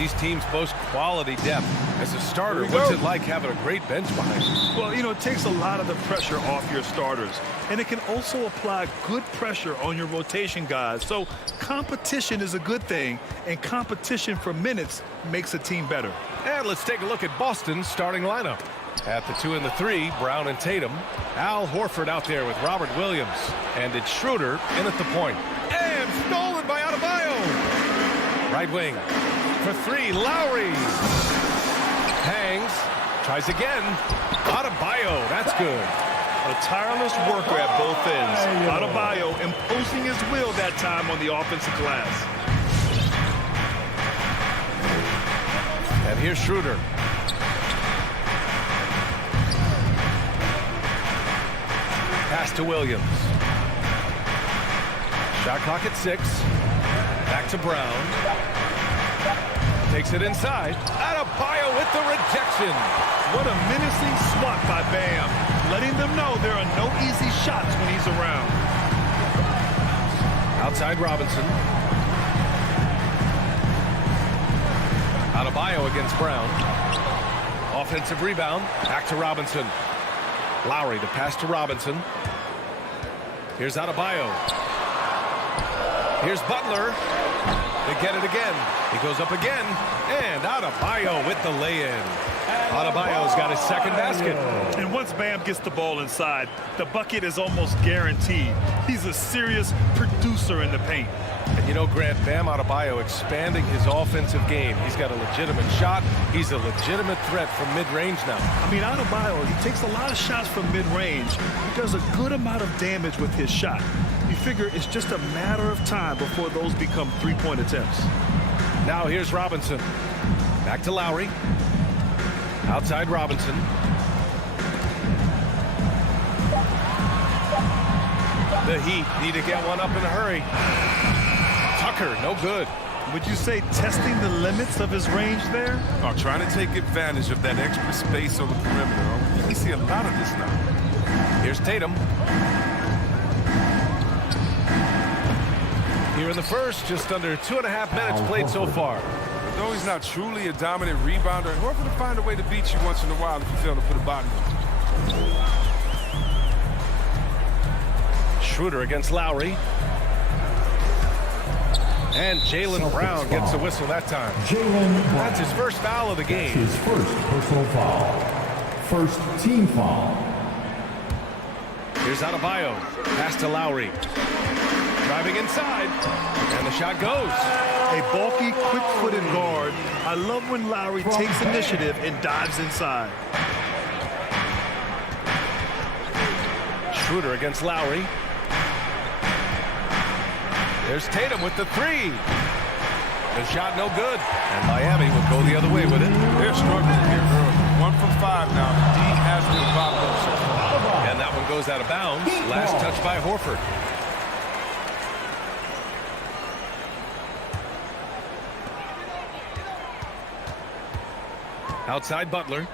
These teams boast quality depth. As a starter, what's it like having a great bench behind you? Well, you know, it takes a lot of the pressure off your starters. And it can also apply good pressure on your rotation guys. So competition is a good thing, and competition for minutes makes a team better. And let's take a look at Boston's starting lineup. At the 2 and the 3, Brown and Tatum. Al Horford out there with Robert Williams. And it's Schroeder in at the point. And stolen by Adebayo. Right wing. For 3, Lowry. Hangs. Tries again. Adebayo. That's good. A tireless worker at both ends. Adebayo imposing his will that time on the offensive glass. And here's Schroeder. Pass to Williams. Shot clock at 6. Back to Brown. Takes it inside. Adebayo with the rejection. What a menacing swat by Bam. Letting them know there are no easy shots when he's around. Outside Robinson. Adebayo against Brown. Offensive rebound. Back to Robinson. Lowry to pass to Robinson. Here's Adebayo. Here's Butler. They get it again. He goes up again. And Adebayo with the lay-in. Adebayo's got his second basket. And once Bam gets the ball inside, the bucket is almost guaranteed. He's a serious producer in the paint. And you know, Grant, Bam Adebayo expanding his offensive game. He's got a legitimate shot. He's a legitimate threat from mid-range now. I mean, Adebayo, he takes a lot of shots from mid-range. He does a good amount of damage with his shot. You figure it's just a matter of time before those become three-point attempts. Now here's Robinson. Back to Lowry. Outside Robinson. The Heat need to get one up in a hurry. Tucker, no good. Would you say testing the limits of his range there? Oh, trying to take advantage of that extra space on the perimeter. You can see a lot of this now. Here's Tatum. Here in the first, just under 2.5 minutes played so far. Though he's not truly a dominant rebounder, Horford will find a way to beat you once in a while if you fail to put a body on him. Schroeder against Lowry. And Jaylen Brown gets the whistle that time. That's his first foul of the game. His first personal foul. First team foul. Here's Adebayo. Pass to Lowry. Driving inside. And the shot goes. A bulky, quick-footed guard. I love when Lowry takes initiative and dives inside. Schroeder against Lowry. There's Tatum with the 3. The shot no good. And Miami will go the other way with it. They're struggling here early. 1 from 5 now. The D has to follow up. And that one goes out of bounds. Last touch by Horford. Outside Butler.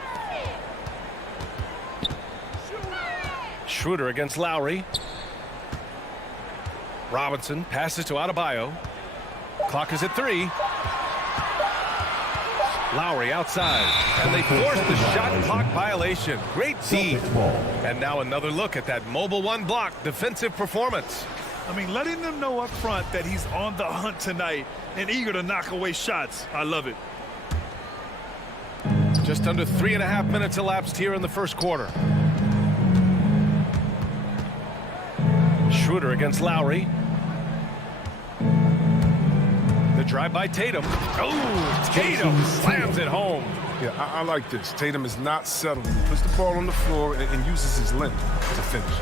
Schroeder against Lowry. Robinson passes to Adebayo. Clock is at 3. Lowry outside. And they force the shot clock violation. Great D. And now another look at that mobile 1 block defensive performance. I mean, letting them know up front that he's on the hunt tonight and eager to knock away shots. I love it. Just under 3.5 minutes elapsed here in the first quarter. Schroeder against Lowry. The drive by Tatum. Oh, Tatum slams it home. Yeah, I like this. Tatum is not settled. He puts the ball on the floor and uses his length to finish.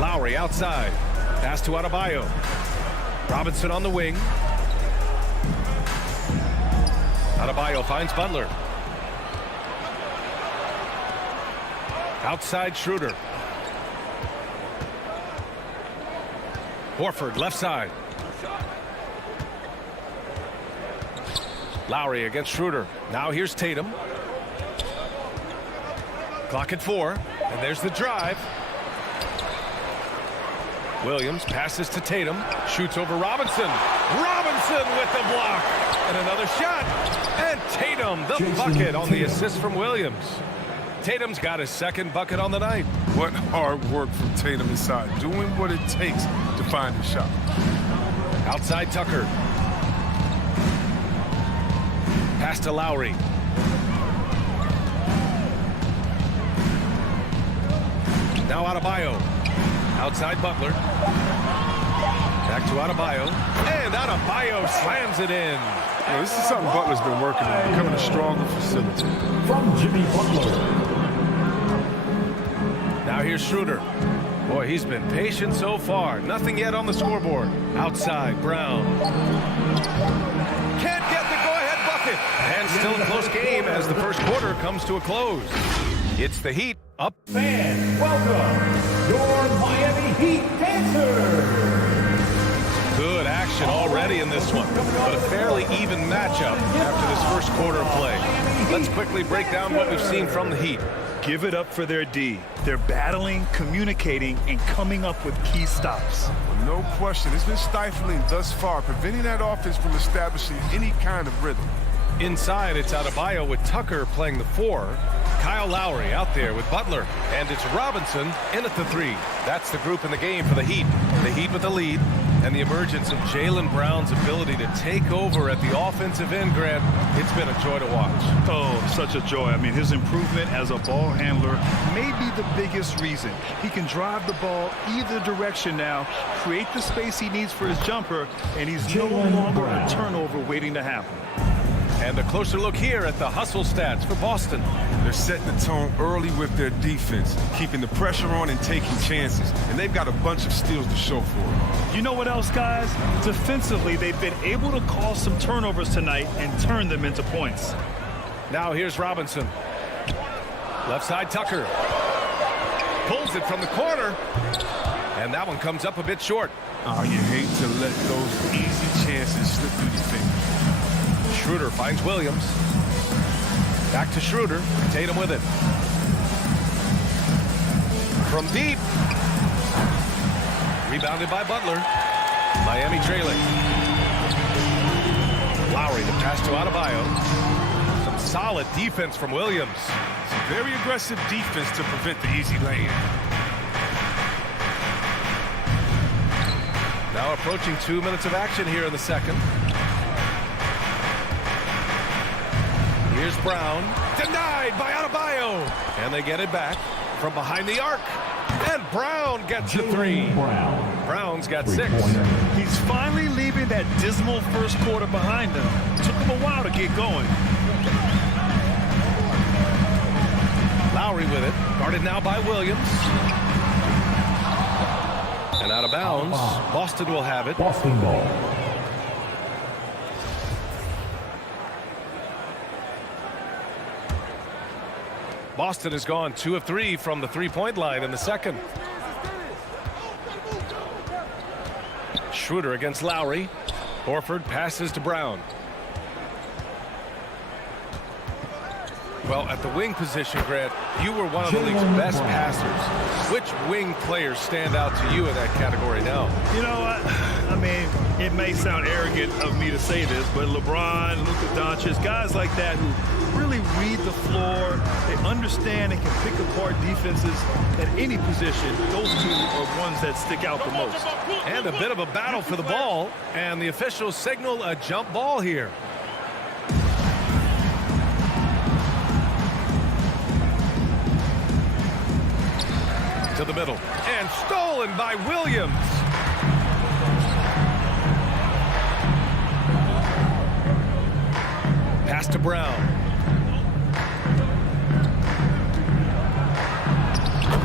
Lowry outside. Pass to Adebayo. Robinson on the wing. Adebayo finds Butler. Outside Schroeder. Horford left side. Lowry against Schroeder. Now here's Tatum. Clock at 4. And there's the drive. Williams passes to Tatum, shoots over Robinson. Robinson with the block. And another shot. And Tatum, the bucket on the assist from Williams. Tatum's got his second bucket on the night. What hard work from Tatum inside, doing what it takes to find the shot. Outside Tucker. Pass to Lowry. Now Adebayo. Outside Butler. Back to Adebayo. And Adebayo slams it in. Well, this is something Butler's been working on, becoming a stronger facility. From Jimmy Butler. Now here's Schroeder. Boy, he's been patient so far. Nothing yet on the scoreboard. Outside, Brown. Can't get the go-ahead bucket. And still a close game as the first quarter comes to a close. It's the Heat up. Fans, welcome your Miami Heat Panthers. Good action already in this one, but a fairly even matchup after this first quarter of play. Let's quickly break down what we've seen from the Heat. Give it up for their D. They're battling, communicating, and coming up with key stops. No question, it's been stifling thus far, preventing that offense from establishing any kind of rhythm. Inside, it's Adebayo with Tucker playing the 4. Kyle Lowry out there with Butler. And it's Robinson in at the 3. That's the group in the game for the Heat. The Heat with the lead. And the emergence of Jaylen Brown's ability to take over at the offensive end, Grant, it's been a joy to watch. Oh, such a joy. I mean, his improvement as a ball handler may be the biggest reason. He can drive the ball either direction now, create the space he needs for his jumper, and he's no longer a turnover waiting to happen. And a closer look here at the hustle stats for Boston. They're setting the tone early with their defense, keeping the pressure on and taking chances. And they've got a bunch of steals to show for it. You know what else, guys? Defensively, they've been able to cause some turnovers tonight and turn them into points. Now here's Robinson. Left side Tucker. Pulls it from the corner. And that one comes up a bit short. Oh, you hate to let those easy chances slip through your fingers. Schroeder finds Williams. Back to Schroeder. Tatum with it. From deep. Rebounded by Butler. Miami trailing. Lowry to pass to Adebayo. Some solid defense from Williams. Very aggressive defense to prevent the easy lane. Now approaching 2 minutes of action here in the second. Here's Brown. Denied by Adebayo. And they get it back from behind the arc. And Brown gets the 3. Brown's got 6. He's finally leaving that dismal first quarter behind him. Took him a while to get going. Lowry with it. Guarded now by Williams. And out of bounds. Boston will have it. Boston ball. Boston has gone 2 of 3 from the three-point line in the second. Schroeder against Lowry. Horford passes to Brown. Well, at the wing position, Grant, you were one of the league's best passers. Which wing players stand out to you in that category now? You know what? I mean, it may sound arrogant of me to say this, but LeBron, Luka Doncic, guys like that who really read the floor, they understand and can pick apart defenses at any position. Those two are ones that stick out the most. And a bit of a battle for the ball, and the officials signal a jump ball here. To the middle, and stolen by Williams. Pass to Brown.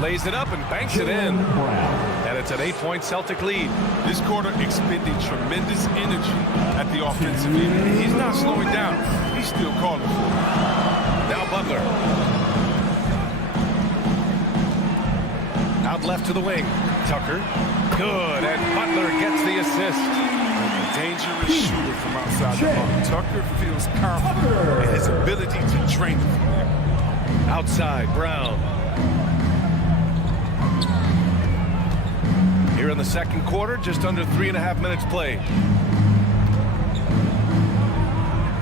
Lays it up and banks it in. And it's an 8-point Celtic lead. This quarter expending tremendous energy at the offensive end. He's not slowing down. He's still calling for it. Now Butler. Out left to the wing. Tucker. Good. And Butler gets the assist. A dangerous shooter from outside the arc. Tucker feels confident in his ability to drain from there. Outside, Brown. Here Here in the second quarter, just under 3.5 minutes played.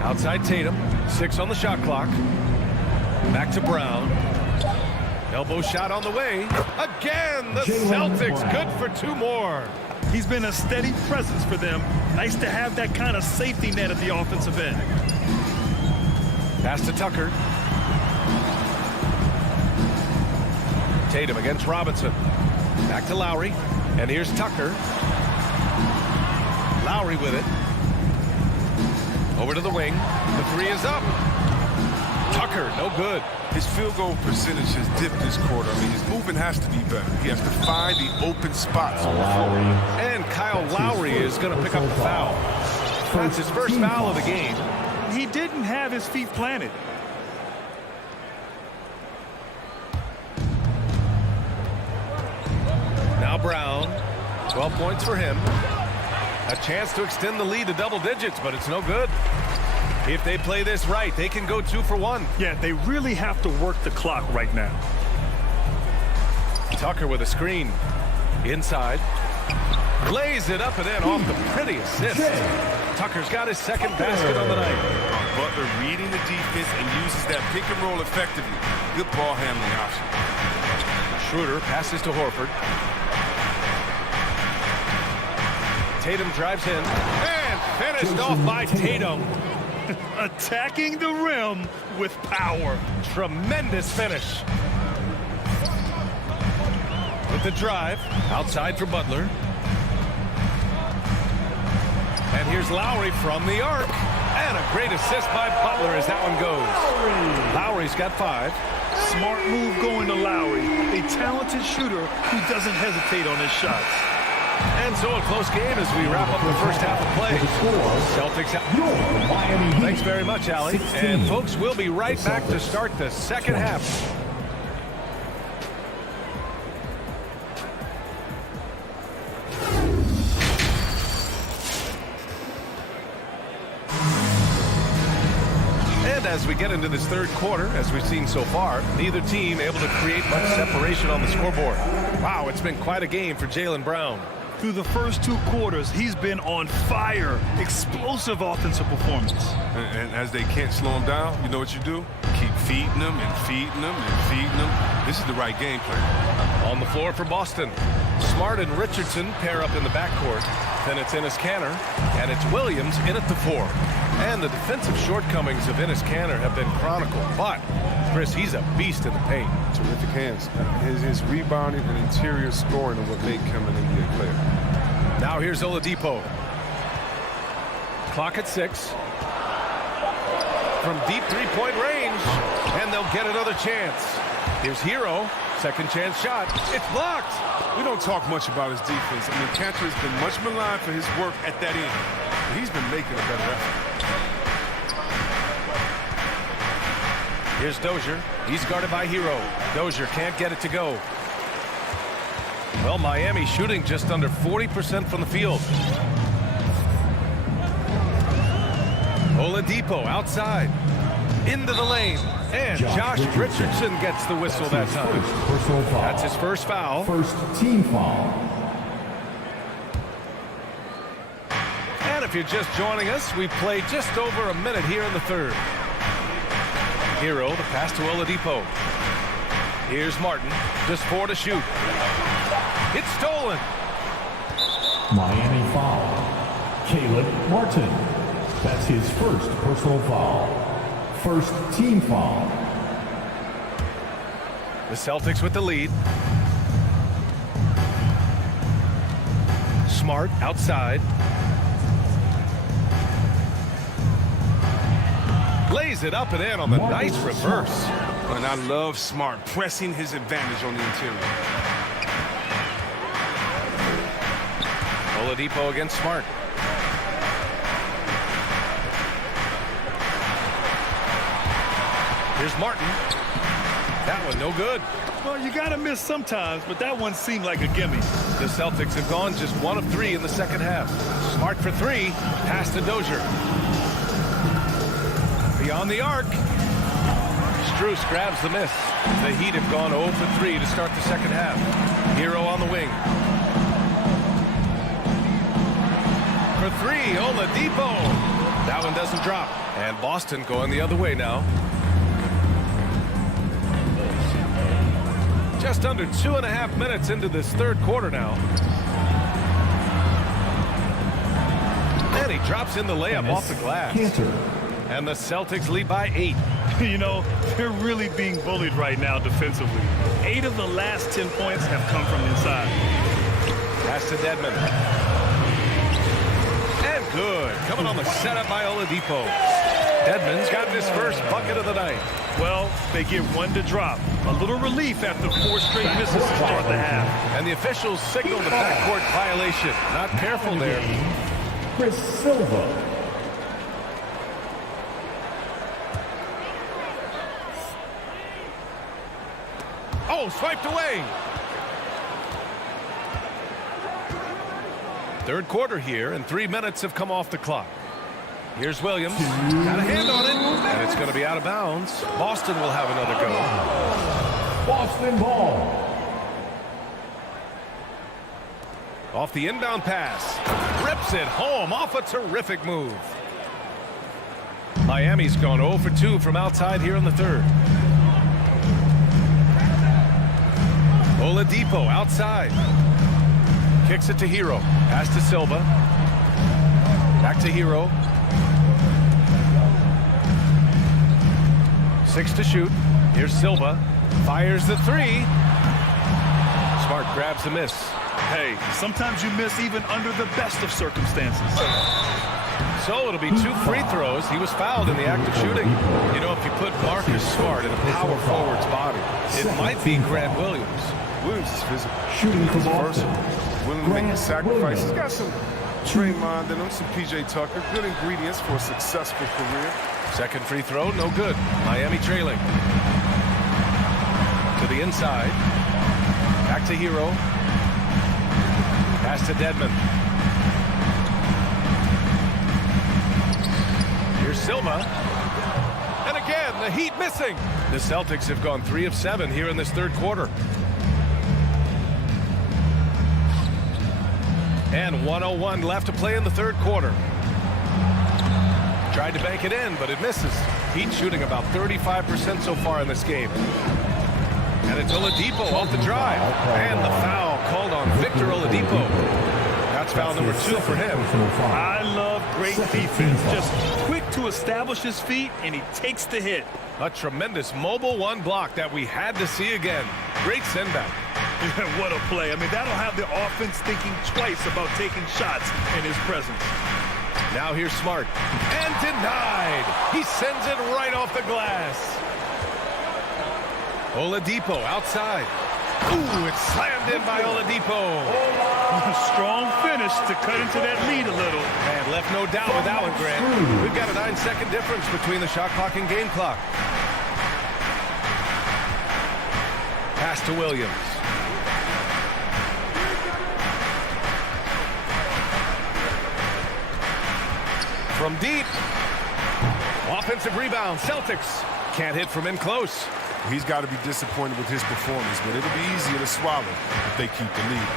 Outside Tatum, 6 on the shot clock. Back to Brown. Elbow shot on the way. Again, the Celtics good for 2 more. He's been a steady presence for them. Nice to have that kind of safety net at the offensive end. Pass to Tucker. Tatum against Robinson. Back to Lowry. And here's Tucker. Lowry with it. Over to the wing. The 3 is up. Tucker, no good. His field goal percentage has dipped this quarter. I mean, his movement has to be better. He has to find the open spots on the floor. And Kyle Lowry is going to pick up the foul. That's his first foul of the game. He didn't have his feet planted. Now Brown, 12 points for him. A chance to extend the lead to double digits, but it's no good. If they play this right, they can go 2 for 1. Yeah, they really have to work the clock right now. Tucker with a screen. Inside. Lays it up and in off the pretty assist. Tucker's got his second basket on the night. Butler reading the defense and uses that pick and roll effectively. Good ball handling option. Schroeder passes to Horford. Tatum drives in. And finished off by Tatum. Attacking the rim with power. Tremendous finish. With the drive. Outside for Butler. And here's Lowry from the arc. And a great assist by Butler as that one goes. Lowry's got 5. Smart move going to Lowry. A talented shooter who doesn't hesitate on his shots. And so a close game as we wrap up the first half of play. Celtics out. Thanks very much, Allie. And folks, we'll be right back to start the second half. And as we get into this third quarter, as we've seen so far, neither team able to create much separation on the scoreboard. Wow, it's been quite a game for Jaylen Brown. Through the first 2 quarters, he's been on fire. Explosive offensive performance. And as they can't slow him down, you know what you do? Keep feeding them and feeding them and feeding them. This is the right game plan. On the floor for Boston. Smart and Richardson pair up in the backcourt. Then it's Enes-Kanter, and it's Williams in at the 4. And the defensive shortcomings of Enes-Kanter have been chronicled. But, Chris, he's a beast in the paint. Terrific hands. His rebounding and interior scoring are what make him an NBA player. Now here's Oladipo. Clock at 6. From deep 3-point range. And they'll get another chance. Here's Hero. Second chance shot. It's blocked. We don't talk much about his defense. I mean, Kanter has been much maligned for his work at that end. But he's been making a better effort. Here's Dozier. He's guarded by Hero. Dozier can't get it to go. Well, Miami shooting just under 40% from the field. Oladipo outside. Into the lane. And Josh Richardson gets the whistle that time. That's his first foul. First team foul. And if you're just joining us, we play just over a minute here in the third. Hero, the pass to Oladipo. Here's Martin, just 4 to shoot. It's stolen. Miami foul. Caleb Martin. That's his first personal foul. First team foul. The Celtics with the lead. Smart outside. Lays it up and in on the nice reverse. And I love Smart pressing his advantage on the interior. Oladipo against Smart. Here's Martin. That one no good. Well, you got to miss sometimes, but that one seemed like a gimme. The Celtics have gone just 1 of 3 in the second half. Smart for 3. Pass to Dozier. Beyond the arc. Strus grabs the miss. The Heat have gone 0 for 3 to start the second half. Hero on the wing. for three, Oladipo. That one doesn't drop. And Boston going the other way now. Just under 2.5 minutes into this third quarter now. And he drops in the layup off the glass. And the Celtics lead by 8. You know, they're really being bullied right now defensively. 8 of the last 10 points have come from inside. Pass to Dedmon. And good. Coming on the setup by Oladipo. Dedmon's got his first bucket of the night. Well, they get one to drop. A little relief after 4 straight misses to start the half. And the officials signal the backcourt violation. Not careful there. Chris Silva. Oh, swiped away. Third quarter here, and 3 minutes have come off the clock. Here's Williams. Got a hand on it, and it's going to be out of bounds. Boston will have another go. Boston ball. Off the inbound pass. Rips it home off a terrific move. Miami's gone 0 for 2 from outside here in the third. Oladipo outside. Kicks it to Hero. Pass to Silva. Back to Hero. 6 to shoot. Here's Silva. Fires the 3. Smart grabs the miss. Hey, sometimes you miss even under the best of circumstances. So it'll be 2 free throws. He was fouled in the act of shooting. You know, if you put Marcus Smart in a power forward's body, it might be Grant Williams. Williams is physical. Shooting from Boston. Willing to make the sacrifices. Got some Draymond in him, some PJ Tucker. Good ingredients for a successful career. Second free throw, no good. Miami trailing. To the inside. Back to Hero. Pass to Dedmon. Here's Silva. And again, the Heat missing. The Celtics have gone 3 of 7 here in this third quarter. And 1:01 left to play in the third quarter. Tried to bank it in, but it misses. Heat shooting about 35% so far in this game. And it's Oladipo off the drive. And the foul called on Victor Oladipo. That's foul number 2 for him. I love great defense. Just quick to establish his feet, and he takes the hit. A tremendous mobile 1 block that we had to see again. Great sendback. What a play. I mean, that'll have the offense thinking twice about taking shots in his presence. Now here's Smart. And denied. He sends it right off the glass. Oladipo outside. Ooh, it's slammed in by Oladipo. Strong finish to cut into that lead a little. And left no doubt with that one, Grant. We've got a 9-second difference between the shot clock and game clock. Pass to Williams. From deep. Offensive rebound. Celtics can't hit from in close. He's got to be disappointed with his performance, but it'll be easier to swallow if they keep the lead.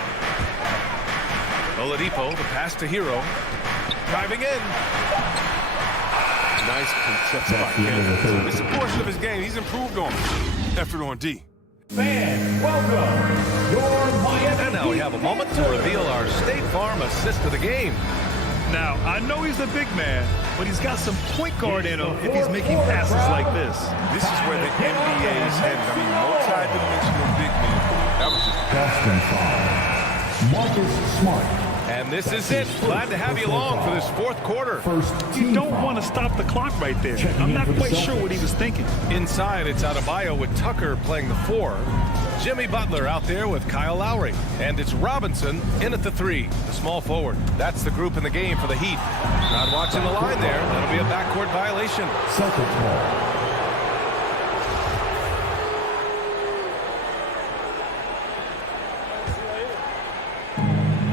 Oladipo, the pass to Hero. Driving in. Nice contested by him. It's a portion of his game. He's improved on it. Effort on D. Fans, welcome. Your Miami. And now we have a moment to reveal our State Farm assist of the game. Now, I know he's a big man, but he's got some point guard in him if he's making passes like this. This is where the NBA is headed. I mean, multi-dimensional big man. That was just Boston foul. Marcus Smart. And this is it. Glad to have you along for this fourth quarter. You don't want to stop the clock right there. I'm not quite sure what he was thinking. Inside, it's Adebayo with Tucker playing the 4. Jimmy Butler out there with Kyle Lowry. And it's Robinson in at the 3, the small forward. That's the group in the game for the Heat. Not watching the line there. That'll be a backcourt violation. Celtics ball.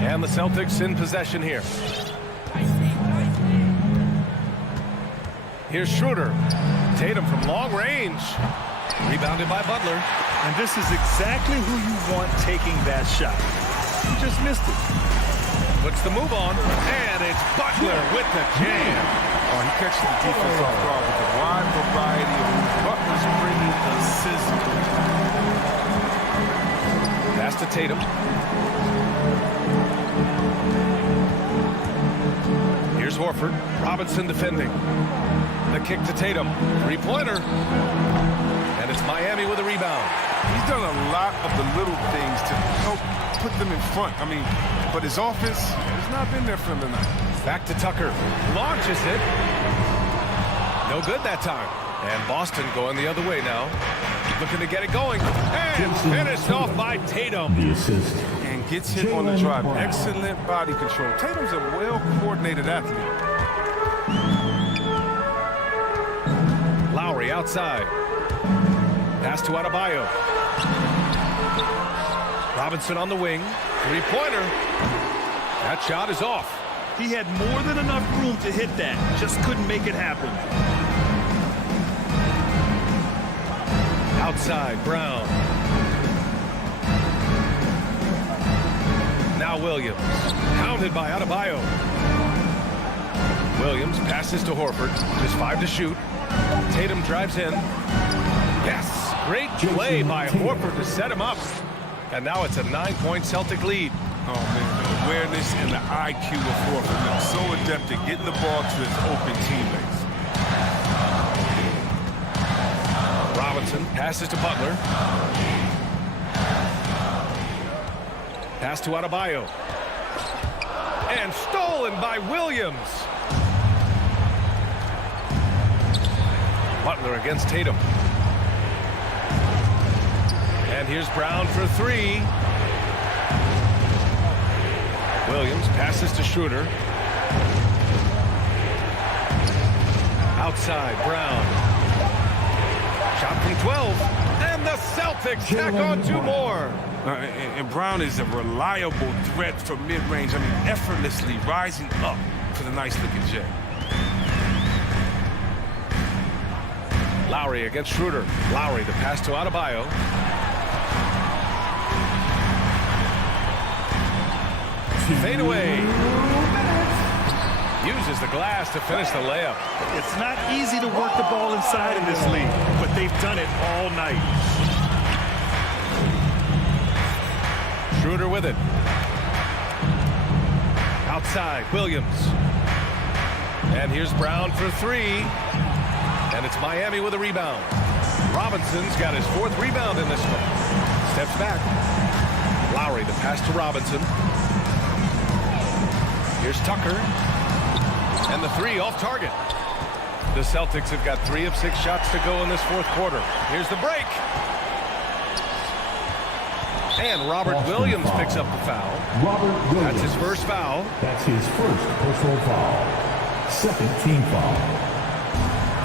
And the Celtics in possession here. Here's Schroeder. Tatum from long range. Rebounded by Butler. And this is exactly who you want taking that shot. He just missed it. puts the move on, and it's Butler with the jam. Oh, he catches the defense off guard with a wide variety of moves. Butler's bringing the sizzle. Pass to Tatum. Here's Horford. Robinson defending. The kick to Tatum. Three-pointer. And it's Miami with a rebound. He's done a lot of the little things to help put them in front. I mean, but his offense has not been there for him tonight. Back to Tucker. Launches it. No good that time. And Boston going the other way now. Looking to get it going. And finished off by Tatum. The assist. And gets hit on the drive. Excellent body control. Tatum's a well-coordinated athlete. Lowry outside. Pass to Adebayo. Robinson on the wing. Three-pointer. That shot is off. He had more than enough room to hit that. Just couldn't make it happen. Outside, Brown. Now Williams. Pounded by Adebayo. Williams passes to Horford. Just 5 to shoot. Tatum drives in. Yes! Great play by Horford to set him up. And now it's a 9-point Celtic lead. Oh, man, the awareness and the IQ of Horford. Now, so adept at getting the ball to his open teammates. Robinson passes to Butler. Pass to Adebayo. And stolen by Williams. Butler against Tatum. And here's Brown for 3. Williams passes to Schroeder. Outside, Brown. Shot from 12. And the Celtics tack on 2 more. And Brown is a reliable threat from mid-range. I mean, effortlessly rising up for the nice-looking J. Lowry against Schroeder. Lowry, the pass to Adebayo. Fade away. Uses the glass to finish the layup. It's not easy to work the ball inside in this league, but they've done it all night. Schroeder with it. Outside, Williams. And here's Brown for 3. And it's Miami with a rebound. Robinson's got his 4th rebound in this one. Steps back. Lowry, the pass to Robinson. Here's Tucker. And the 3 off target. The Celtics have got 3 of 6 shots to go in this 4th quarter. Here's the break. And Robert Williams picks up the foul. Robert Williams. That's his first foul. That's his first personal foul. 2nd team foul.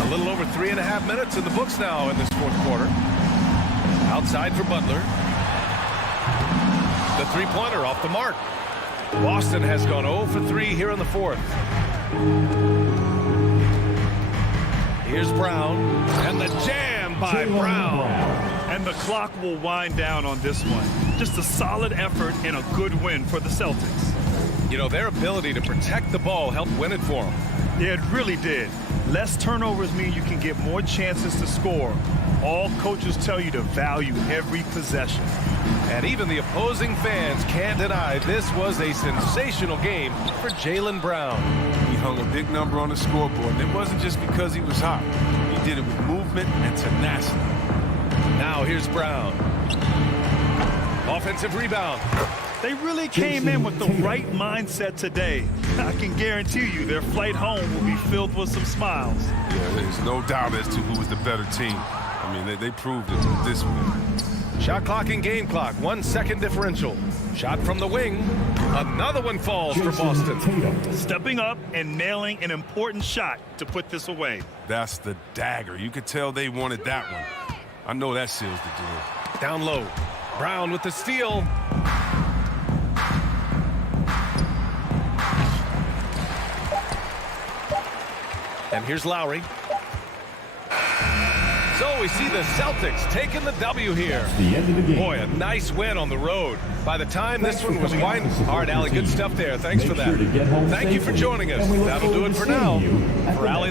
A little over 3.5 minutes in the books now in this 4th quarter. Outside for Butler. The three-pointer off the mark. Boston has gone 0 for 3 here in the 4th. Here's Brown. And the jam by Brown. And the clock will wind down on this one. Just a solid effort and a good win for the Celtics. You know, their ability to protect the ball helped win it for them. Yeah, it really did. Less turnovers mean you can get more chances to score. All coaches tell you to value every possession. And even the opposing fans can't deny this was a sensational game for Jaylen Brown. He hung a big number on the scoreboard, and it wasn't just because he was hot. He did it with movement and tenacity. Now here's Brown. Offensive rebound. They really came in with the right mindset today. I can guarantee you their flight home will be filled with some smiles. Yeah, there's no doubt as to who was the better team. I mean, they proved it with this one. Shot clock and game clock, 1 second differential. Shot from the wing. Another one falls for Boston. Stepping up and nailing an important shot to put this away. That's the dagger. You could tell they wanted that one. I know that seals the deal. Down low. Brown with the steal. And here's Lowry. So we see the Celtics taking the W here. The end of the game. Boy, a nice win on the road. By the time this one was winding, all right, Allie, good stuff there. Thanks for that. Thank you for joining us. That'll do it for now. For Allie,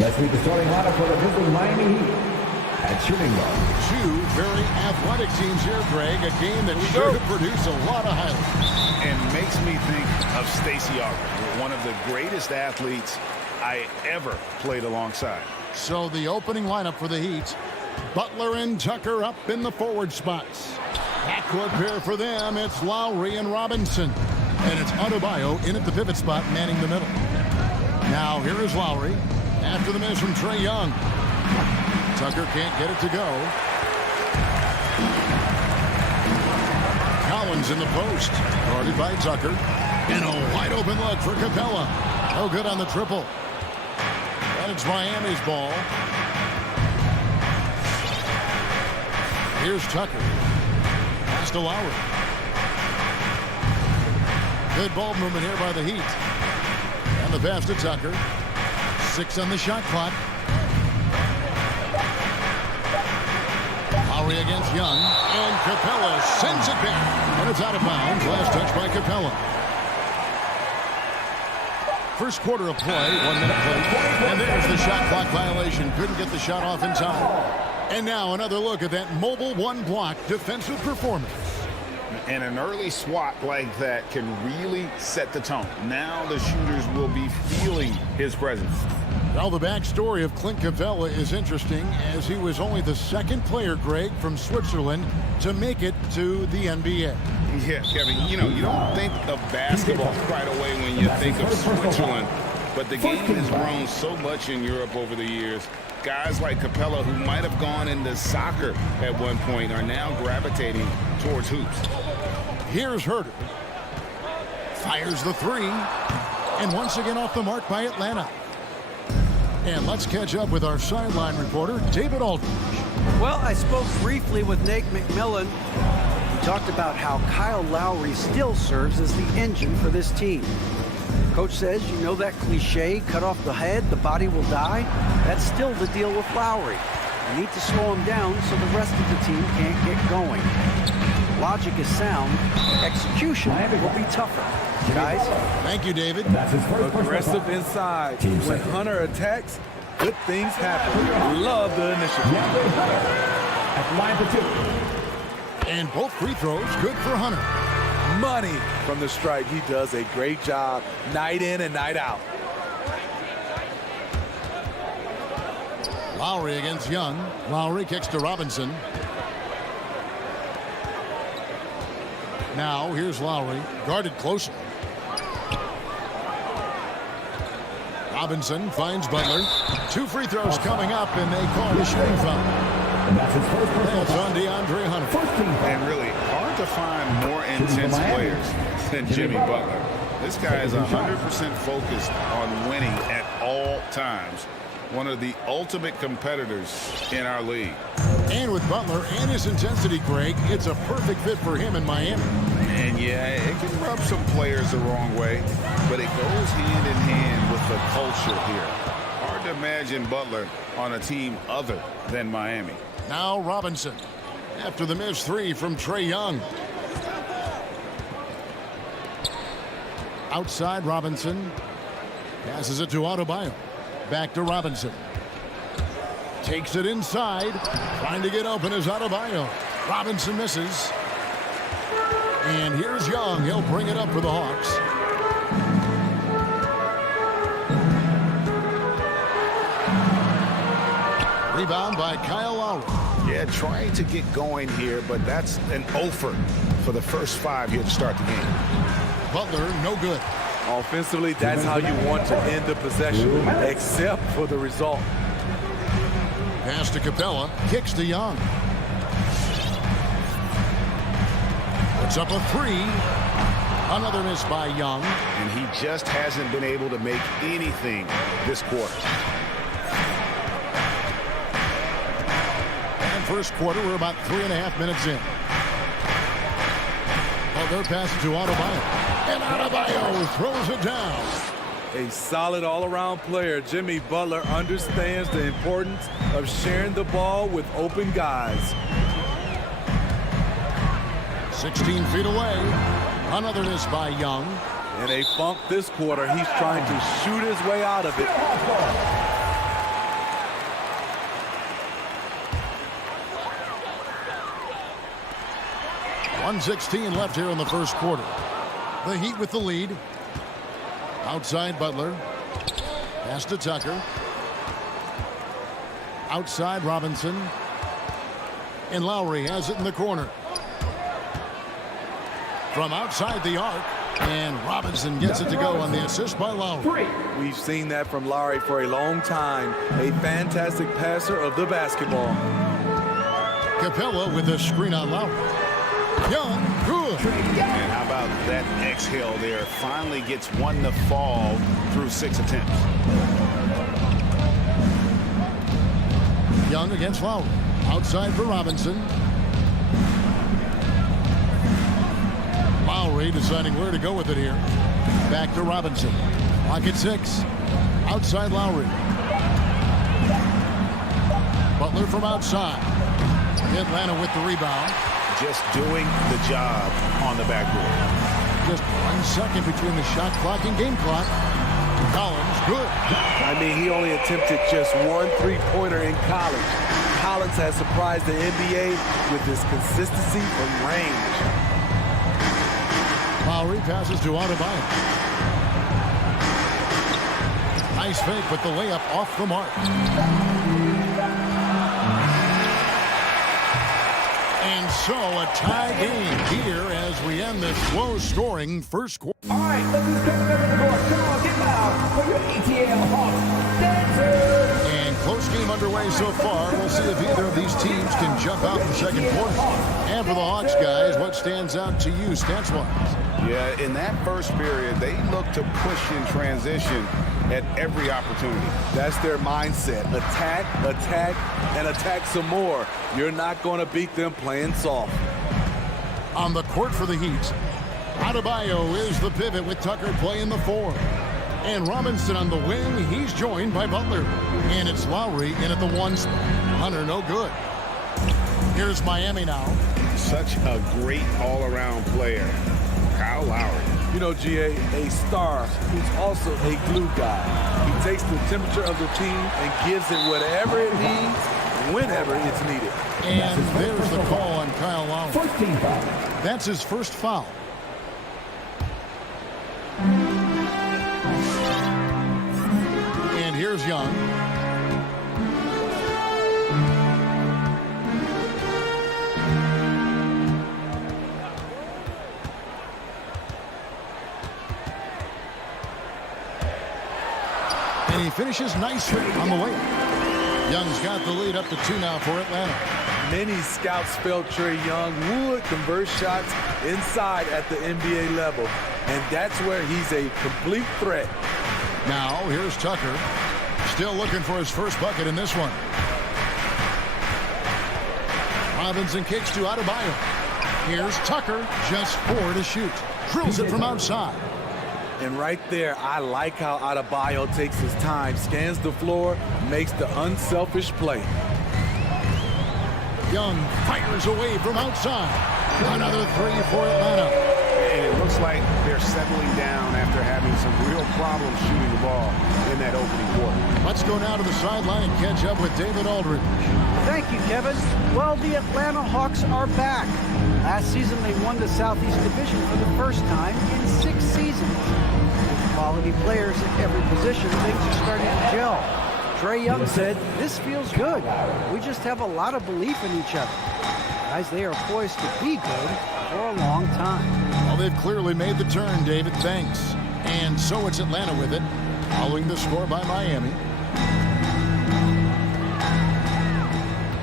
Let's meet the starting lineup for the visiting Miami Heat. At shooting guard. Two very athletic teams here, Greg. A game that sure to produce a lot of highlights. And makes me think of Stacey Augmon, one of the greatest athletes I ever played alongside. So the opening lineup for the Heat. Butler and Tucker up in the forward spots. Backcourt pair for them. It's Lowry and Robinson. And it's Adebayo in at the pivot spot, manning the middle. Now here is Lowry. After the miss from Trae Young. Tucker can't get it to go. Collins in the post. Guarded by Tucker. And a wide open look for Capella. No good on the triple. And it's Miami's ball. Here's Tucker. Pass to Lowry. Good ball movement here by the Heat. And the pass to Tucker. 6 on the shot clock. Lowry against Young. And Capella sends it back. And it's out of bounds. Last touch by Capella. First quarter of play. 1 minute play. And there's the shot clock violation. Couldn't get the shot off in time. And now another look at that mobile one-block defensive performance. And an early swat like that can really set the tone. Now the shooters will be feeling his presence. Now the backstory of Clint Capella is interesting, as he was only the second player, Greg, from Switzerland to make it to the NBA. Yeah, Kevin, you know, you don't think of basketball right away when you think of Switzerland, but the game has grown so much in Europe over the years. Guys like Capella, who might have gone into soccer at one point, are now gravitating towards hoops. Here's Schroeder. Fires the three. And once again off the mark by Atlanta. And let's catch up with our sideline reporter, David Aldridge. Well, I spoke briefly with Nate McMillan. He talked about how Kyle Lowry still serves as the engine for this team. Coach says, you know that cliche, cut off the head, the body will die? That's still the deal with Lowry. You need to slow him down so the rest of the team can't get going. Logic is sound. Execution will be tougher. Guys? Thank you, David. Aggressive inside. When Hunter attacks, good things happen. Love the initiative. At line for 2. And both free throws good for Hunter. Money from the stripe. He does a great job night in and night out. Lowry against Young. Lowry kicks to Robinson. Now here's Lowry, guarded closer. Robinson finds Butler. 2 free throws coming up, and they call the shooting foul. And that's his first personal It's on DeAndre Hunter. And really hard to find more intense players than Jimmy Butler. This guy is 100% focused on winning at all times. One of the ultimate competitors in our league. And with Butler and his intensity, Greg, it's a perfect fit for him in Miami. And yeah, it can rub some players the wrong way, but it goes hand in hand with the culture here. Hard to imagine Butler on a team other than Miami. Now Robinson, after the missed 3 from Trae Young. Outside Robinson. Passes it to Adebayo. Back to Robinson. Takes it inside. Trying to get open is Adebayo. Robinson misses. And here's Young. He'll bring it up for the Hawks. Rebound by Kyle Lowry. Yeah, trying to get going here, but that's an offer for the first 5 here to start the game. Butler, no good. Offensively, that's how you want to end the possession, except for the result. Pass to Capella. Kicks to Young. Puts up a 3. Another miss by Young. And he just hasn't been able to make anything this quarter. And first quarter, we're about 3.5 minutes in. Butler passes to Adebayo. And Adebayo throws it down. A solid all-around player. Jimmy Butler understands the importance of sharing the ball with open guys. 16 feet away. Another miss by Young. In a funk this quarter, he's trying to shoot his way out of it. 1:16 left here in the first quarter. The Heat with the lead. Outside Butler. Pass to Tucker. Outside Robinson. And Lowry has it in the corner. From outside the arc. And Robinson gets it to go on the assist by Lowry. We've seen that from Lowry for a long time. A fantastic passer of the basketball. Capella with a screen on Lowry. Young, good. And how about that exhale there? Finally gets one to fall through 6 attempts. Young against Lowry. Outside for Robinson. Lowry deciding where to go with it here. Back to Robinson. Lock at 6. Outside Lowry. Butler from outside. Atlanta with the rebound. Just doing the job on the backboard. Just 1 second between the shot clock and game clock. Collins, good. I mean, he only attempted just 1 3-pointer in college. Collins has surprised the NBA with his consistency from range. Lowry passes to Adebayo. Nice fake, but the layup off the mark. And so a tie game here as we end this low-scoring first quarter. All right, let's just go to the court. Come on, get loud for your ETL Hawks dancers. And close game underway so far. We'll see if either of these teams can jump out in the second quarter. And for the Hawks guys, what stands out to you stats-wise? Yeah, in that first period, they look to push in transition at every opportunity. That's their mindset. Attack, attack, and attack some more. You're not going to beat them playing soft. On the court for the Heat, Adebayo is the pivot with Tucker playing the 4. And Robinson on the wing. He's joined by Butler. And it's Lowry in at the 1 spot. Hunter, no good. Here's Miami now. Such a great all-around player. Kyle Lowry. You know, GA, a star who's also a glue guy. He takes the temperature of the team and gives it whatever it needs, whenever it's needed. And there's the call on Kyle Lowry. 14 foul. That's his first foul. And here's Young. And he finishes nicely on the way. Young's got the lead up to 2 now for Atlanta. Many scouts felt Trae Young would convert shots inside at the NBA level, and that's where he's a complete threat. Now, here's Tucker. Still looking for his first bucket in this one. Robinson kicks to Adebayo. Here's Tucker, just 4 to shoot. Drills it from outside. And right there, I like how Adebayo takes his time, scans the floor, makes the unselfish play. Young fires away from outside. Another 3 for Atlanta. And it looks like they're settling down after having some real problems shooting the ball in that opening quarter. Let's go now to the sideline and catch up with David Aldridge. Thank you, Kevin. Well, the Atlanta Hawks are back. Last season, they won the Southeast Division for the first time in 6 seasons. With quality players at every position, things are starting to gel. Trae Young said, "This feels good. We just have a lot of belief in each other." Guys, they are poised to be good for a long time. Well, they've clearly made the turn, David. Thanks. And so it's Atlanta with it, following the score by Miami.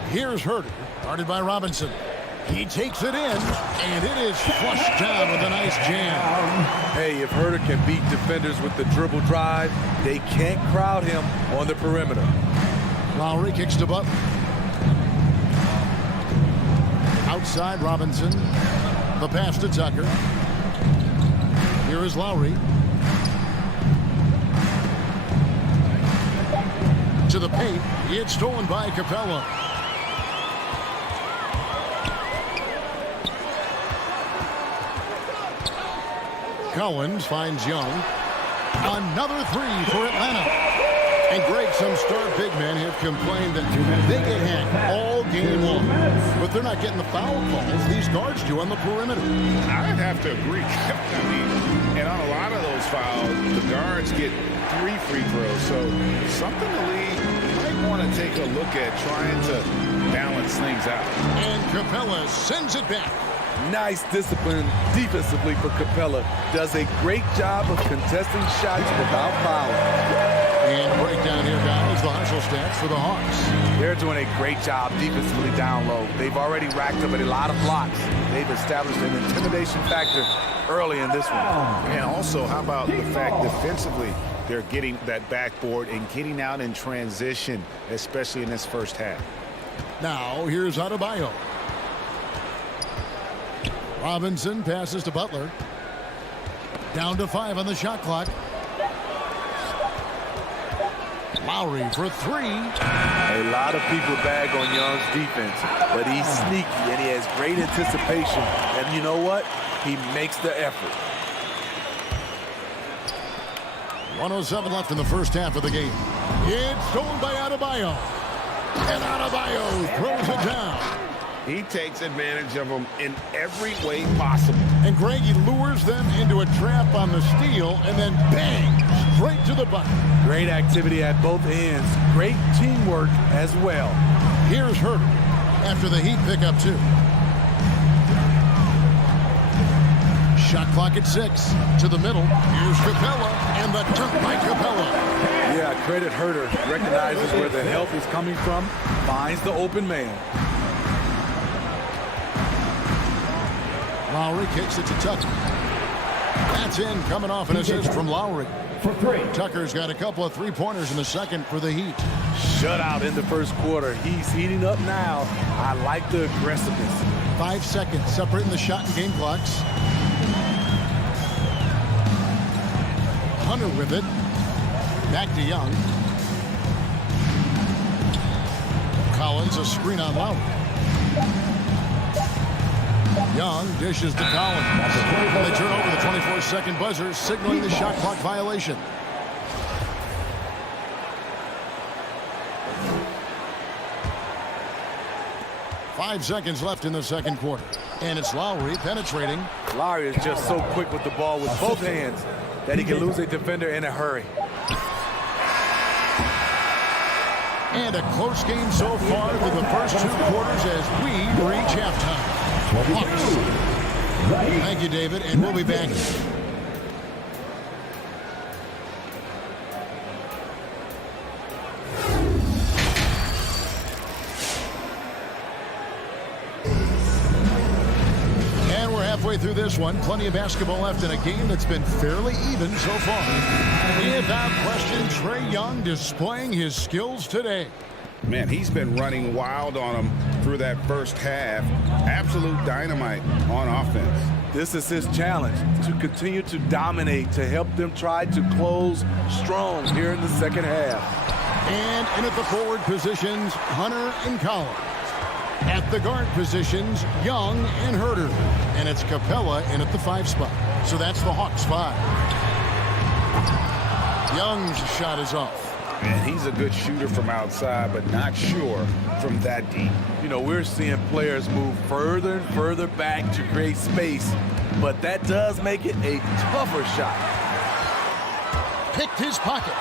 Here's Schroeder, guarded by Robinson. He takes it in, and it is flushed down with a nice jam. Hey, if Schroeder can beat defenders with the dribble drive, they can't crowd him on the perimeter. Lowry kicks to Butler. Outside Robinson. The pass to Tucker. Here is Lowry. To the paint. It's stolen by Capella. Collins finds Young. Another 3 for Atlanta. And Greg, some star big men have complained that they get hacked all game long. But they're not getting the foul calls these guards do on the perimeter. I'd have to agree. I mean, and on a lot of those fouls, the guards get 3 free throws. So something the league might want to take a look at, trying to balance things out. And Capella sends it back. Nice discipline defensively for Capella. Does a great job of contesting shots without fouling. And breakdown here, guys, the hustle stats for the Hawks. They're doing a great job defensively down low. They've already racked up a lot of blocks. They've established an intimidation factor early in this one. And also, how about the fact defensively, they're getting that backboard and getting out in transition, especially in this first half. Now, here's Adebayo. Robinson passes to Butler. Down to 5 on the shot clock. Lowry for 3. A lot of people bag on Young's defense, but he's sneaky and he has great anticipation. And you know what? He makes the effort. 1:07 left in the first half of the game. It's stolen by Adebayo. And Adebayo throws it down. He takes advantage of them in every way possible. And Greg, he lures them into a trap on the steal and then bang, straight to the bucket. Great activity at both ends. Great teamwork as well. Here's Schroeder after the Heat pick up 2. Shot clock at 6. To the middle. Here's Capella and the dunk by Capella. Yeah, credit Schroeder. Recognizes where the help is coming from. Finds the open man. Lowry kicks it to Tucker. That's in, coming off an assist from Lowry. For 3. Tucker's got a couple of 3-pointers in the second for the Heat. Shutout in the first quarter. He's heating up now. I like the aggressiveness. 5 seconds separating the shot and game clocks. Hunter with it. Back to Young. Collins, a screen on Lowry. Young dishes to Collins. And they turn over the 24-second buzzer, signaling the shot clock violation. Five seconds left in the second quarter. And it's Lowry penetrating. Lowry is just so quick with the ball with both hands that he can lose a defender in a hurry. And a close game so far through the first 2 quarters as we reach halftime. Thank you, David, and we'll be back. And we're halfway through this one. Plenty of basketball left in a game that's been fairly even so far. Without question, Trae Young displaying his skills today. Man, he's been running wild on them through that first half. Absolute dynamite on offense. This is his challenge, to continue to dominate, to help them try to close strong here in the second half. And in at the forward positions, Hunter and Collins. At the guard positions, Young and Schroeder. And it's Capella in at the 5 spot. So that's the Hawks 5. Young's shot is off. And he's a good shooter from outside, but not sure from that deep. You know, we're seeing players move further and further back to create space, but that does make it a tougher shot. Picked his pocket.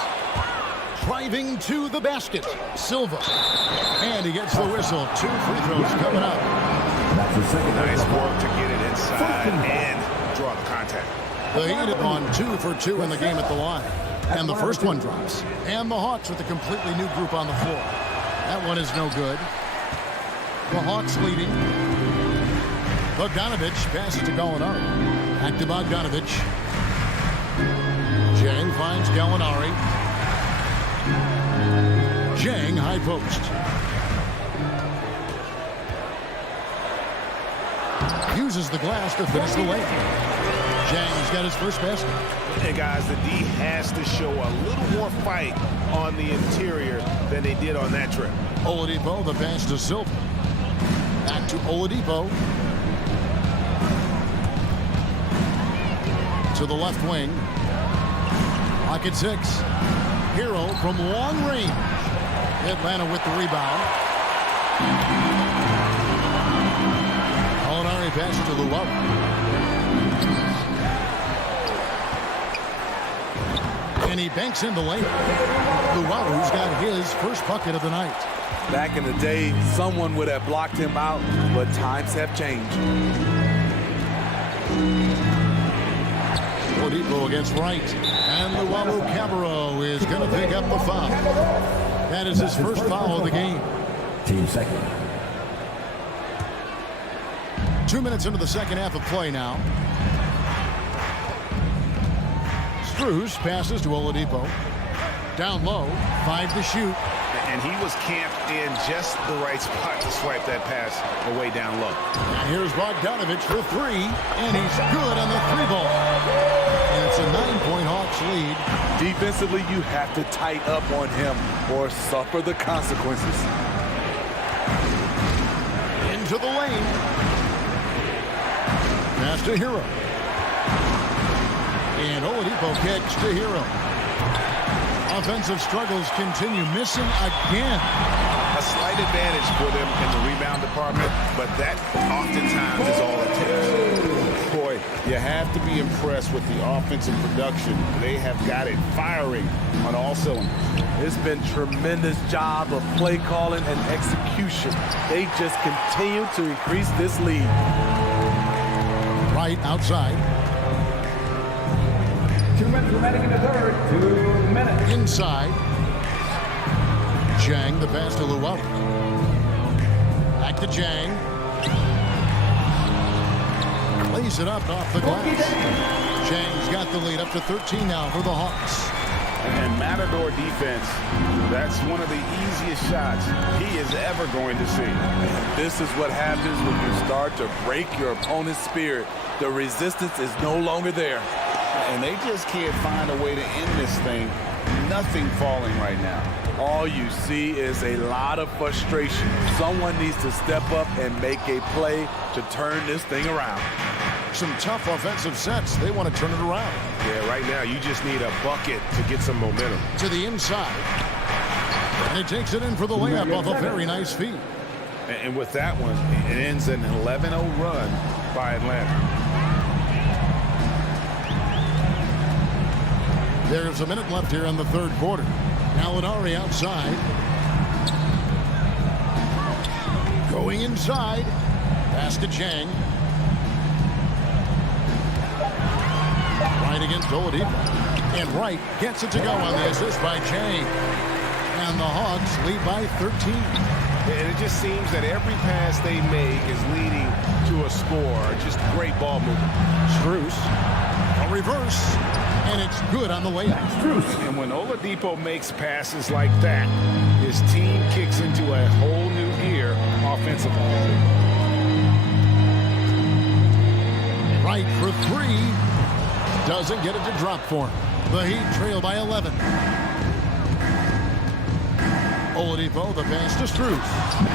Driving to the basket. Silva. And he gets the whistle. 2 free throws coming up. That's the second. Nice work to get it inside and draw the contact. The Heat have gone 2 for 2 in the game at the line. And the first one drops. And the Hawks with a completely new group on the floor. That one is no good. The Hawks leading. Bogdanovich passes to Gallinari. Back to Bogdanovich. Jang finds Gallinari. Jang high post. Uses the glass to finish the layup. Jang's got his first basket. Hey guys, the D has to show a little more fight on the interior than they did on that trip. Oladipo, the pass to Silva. Back to Oladipo. To the left wing. Pocket 6. Hero from long range. Atlanta with the rebound. Oladipo passes to Lowry. And he banks in the lane. Lowry's got his first bucket of the night. Back in the day, someone would have blocked him out, but times have changed. Oladipo against Wright. And Luau Cabarro is going to pick up the foul. That is his first foul of the game. Team second. 2 minutes into the second half of play now. Strus passes to Oladipo. Down low, 5 to shoot. And he was camped in just the right spot to swipe that pass away down low. And here's Bogdanovich for 3, and he's good on the 3-ball. And it's a 9-point Hawks lead. Defensively, you have to tighten up on him or suffer the consequences. Into the lane. Pass to Hero. And Oladipo kicks to Hero. Offensive struggles continue, missing again. A slight advantage for them in the rebound department, but that oftentimes is all it takes. Boy, you have to be impressed with the offensive production. They have got it firing on all cylinders. It's been tremendous job of play calling and execution. They just continue to increase this lead. Right outside. 2 minutes remaining in the third. 2 minutes. Inside. Jang, the pass to Luau. Back to Jang. Lays it up off the glass. Jang's got the lead up to 13 now for the Hawks. And Matador defense, that's one of the easiest shots he is ever going to see. This is what happens when you start to break your opponent's spirit. The resistance is no longer there. And they just can't find a way to end this thing. Nothing falling right now. All you see is a lot of frustration. Someone needs to step up and make a play to turn this thing around. Some tough offensive sets. They want to turn it around. Yeah, right now you just need a bucket to get some momentum. To the inside. And he takes it in for the layup off a very nice feed. And with that one, it ends an 11-0 run by Atlanta. There's a minute left here in the third quarter. Lowry outside. Going inside. Pass to Jang. Right against Oladipo. And Wright gets it to go on the assist by Jang. And the Hawks lead by 13. And it just seems that every pass they make is leading to a score. Just great ball movement. Strus. A reverse. And it's good on the way out. And when Oladipo makes passes like that, his team kicks into a whole new gear offensively. Right for 3. Doesn't get it to drop for him. The Heat trail by 11. Oladipo, the pass to Strus.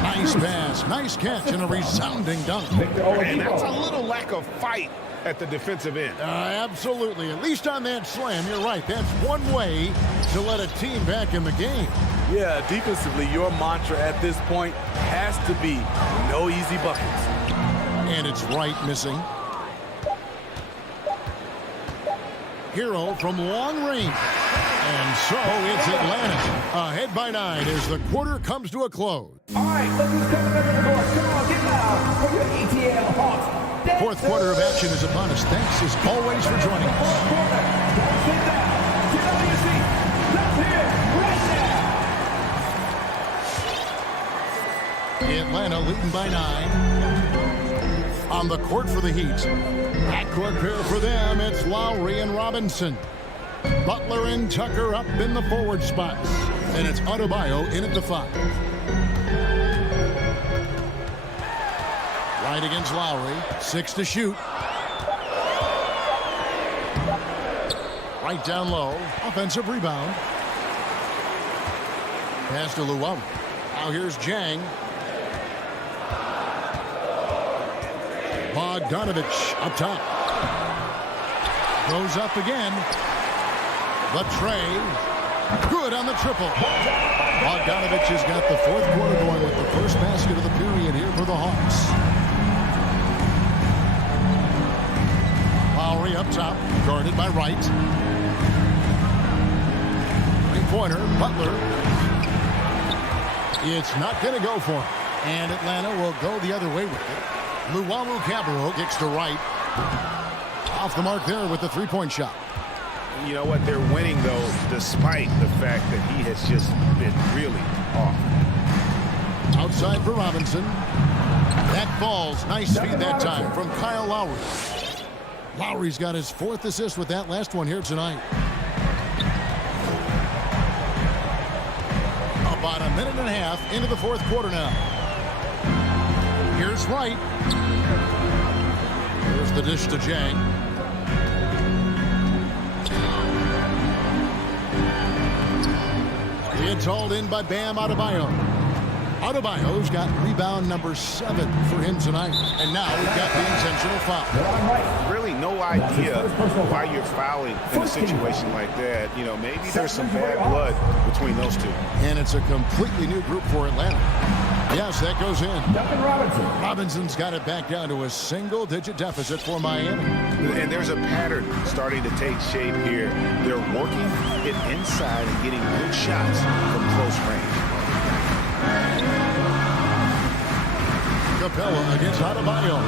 Nice pass, nice catch, and a resounding dunk. And that's a little lack of fight at the defensive end. Absolutely. At least on that slam, you're right. That's one way to let a team back in the game. Yeah, defensively, your mantra at this point has to be no easy buckets. And it's Wright missing. Hero from long range. And so it's Atlanta ahead by 9 as the quarter comes to a close. All right, look who's coming under the door. Come on, get loud for your ATL Hawks. Fourth quarter of action is upon us. Thanks as always for joining us. Fourth quarter. Don't sit down. Get out of your seat. Let's hear it right now. Atlanta leading by 9. On the court for the Heat. Backcourt pair for them. It's Lowry and Robinson. Butler and Tucker up in the forward spots. And it's Adebayo in at the 5. Right against Lowry. 6 to shoot. Right down low. Offensive rebound. Pass to Luau. Now here's Jang. Bogdanovich up top. Goes up again. The tray. Good on the triple. Bogdanovich has got the fourth quarter going with the first basket of the period here for the Hawks. Lowry up top, guarded by Wright. Three-pointer, Butler. It's not going to go for him. And Atlanta will go the other way with it. Luwawu-Cabarrot kicks to Wright. Off the mark there with the three-point shot. You know what? They're winning, though, despite the fact that he has just been really off. Outside for Robinson. That falls. Nice feed that time from Kyle Lowry. Lowry's got his fourth assist with that last one here tonight. About a minute and a half into the fourth quarter now. Here's Wright. Here's the dish to Jang. It's hauled in by Bam Adebayo. Adebayo's got rebound number 7 for him tonight. And now we've got the intentional foul. Really no idea why you're fouling in a situation like that. You know, maybe there's some bad blood between those two. And it's a completely new group for Atlanta. Yes, that goes in. Robinson's got it back down to a single-digit deficit for Miami. And there's a pattern starting to take shape here. They're working it inside and getting good shots from close range. Capella against Adebayo.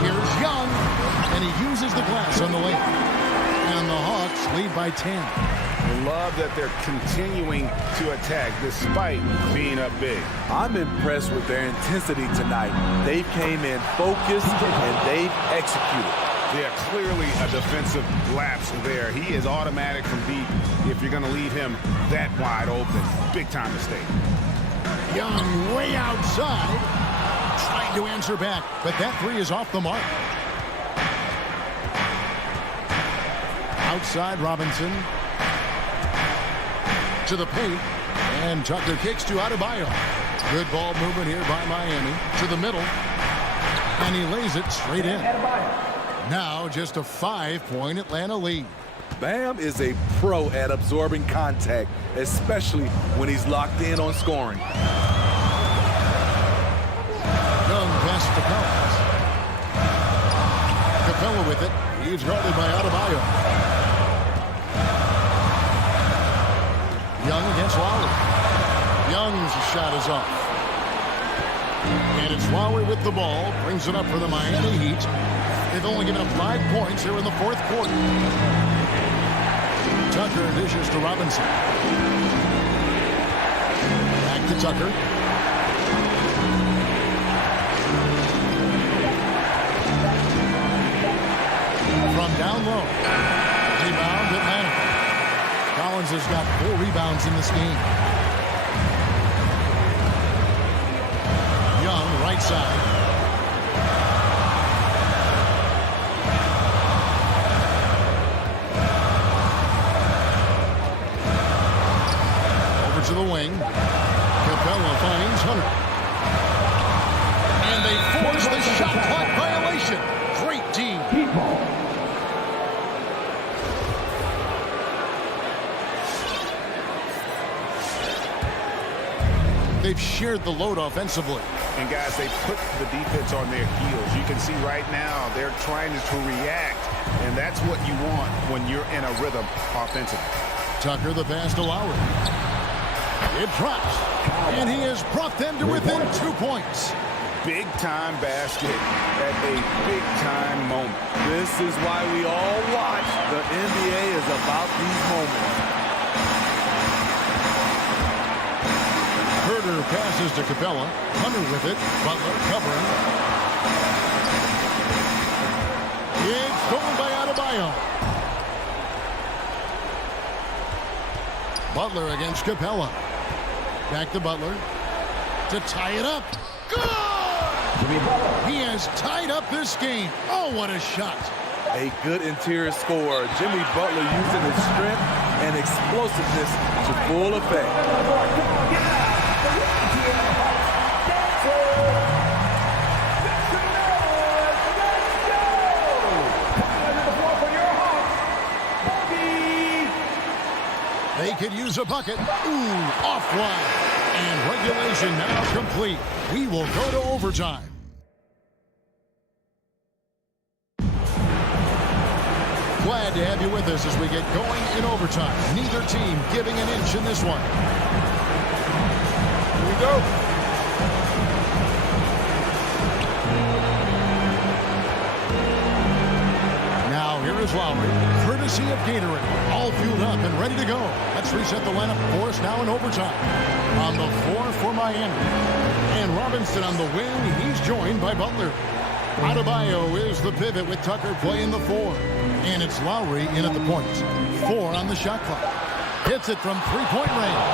Here's Young, and he uses the glass on the lane. And the Hawks lead by 10. Love that they're continuing to attack despite being up big. I'm impressed with their intensity tonight. They came in focused and they've executed. Yeah, clearly a defensive lapse there. He is automatic from deep if you're going to leave him that wide open. Big time mistake. Young way outside. Trying to answer back, but that three is off the mark. Outside Robinson. To the paint. And Tucker kicks to Adebayo. Good ball movement here by Miami. To the middle. And he lays it straight in. Now just a 5-point Atlanta lead. Bam is a pro at absorbing contact, especially when he's locked in on scoring. Young pass to Collins. Capella with it. He's guarded by Adebayo. Young against Lowry. Young's shot is off. And it's Lowry with the ball. Brings it up for the Miami Heat. They've only given up 5 points here in the fourth quarter. Tucker dishes to Robinson. Back to Tucker. From down low. Rebound Atlanta. Collins has got 4 rebounds in this game. Young, right side. Over to the wing. Capella finds Hunter. And they force the shot clock violation. Great team. They've shared the load offensively. And guys, they put the defense on their heels. You can see right now they're trying to react, and that's what you want when you're in a rhythm offensively. Tucker the pass to Lowry. It drops, and he has brought them to within 2 points. Big-time basket at a big-time moment. This is why we all watch. The NBA is about these moments. Schroeder passes to Capella. Hunter with it. Butler covering. It's stolen by Adebayo. Butler against Capella. Back to Butler. To tie it up. Good! He has tied up this game. Oh, what a shot. A good interior scorer. Jimmy Butler using his strength and explosiveness to full effect. Here's a bucket. Ooh, offline. And regulation now complete. We will go to overtime. Glad to have you with us as we get going in overtime. Neither team giving an inch in this one. Here we go. Now here is Lowry, courtesy of Gatorade, all fueled up and ready to go. Let's reset the lineup for us now in overtime. On the floor for Miami. And Robinson on the wing, he's joined by Butler. Adebayo is the pivot with Tucker playing the 4. And it's Lowry in at the point. 4 on the shot clock. Hits it from three-point range.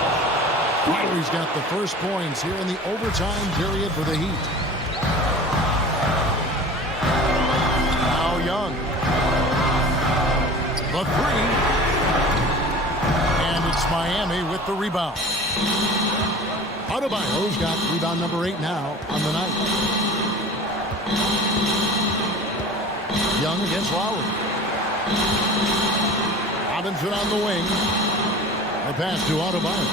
Lowry's got the first points here in the overtime period for the Heat. Now Young. The 3. And it's Miami with the rebound. Adebayo's got rebound number 8 now on the night. Young against Lowry. Robinson on the wing. The pass to Adebayo.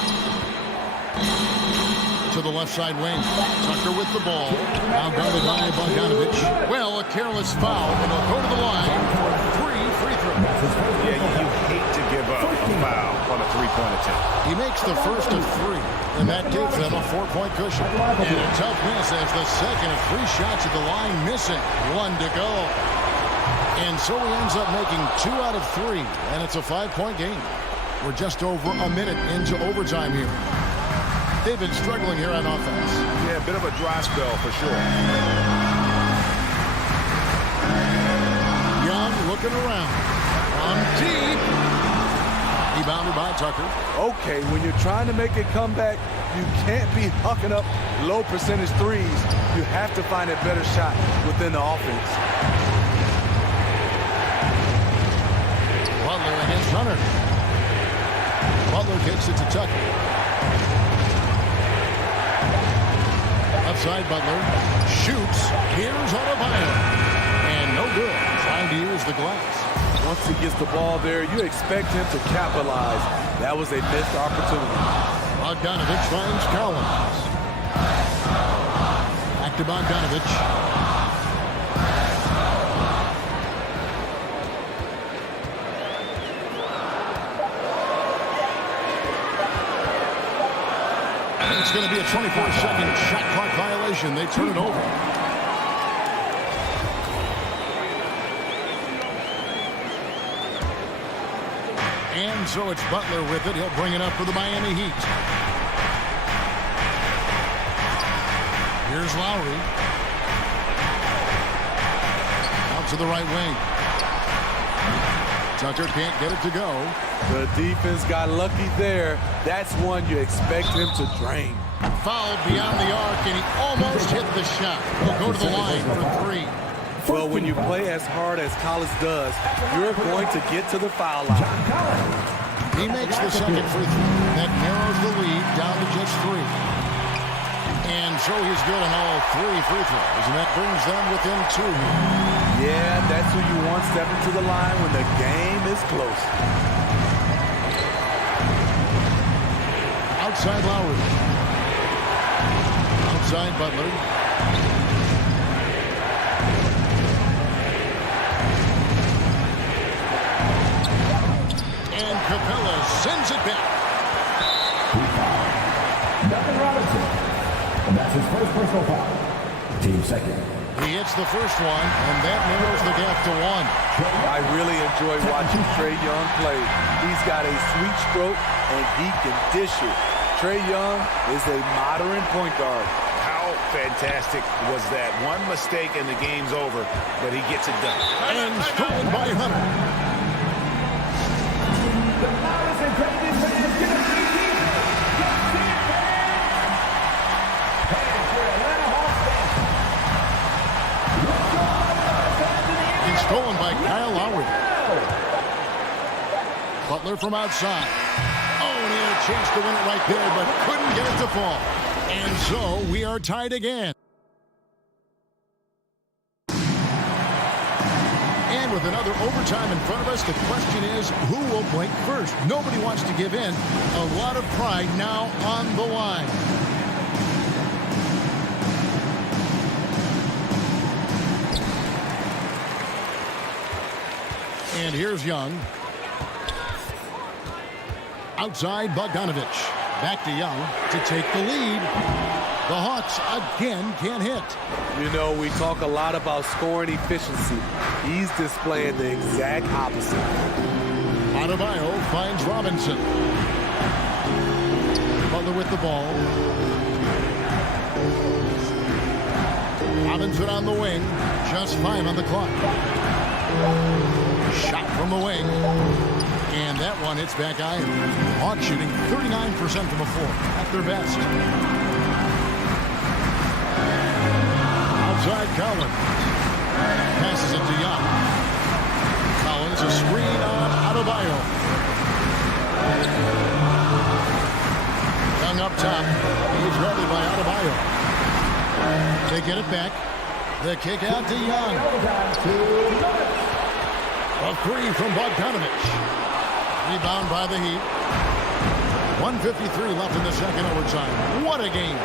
To the left side wing. Tucker with the ball. Now guarded by Bogdanovich. Well, a careless foul, and he'll go to the line for 3 free throws. Yeah, you hate to give up a foul on a three-point attempt. He makes the first of 3, and that gives them a 4-point cushion. And a tough miss as the second of 3 shots at the line missing. 1 to go. And so he ends up making 2 out of 3, and it's a 5-point game. We're just over a minute into overtime here. They've been struggling here on offense. Yeah, a bit of a dry spell for sure. Young looking around. On deep. Rebounded by Tucker. Okay, when you're trying to make a comeback, you can't be hucking up low percentage threes. You have to find a better shot within the offense. Butler against Hunter. Butler kicks it to Tucker. Outside Butler. Shoots. Here's Adebayo. And no good. Trying to use the glass. Once he gets the ball there, you expect him to capitalize. That was a missed opportunity. Bogdanovich finds Collins. Back to Bogdanovich. It's going to be a 24-second shot clock violation. They turn it over. And so it's Butler with it. He'll bring it up for the Miami Heat. Here's Lowry. Out to the right wing. Tucker can't get it to go. The defense got lucky there. That's one you expect him to drain. Fouled beyond the arc, and he almost hit the shot. He'll go to the line for 3. Well, when you play as hard as Collins does, you're going to get to the foul line. He makes the second free throw. That narrows the lead down to just 3. And so he's good on all 3 free throws, and that brings them within 2 here. Yeah, that's who you want stepping to the line when the game is close. Outside Lowry. Outside Butler. And Capella sends it back. Duncan Robinson. And that's his first personal foul. Team second. He hits the first one, and that narrows the gap to 1. I really enjoy watching Trae Young play. He's got a sweet stroke, and he can dish it. Trae Young is a modern point guard. How fantastic was that? One mistake and the game's over, but he gets it done. And stolen by Hunter. Stolen by Kyle Lowry. Butler from outside. Oh, and he had a chance to win it right there, but couldn't get it to fall. And so we are tied again. And And with another overtime in front of us, the question is, who will blink first? Nobody wants to give in. A lot of pride now on the line. And here's Young. Outside Bogdanovich. Back to Young to take the lead. The Hawks again can't hit. You know, we talk a lot about scoring efficiency. He's displaying the exact opposite. Adebayo finds Robinson. Butler with the ball. Robinson on the wing. Just 5 on the clock. Shot from the wing. And that one hits back iron. Hawks shooting 39% from the floor at their best. Outside Collins. Passes it to Young. Collins a screen on Adebayo. Young up top. He's guarded by Adebayo. They get it back. The kick out to Young. A three from Bogdanovich. Rebound by the Heat. 1:53 left in the second overtime. What a game.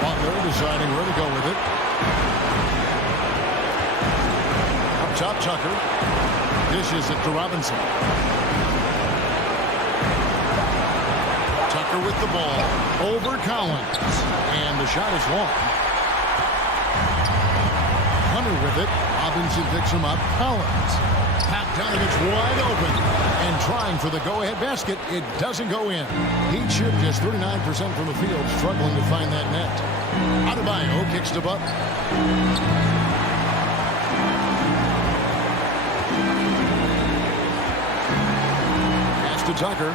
Butler deciding where to go with it. Up top, Tucker. Dishes it to Robinson. Tucker with the ball. Over Collins. And the shot is long. Hunter with it. Robinson picks him up. Collins. Bogdanovich wide open. And trying for the go-ahead basket. It doesn't go in. Heat shoot just 39% from the field. Struggling to find that net. Adebayo kicks to Butler. Pass to Tucker.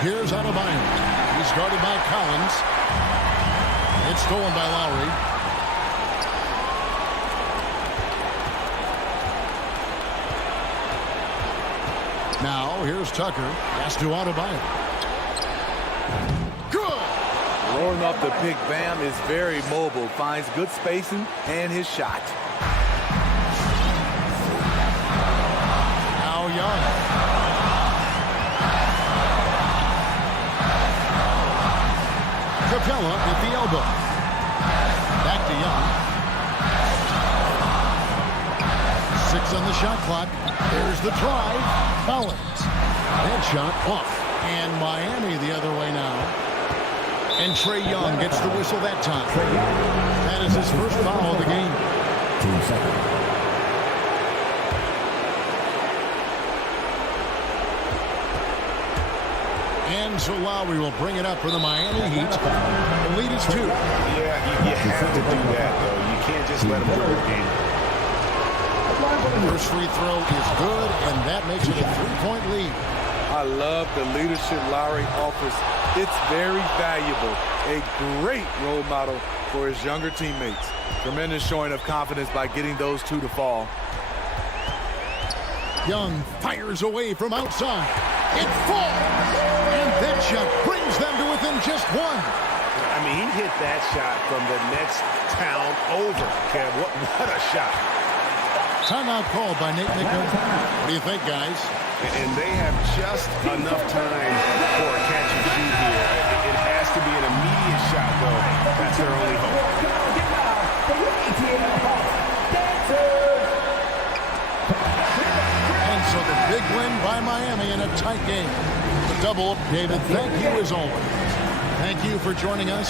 Here's Adebayo. He's guarded by Collins. It's stolen by Lowry. Now, here's Tucker. Pass to Adebayo. Good! Rolling off the pick, Bam is very mobile. Finds good spacing and his shot. Now Young. Capella at the elbow. Back to Young. 6 on the shot clock. There's the drive. Collins. That shot off. And Miami the other way now. And Trae Young gets the whistle that time. That is his first foul of the game. 2 seconds. And so Lowry will bring it up for the Miami Heat. The lead is 2. Yeah, you have to do that, though. You can't just let them throw the game. First free throw is good, and that makes it a 3-point lead. I love the leadership Lowry offers. It's very valuable. A great role model for his younger teammates. Tremendous showing of confidence by getting those two to fall. Young fires away from outside. It falls! And that shot brings them to within just 1. I mean, he hit that shot from the next town over. Kev, what a shot. Timeout called by Nate Nichols. What do you think, guys? And they have just enough time for a catch and shoot here. It has to be an immediate shot, though. That's their only hope. And so the big win by Miami in a tight game. The double, David, thank you as always. Thank you for joining us.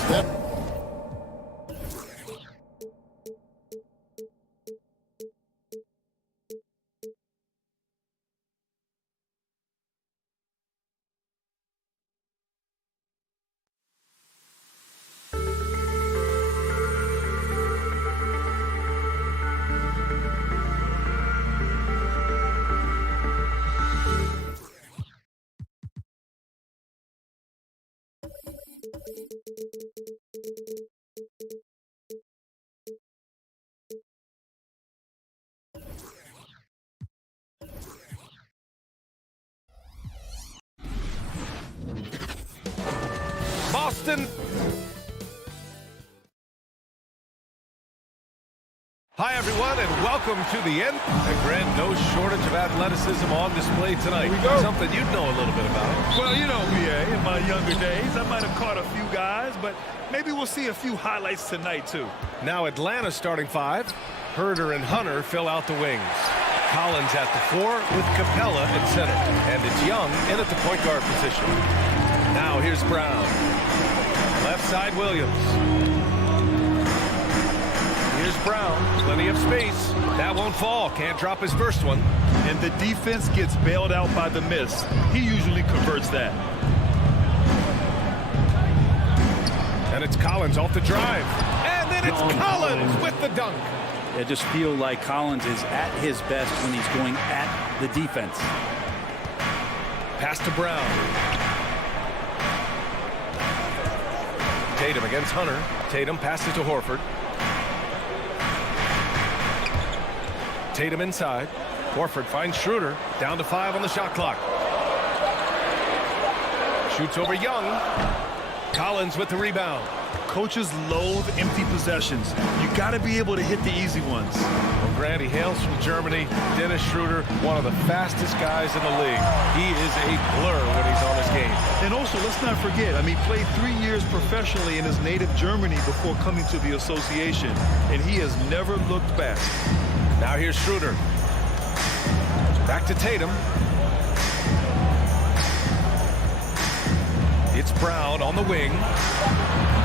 Boston welcome to the end. And Grant, no shortage of athleticism on display tonight. Something you'd know a little bit about. Well, you know, BA, in my younger days, I might have caught a few guys, but maybe we'll see a few highlights tonight, too. Now Atlanta starting 5. Herder and Hunter fill out the wings. Collins at the 4 with Capella at center. And it's Young in at the point guard position. Now here's Brown. Left side Williams. Here's Brown. Plenty of space. That won't fall. Can't drop his first one. And the defense gets bailed out by the miss. He usually converts that. And it's Collins off the drive. And then it's Collins with the dunk. I just feel like Collins is at his best when he's going at the defense. Pass to Brown. Tatum against Hunter. Tatum passes to Horford. Tatum inside. Horford finds Schroeder. Down to 5 on the shot clock. Shoots over Young. Collins with the rebound. Coaches loathe empty possessions. You got to be able to hit the easy ones. Well, Grant, he hails from Germany. Dennis Schroeder, one of the fastest guys in the league. He is a blur when he's on his game. And also, let's not forget, he played 3 years professionally in his native Germany before coming to the association, and he has never looked back. Now here's Schroeder. Back to Tatum. It's Brown on the wing.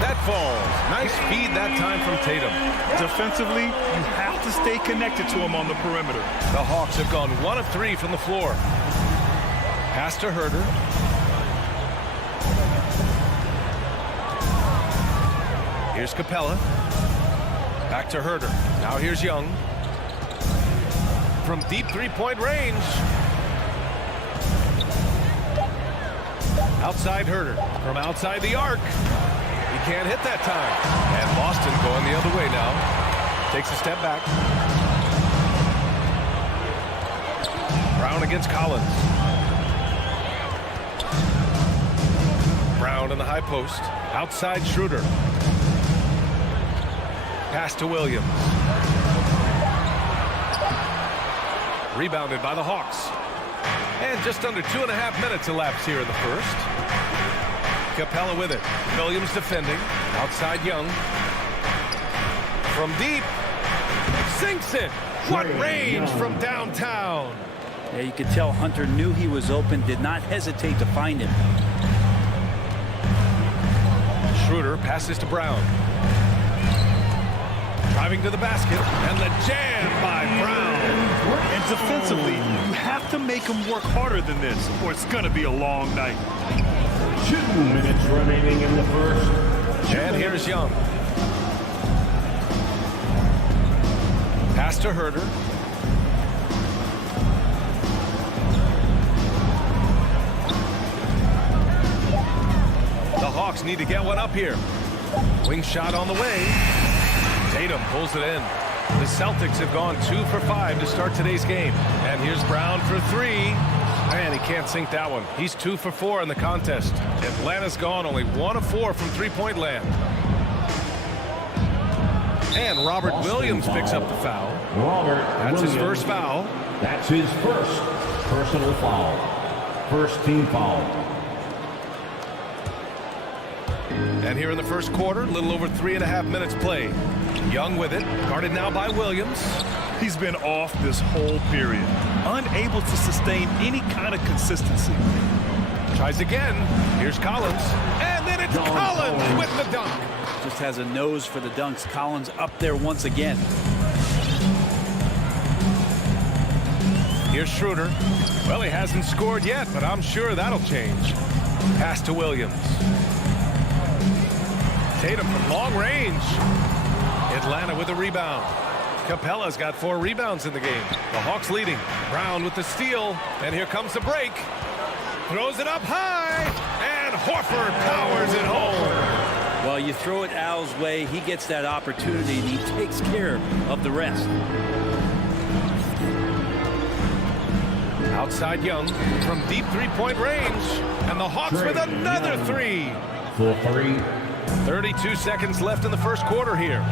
That falls. Nice feed that time from Tatum. Defensively, you have to stay connected to him on the perimeter. The Hawks have gone 1 of 3 from the floor. Pass to Herder. Here's Capella. Back to Herder. Now here's Young. From deep three-point range. Outside Herder. From outside the arc. He can't hit that time. And Boston going the other way now. Takes a step back. Brown against Collins. Brown in the high post. Outside Schroeder. Pass to Williams. Rebounded by the Hawks. And just under 2.5 minutes elapsed here in the first. Capella with it. Williams defending. Outside Young. From deep. Sinks it. What range from downtown. Yeah, you could tell Hunter knew he was open, did not hesitate to find him. Schroeder passes to Brown. Driving to the basket. And the jam by Brown. And defensively, you have to make him work harder than this, or it's going to be a long night. 2 minutes remaining in the first. And here's Young. Pass to Herder. The Hawks need to get one up here. Wing shot on the way. Tatum pulls it in. The Celtics have gone 2 for 5 to start today's game. And here's Brown for 3. Man, he can't sink that one. He's 2 for 4 in the contest. Atlanta's gone only 1 of 4 from three-point land. And Robert Williams picks up the foul. That's his first foul. That's his first personal foul. First team foul. And here in the first quarter, a little over 3.5 minutes played. Young with it, guarded now by Williams. He's been off this whole period, unable to sustain any kind of consistency. Tries again. Here's Collins. And then it's Collins with the dunk. Just has a nose for the dunks. Collins up there once again. Here's Schroeder. Well, he hasn't scored yet, but I'm sure that'll change. Pass to Williams. Tatum from long range. Atlanta with a rebound. Capella's got 4 rebounds in the game. The Hawks leading. Brown with the steal. And here comes the break. Throws it up high. And Horford powers it home. Well, you throw it Al's way. He gets that opportunity, and he takes care of the rest. Outside Young from deep three-point range. And the Hawks with another 3. For 3. 32 seconds left in the first quarter here.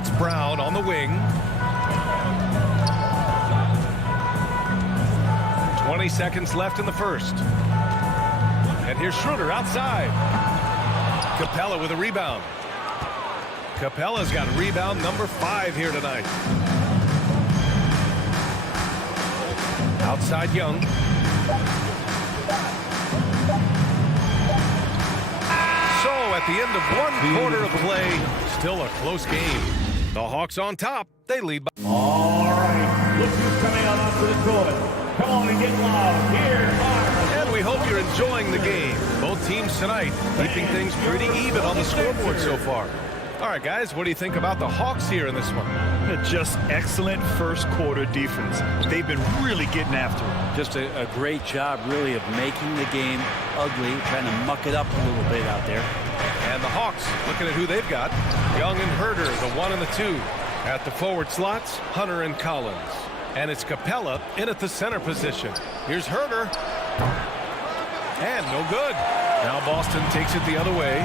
It's Brown on the wing. 20 seconds left in the first. And here's Schroeder outside. Capella with a rebound. Capella's got rebound number 5 here tonight. Outside Young. So at the end of one quarter of play, still a close game. The Hawks on top. They lead by. All right, look who's coming out onto the court. Come on and get loud. Here are... And we hope you're enjoying the game. Both teams tonight keeping things pretty even on the scoreboard so far. All right, guys, what do you think about the Hawks here in this one? Just excellent first quarter defense. They've been really getting after it. Just a great job, really, of making the game ugly, trying to muck it up a little bit out there. And the Hawks, looking at who they've got. Young and Schroeder, the 1 and the 2. At the forward slots, Hunter and Collins. And it's Capella in at the center position. Here's Schroeder. And no good. Now Boston takes it the other way.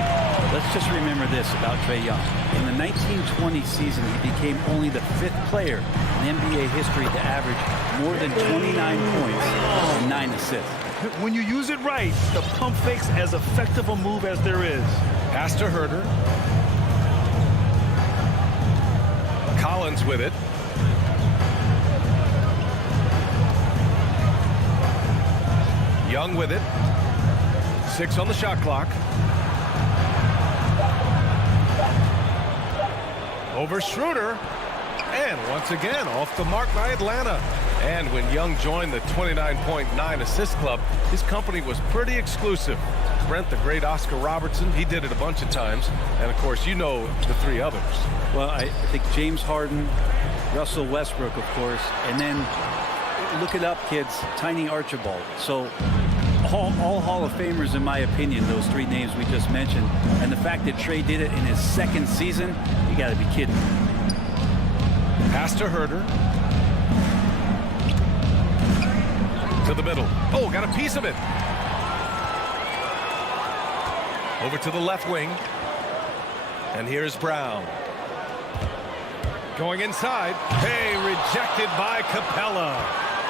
Let's just remember this about Trae Young. In the 1920 season, he became only the 5th player in NBA history to average more than 29 points and 9 assists. When you use it right, the pump fake's as effective a move as there is. Pass to Schroeder. Collins with it. Young with it. 6 on the shot clock. Over Schroeder. And once again, off the mark by Atlanta. And when Young joined the 29.9 assist club, his company was pretty exclusive. Brent, the great Oscar Robertson, he did it a bunch of times. And, of course, you know the 3 others. Well, I think James Harden, Russell Westbrook, of course, and then look it up, kids, Tiny Archibald. So all Hall of Famers, in my opinion, those 3 names we just mentioned. And the fact that Trae did it in his 2nd season, you got to be kidding. Pass to Schroeder. To the middle. Oh, got a piece of it. Over to the left wing. And here's Brown. Going inside. Hey, rejected by Capella.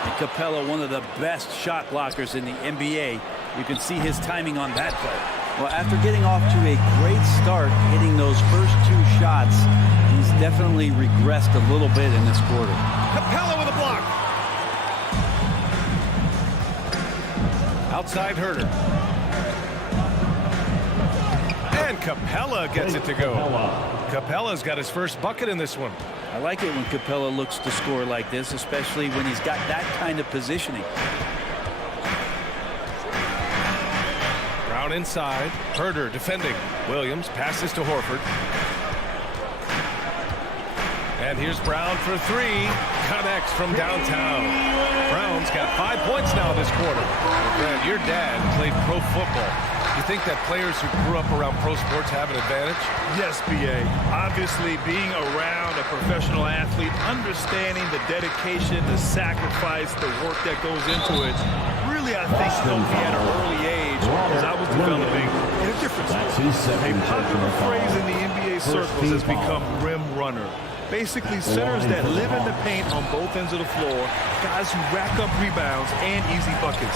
And Capella, one of the best shot blockers in the NBA. You can see his timing on that play. Well, after getting off to a great start, hitting those first 2 shots, he's definitely regressed a little bit in this quarter. Capella with a block. Outside Schroeder. And Capella gets it to go. Capella's got his first bucket in this one. I like it when Capella looks to score like this, especially when he's got that kind of positioning. Brown inside. Schroeder defending. Williams passes to Horford. And here's Brown for 3. Connects from downtown. Brown's got 5 points now this quarter. Brad, your dad played pro football. You think that players who grew up around pro sports have an advantage? Yes, B.A. Obviously, being around a professional athlete, understanding the dedication, the sacrifice, the work that goes into it, really, I think, helped me at an early age as I was developing in a different sport. A popular phrase in the NBA circles has become rim runner. Basically, centers that live in the paint on both ends of the floor, guys who rack up rebounds and easy buckets.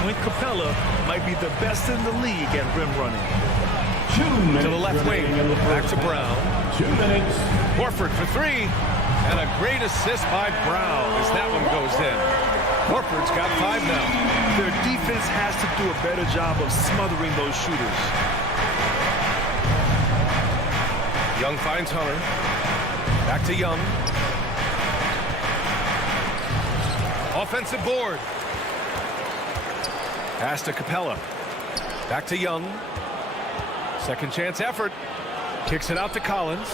Clint Capella might be the best in the league at rim running. 2 minutes to the left wing, back to Brown. 2 minutes. Horford for 3, and a great assist by Brown as that one goes in. Horford's got 5 now. Their defense has to do a better job of smothering those shooters. Young finds Hunter. Back to Young. Offensive board. Pass to Capella. Back to Young. Second chance effort. Kicks it out to Collins.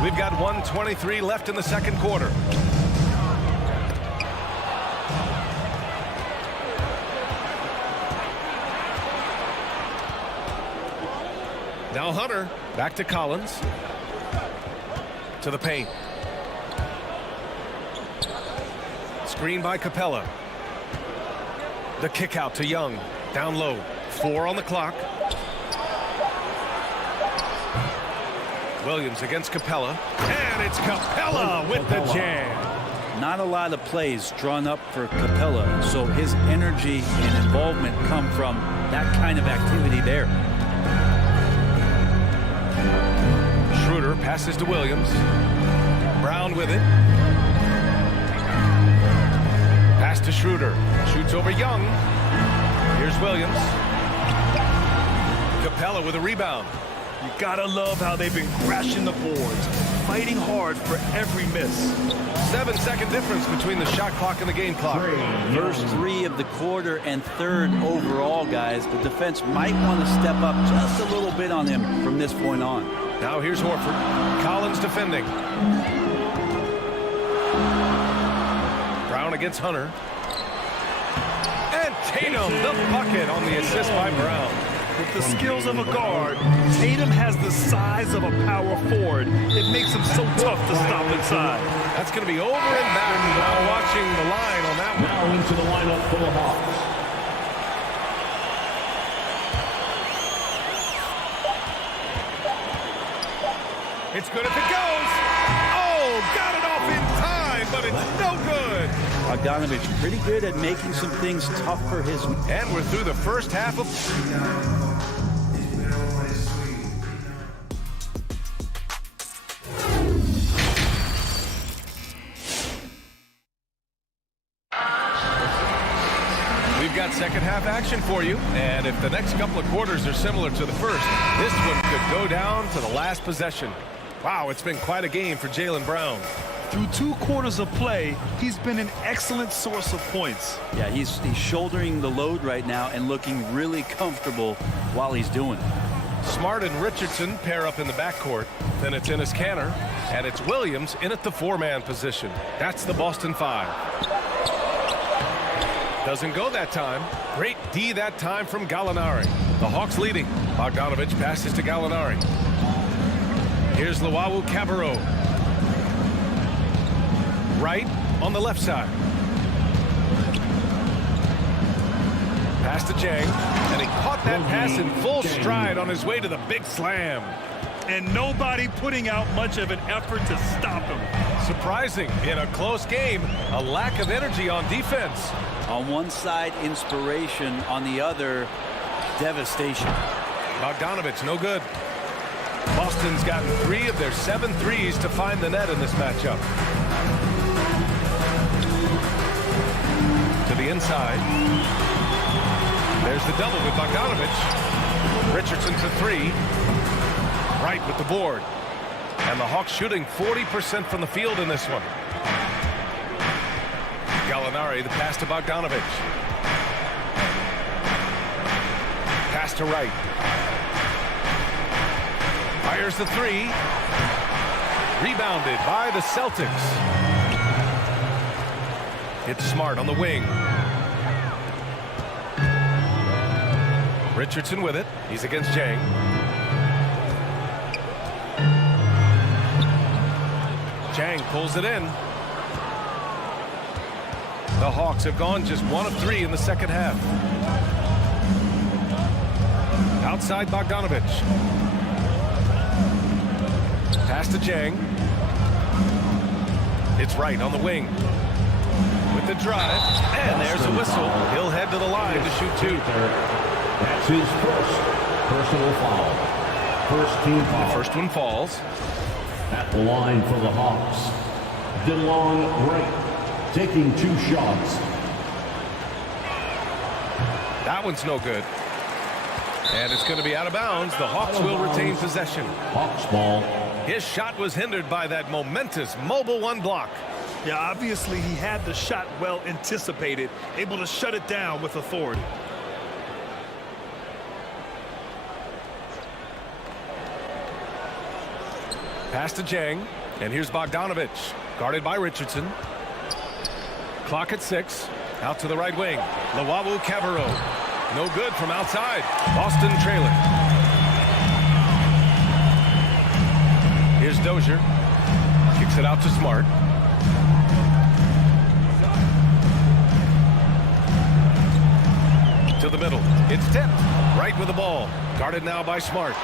We've got 1:23 left in the second quarter. Now Hunter, back to Collins. To the paint. Screen by Capella. The kick out to Young. Down low. 4 on the clock. Williams against Capella. And it's Capella with the jam. Not a lot of plays drawn up for Capella, so his energy and involvement come from that kind of activity there. Schroeder passes to Williams. Brown with it. Pass to Schroeder. Shoots over Young. Here's Williams. Capella with a rebound. You gotta love how they've been crashing the boards, fighting hard for every miss. 7-second difference between the shot clock and the game clock. First 3 of the quarter and 3rd overall, guys. The defense might want to step up just a little bit on him from this point on. Now here's Horford. Collins defending. Brown against Hunter. And Tatum, the bucket on the assist by Brown. With the skills of a guard, Tatum has the size of a power forward. It makes him so tough to stop inside. That's going to be over and back. Now watching the line on that one. Now into the lineup for the Hawks. It's good if it goes. Oh, got it off in time, but it's no good. Bogdanovich pretty good at making some things tough for his. And we're through the first half of... We've got second half action for you. And if the next couple of quarters are similar to the first, this one could go down to the last possession. Wow, it's been quite a game for Jaylen Brown. Through 2 quarters of play, he's been an excellent source of points. Yeah, he's shouldering the load right now and looking really comfortable while he's doing it. Smart and Richardson pair up in the backcourt. Then it's Enes Kanter, and it's Williams in at the 4-man position. That's the Boston 5. Doesn't go that time. Great D that time from Gallinari. The Hawks leading. Bogdanovich passes to Gallinari. Here's Lowry. Right on the left side. Pass to Jang, and he caught that pass in full stride on his way to the big slam. And nobody putting out much of an effort to stop him. Surprising in a close game, a lack of energy on defense. On one side, inspiration. On the other, devastation. Bogdanovich, no good. Boston's gotten 3 of their 7 threes to find the net in this matchup. To the inside. There's the double with Bogdanovich. Richardson for 3. Right with the board. And the Hawks shooting 40% from the field in this one. Gallinari, the pass to Bogdanovich. Pass to Wright. Fires the 3. Rebounded by the Celtics. It's Smart on the wing. Richardson with it. He's against Jang. Jang pulls it in. The Hawks have gone just 1 of 3 in the second half. Outside Bogdanovich. Pass to Jang. It's Wright on the wing. With the drive. And there's a whistle. He'll head to the line to shoot 2. That's his first personal foul. First team foul. The first one falls. At the line for the Hawks, DeLon Wright taking 2 shots. That one's no good. And it's going to be out of bounds. The Hawks will retain possession. Hawks ball. His shot was hindered by that momentous mobile 1 block. Yeah, obviously he had the shot well anticipated, able to shut it down with authority. Pass to Jang, and here's Bogdanovich, guarded by Richardson. Clock at 6, out to the right wing. Lowry. No good from outside. Boston trailing. Here's Dozier. Kicks it out to Smart. To the middle. It's tipped. Right with the ball. Guarded now by Smart.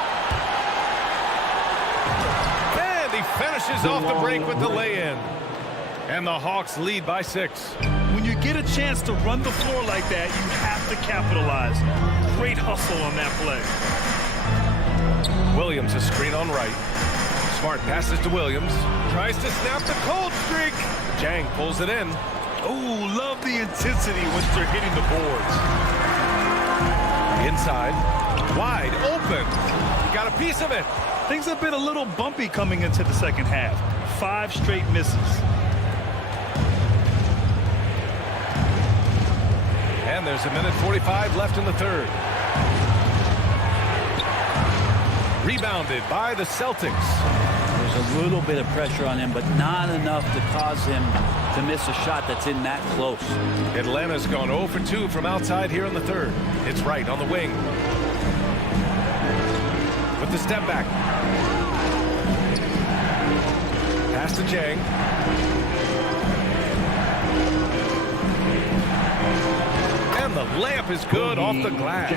he finishes off the break with the lay-in. And the Hawks lead by 6. When you get a chance to run the floor like that, you have to capitalize. Great hustle on that play. Williams a screen on right. Smart passes to Williams. Tries to snap the cold streak. Jang pulls it in. Oh, love the intensity once they're hitting the boards. Inside. Wide open. He got a piece of it. Things have been a little bumpy coming into the second half. 5 straight misses. And there's a minute 45 left in the third. Rebounded by the Celtics. There's a little bit of pressure on him, but not enough to cause him to miss a shot that's in that close. Atlanta's gone 0 for 2 from outside here in the third. It's Wright on the wing. With the step back. Pass to Jang. And the layup is good off the glass.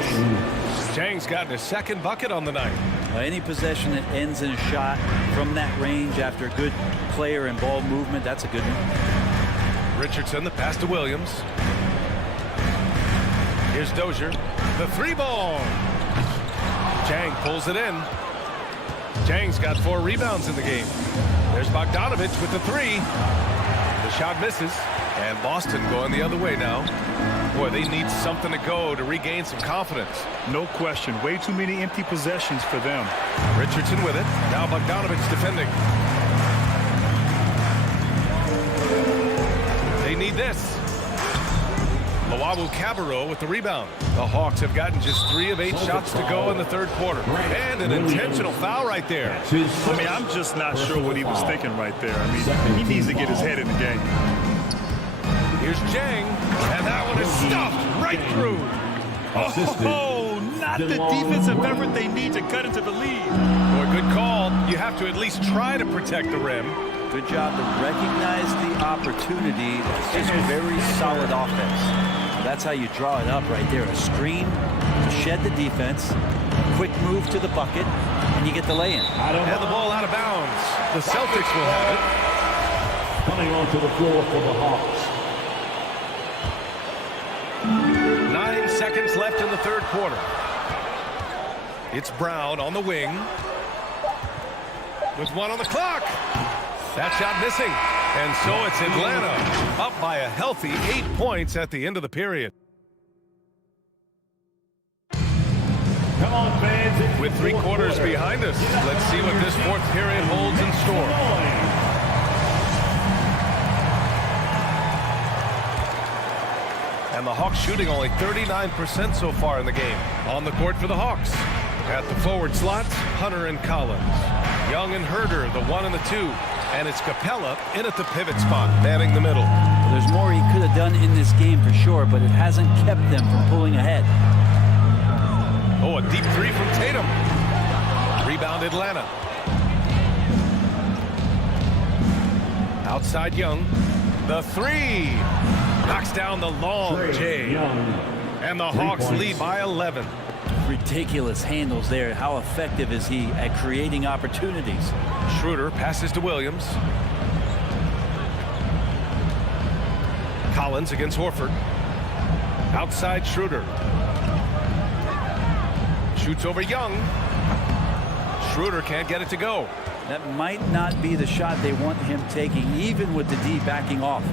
Jang's gotten his second bucket on the night. Any possession that ends in a shot from that range after good player and ball movement, that's a good one. Richardson, the pass to Williams. Here's Dozier. The 3-ball. Jang pulls it in. Jang's got 4 rebounds in the game. There's Bogdanovich with the 3. The shot misses. And Boston going the other way now. Boy, they need something to go to regain some confidence. No question. Way too many empty possessions for them. Richardson with it. Now Bogdanovich defending. They need this. Luwawu-Cabarrot with the rebound. The Hawks have gotten just 3 of 8 shots to go in the third quarter. And an intentional foul right there. I mean, I'm just not sure what he was thinking right there. I mean, he needs to get his head in the game. Here's Jang, and that one is stuffed right through. Oh, not the defensive effort they need to cut into the lead. Boy, good call. You have to at least try to protect the rim. Good job to recognize the opportunity. It's just very solid offense. That's how you draw it up right there. A screen to shed the defense, a quick move to the bucket, and you get the lay-in. And the ball out of bounds. The Celtics will have it. Coming onto the floor for the Hawks. 9 seconds left in the third quarter. It's Brown on the wing. With 1 on the clock. That shot missing. And so it's Atlanta up by a healthy 8 points at the end of the period. Come on, fans. With 3 quarters behind us, let's see what this fourth period holds in store. And the Hawks shooting only 39% so far in the game. On the court for the Hawks. At the forward slots, Hunter and Collins. Young and Schroeder, the 1 and the 2. And it's Capella in at the pivot spot, manning the middle. Well, there's more he could have done in this game for sure, but it hasn't kept them from pulling ahead. Oh, a deep 3 from Tatum. Rebound Atlanta. Outside Young. The 3. Knocks down the long J. And the Hawks lead by 11. Ridiculous handles there. How effective is he at creating opportunities? Schroeder passes to Williams. Collins against Horford. Outside Schroeder. Shoots over Young. Schroeder can't get it to go. That might not be the shot they want him taking, even with the D backing off.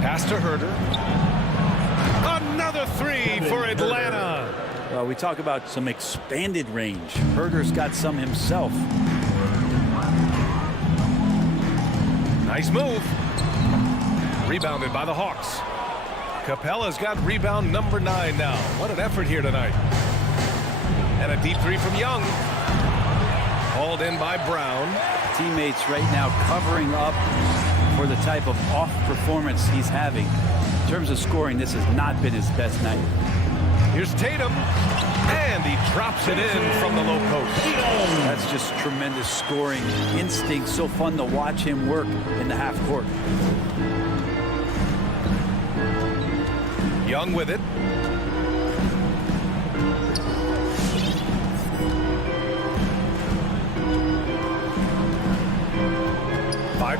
Pass to Schroeder. Another 3 for Atlanta. Well, we talk about some expanded range. Schroeder's got some himself. Nice move. Rebounded by the Hawks. Capella's got rebound number 9 now. What an effort here tonight. And a deep 3 from Young. Hauled in by Brown. Teammates right now covering up for the type of off performance he's having. In terms of scoring, this has not been his best night. Here's Tatum. And he drops it in from the low post. That's just tremendous scoring instinct. So fun to watch him work in the half court. Young with it.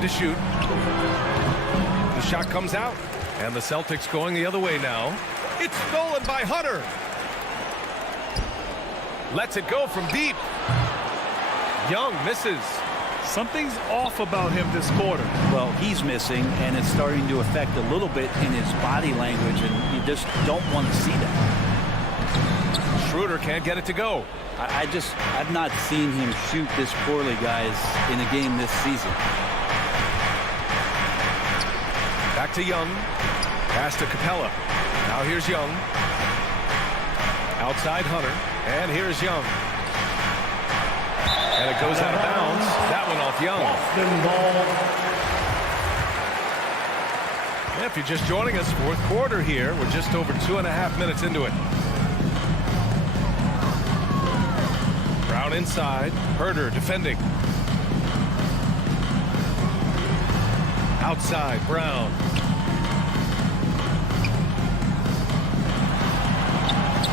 to shoot. The shot comes out, and the Celtics going the other way now. It's stolen by Hunter. Lets it go from deep. Young misses. Something's off about him this quarter. Well, he's missing, and it's starting to affect a little bit in his body language, and you just don't want to see that. Schroeder can't get it to go. I've not seen him shoot this poorly, guys, in a game this season. Back to Young. Pass to Capella. Now here's Young. Outside Hunter. And here's Young. And it goes out of bounds. That went off Young. Yeah, if you're just joining us, fourth quarter here. We're just over 2.5 minutes into it. Brown inside. Schroeder defending. Outside Brown.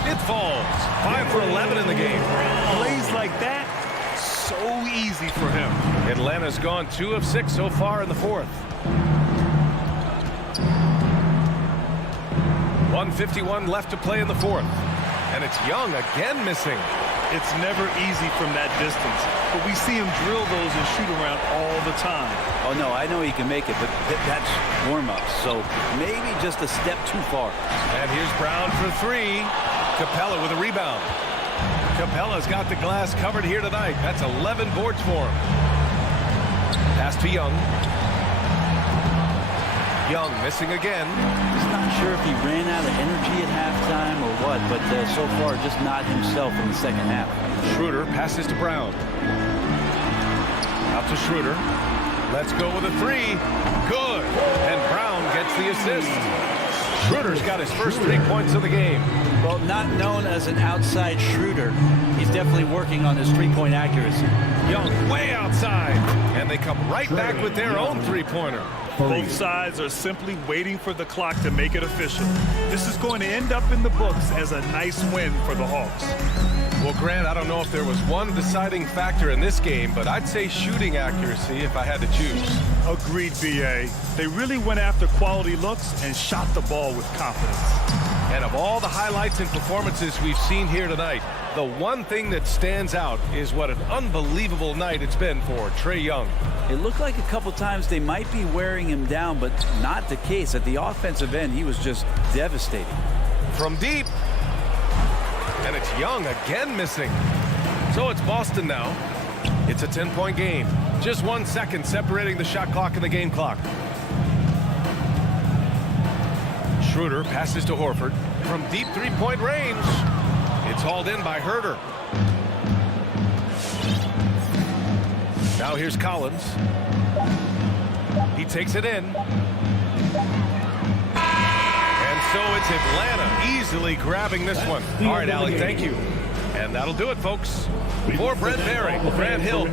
It falls. 5 for 11 in the game. Plays like that, so easy for him. Atlanta's gone 2 of 6 so far in the fourth. 1:51 left to play in the fourth. And it's Young again missing. It's never easy from that distance, but we see him drill those and shoot around all the time. Oh, no, I know he can make it, but that's warm-up, so maybe just a step too far. And here's Brown for 3. Capella with a rebound. Capella's got the glass covered here tonight. That's 11 boards for him. Pass to Young. Young missing again. Just not sure if he ran out of energy at halftime or what, but so far just not himself in the second half. Schroeder passes to Brown. Out to Schroeder. Let's go with a 3. Good. And Brown gets the assist. Schroeder's got his first 3 points of the game. Well, not known as an outside shooter, he's definitely working on his three-point accuracy. Young way outside. And they come right back with their own three-pointer. Both sides are simply waiting for the clock to make it official. This is going to end up in the books as a nice win for the Hawks. Well, Grant, I don't know if there was one deciding factor in this game, but I'd say shooting accuracy if I had to choose. Agreed, B.A. They really went after quality looks and shot the ball with confidence. And of all the highlights and performances we've seen here tonight, the one thing that stands out is what an unbelievable night it's been for Trae Young. It looked like a couple times they might be wearing him down, but not the case. At the offensive end, he was just devastating. From deep. And it's Young again missing. So it's Boston now. It's a 10-point game. Just 1 second separating the shot clock and the game clock. Schroeder passes to Horford from deep three-point range. It's hauled in by Schroeder. Now here's Collins. He takes it in. And so it's Atlanta easily grabbing this one. All right, Alec, thank you. And that'll do it, folks. For Brent Barry, Grant Hill.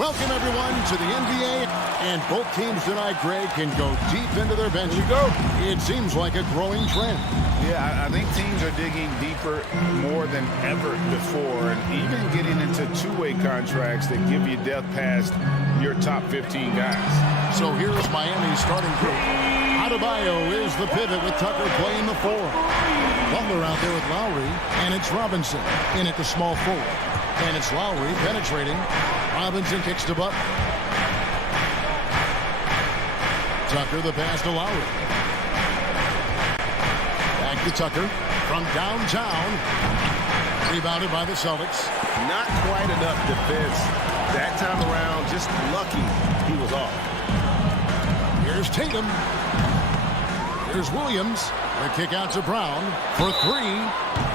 Welcome, everyone, to the NBA. And both teams tonight, Greg, can go deep into their bench. It seems like a growing trend. Yeah, I think teams are digging deeper more than ever before, and even getting into two-way contracts that give you depth past your top 15 guys. So here's Miami's starting group. Adebayo is the pivot with Tucker playing the 4. Butler out there with Lowry, and it's Robinson in at the small forward. And it's Lowry penetrating. Robinson kicks to Butler. Tucker the pass to Lowry. Back to Tucker from downtown. Rebounded by the Celtics. Not quite enough defense that time around. Just lucky he was off. Here's Tatum. Here's Williams. The kick out to Brown for 3.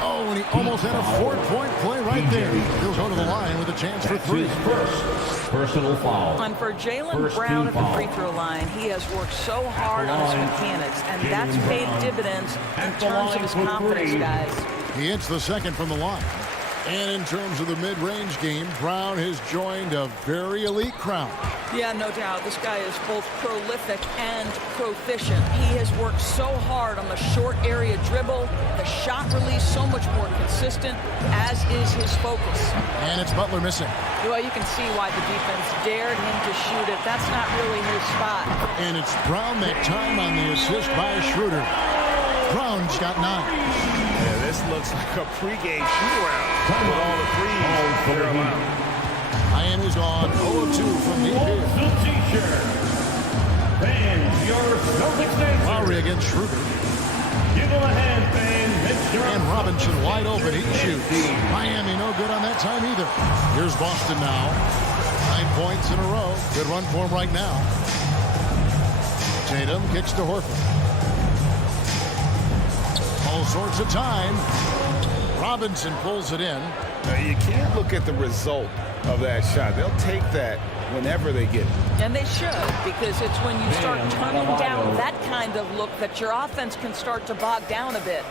Oh, and he almost had a 4-point play right there. He'll go to the line with a chance for 3. First personal foul. And for Jaylen Brown at the free throw line, he has worked so hard on his mechanics, and that's paid dividends in terms of his confidence, guys. He hits the second from the line. And in terms of the mid-range game, Brown has joined a very elite crowd. Yeah, no doubt. This guy is both prolific and proficient. He has worked so hard on the short area dribble, the shot release so much more consistent, as is his focus. And it's Butler missing. Well, you can see why the defense dared him to shoot it. That's not really his spot. And it's Brown that time on the assist by Schroeder. Brown's got 9. Yeah, this looks like a pregame shoot-around with all the threes they're allowed. Miami's on 0-2 from deep here. Lowry against Schroeder. Give him a hand, fans. And Robinson wide open. He shoots. Miami no good on that time either. Here's Boston now. 9 points in a row. Good run for him right now. Tatum kicks to Horford. All sorts of time. Robinson pulls it in. Now, you can't look at the result of that shot. They'll take that whenever they get it. And they should, because it's when you start turning down that kind of look that your offense can start to bog down a bit.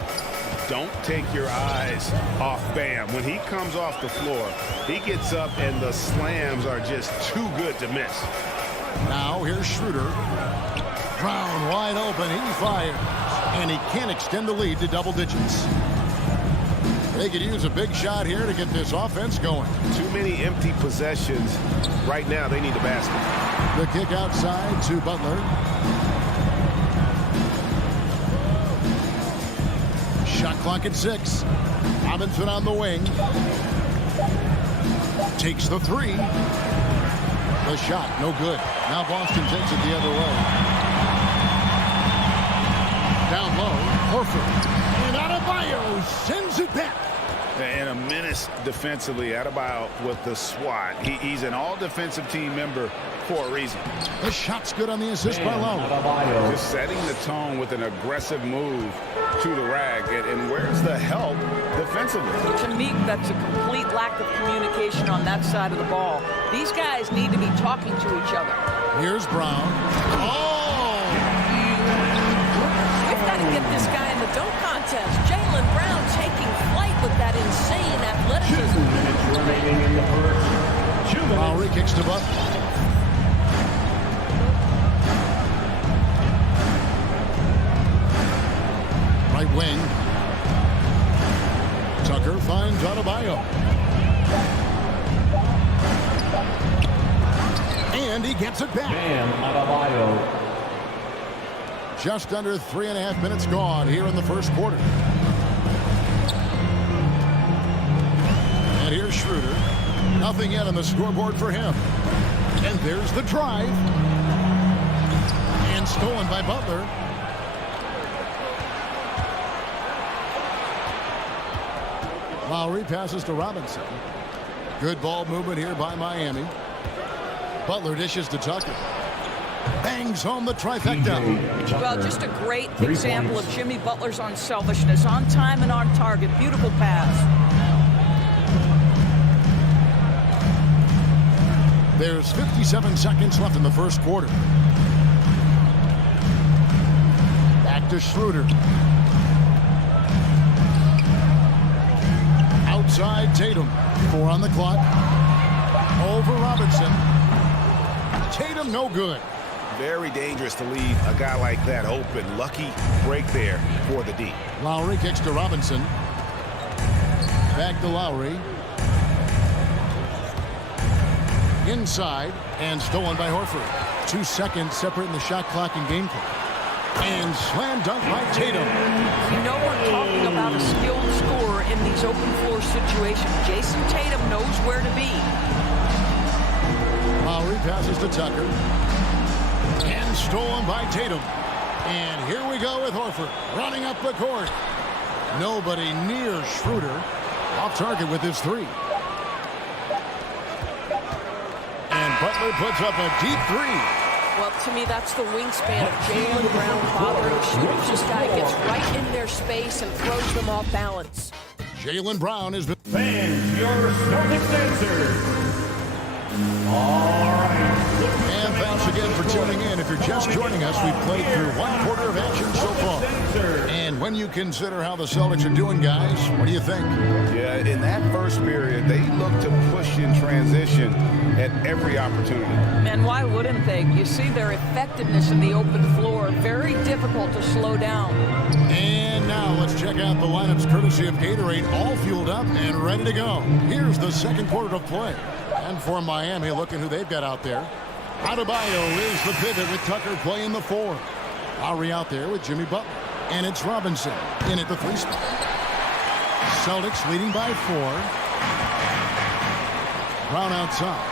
Don't take your eyes off Bam. When he comes off the floor, he gets up and the slams are just too good to miss. Now here's Schroeder. Brown wide open. He fires. And he can't extend the lead to double digits. They could use a big shot here to get this offense going. Too many empty possessions. Right now, they need a basket. The kick outside to Butler. Shot clock at 6. Robinson on the wing. Takes the 3. The shot, no good. Now Boston takes it the other way. Down low, Horford. And Adebayo sends it back. And a menace defensively. Adebayo with the swat. He's an all-defensive team member for a reason. The shot's good on the assist by Lowry. Just setting the tone with an aggressive move to the rag. And where's the help defensively? To me, that's a complete lack of communication on that side of the ball. These guys need to be talking to each other. Here's Brown. Oh! We've got to get this guy in the dunk contest. Jaylen Brown taking flight with that insane athleticism. 2 minutes remaining in the first. 2 minutes. Lowry kicks to Butler. Right wing. Tucker finds Adebayo. And he gets it back. Bam Adebayo. Just under 3.5 minutes gone here in the first quarter. And here's Schroeder. Nothing yet on the scoreboard for him. And there's the drive. And stolen by Butler. Lowry passes to Robinson. Good ball movement here by Miami. Butler dishes to Tucker. Bangs home the trifecta. Well, just a great example of Jimmy Butler's unselfishness. On time and on target. Beautiful pass. There's 57 seconds left in the first quarter. Back to Schroeder. Outside Tatum. 4 on the clock. Over Robinson. Tatum, no good. Very dangerous to leave a guy like that open. Lucky break there for the D. Lowry kicks to Robinson. Back to Lowry. Inside and stolen by Horford. 2 seconds separating the shot clock and game clock. And slam dunk by Tatum. You know we're talking about a skilled scorer in these open floor situations. Jason Tatum knows where to be. Lowry passes to Tucker. And stolen by Tatum. And here we go with Horford running up the court. Nobody near Schroeder. Off target with his 3. And Butler puts up a deep 3. Well, to me, that's the wingspan of Jaylen Brown bothering shooters. This guy gets right in their space and throws them off balance. Jaylen Brown has been... Fans, your Celtics answer. All right. And thanks again for tuning in. If you're just joining us, we've played through 1 quarter of action so far. And when you consider how the Celtics are doing, guys, what do you think? Yeah, in that first period, they looked to push in transition at every opportunity. Man, why wouldn't they? You see their effectiveness in the open floor. Very difficult to slow down. And now let's check out the lineups courtesy of Gatorade, all fueled up and ready to go. Here's the second quarter of play. And for Miami, look at who they've got out there. Adebayo is the pivot with Tucker playing the 4. Lowry out there with Jimmy Butler. And it's Robinson in at the 3 spot. Celtics leading by 4. Brown outside.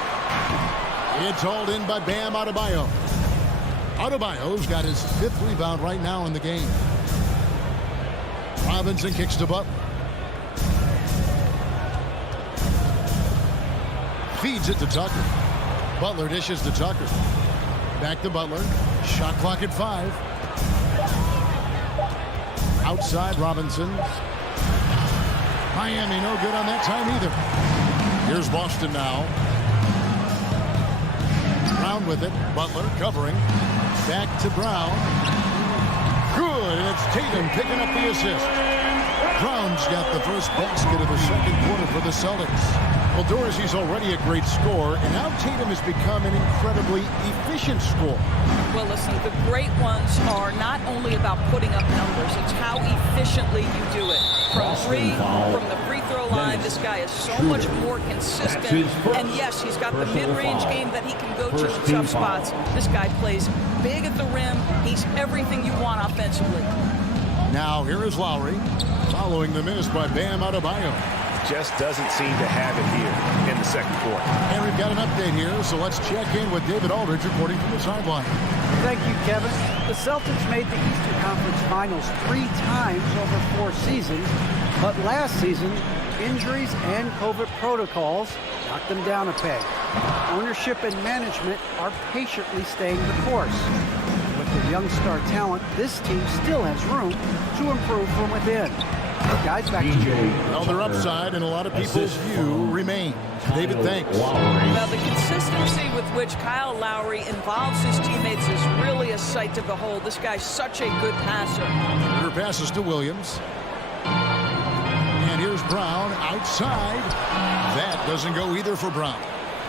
It's hauled in by Bam Adebayo. Adebayo's got his 5th rebound right now in the game. Robinson kicks to Butler. Feeds it to Tucker. Butler dishes to Tucker. Back to Butler. Shot clock at 5. Outside Robinson. Miami no good on that time either. Here's Boston now. Brown with it. Butler covering. Back to Brown. Good. And it's Tatum picking up the assist. Brown's got the first basket of the second quarter for the Celtics. Well, Dorsey's already a great scorer, and now Tatum has become an incredibly efficient scorer. Well, listen, the great ones are not only about putting up numbers, it's how efficiently you do it. From 3, from the free throw line, this guy is so much more consistent. And yes, he's got the mid-range game that he can go to in tough spots. This guy plays big at the rim. He's everything you want offensively. Now here is Lowry, following the miss by Bam Adebayo. Just doesn't seem to have it here in the second quarter. And we've got an update here, so let's check in with David Aldridge reporting from the sideline. Thank you, Kevin. The Celtics made the Eastern Conference Finals 3 times over 4 seasons, but last season, injuries and COVID protocols knocked them down a peg. Ownership and management are patiently staying the course. With the young star talent, this team still has room to improve from within. Guys, back to you. Well, their upside and a lot of people's view remain. David, thanks. Now, the consistency with which Kyle Lowry involves his teammates is really a sight to behold. This guy's such a good passer. Her passes to Williams. And here's Brown outside. That doesn't go either for Brown.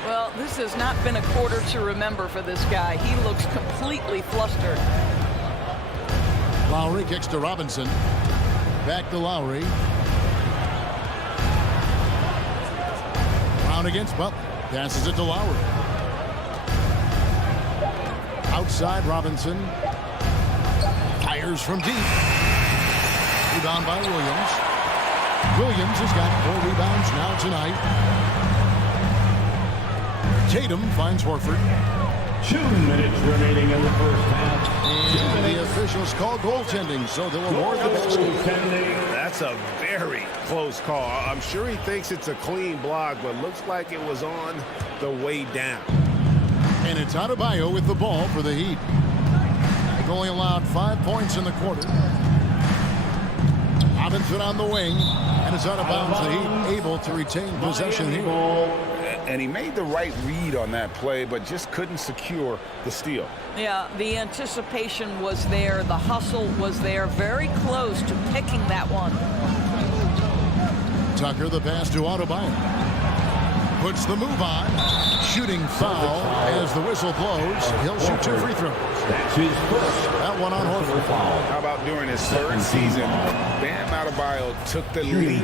Well, this has not been a quarter to remember for this guy. He looks completely flustered. Lowry kicks to Robinson. Back to Lowry. Brown against Butler. Passes it to Lowry. Outside Robinson. Fires from deep. Rebound by Williams. Williams has got 4 rebounds now tonight. Tatum finds Horford. 2 minutes remaining in the first half. And the officials call goaltending, so they'll award the basket. That's a very close call. I'm sure he thinks it's a clean block, but looks like it was on the way down. And it's Adebayo with the ball for the Heat. They've only allowed 5 points in the quarter. Robinson on the wing, and it's out of bounds. The Heat able to retain possession here. And he made the right read on that play, but just couldn't secure the steal. Yeah, the anticipation was there. The hustle was there. Very close to picking that one. Tucker, the pass to Adebayo. Puts the move on. shooting foul as the whistle blows. He'll shoot 2 free throws. That's his first. That one on Horford. How about during his third season, Bam Adebayo took the lead,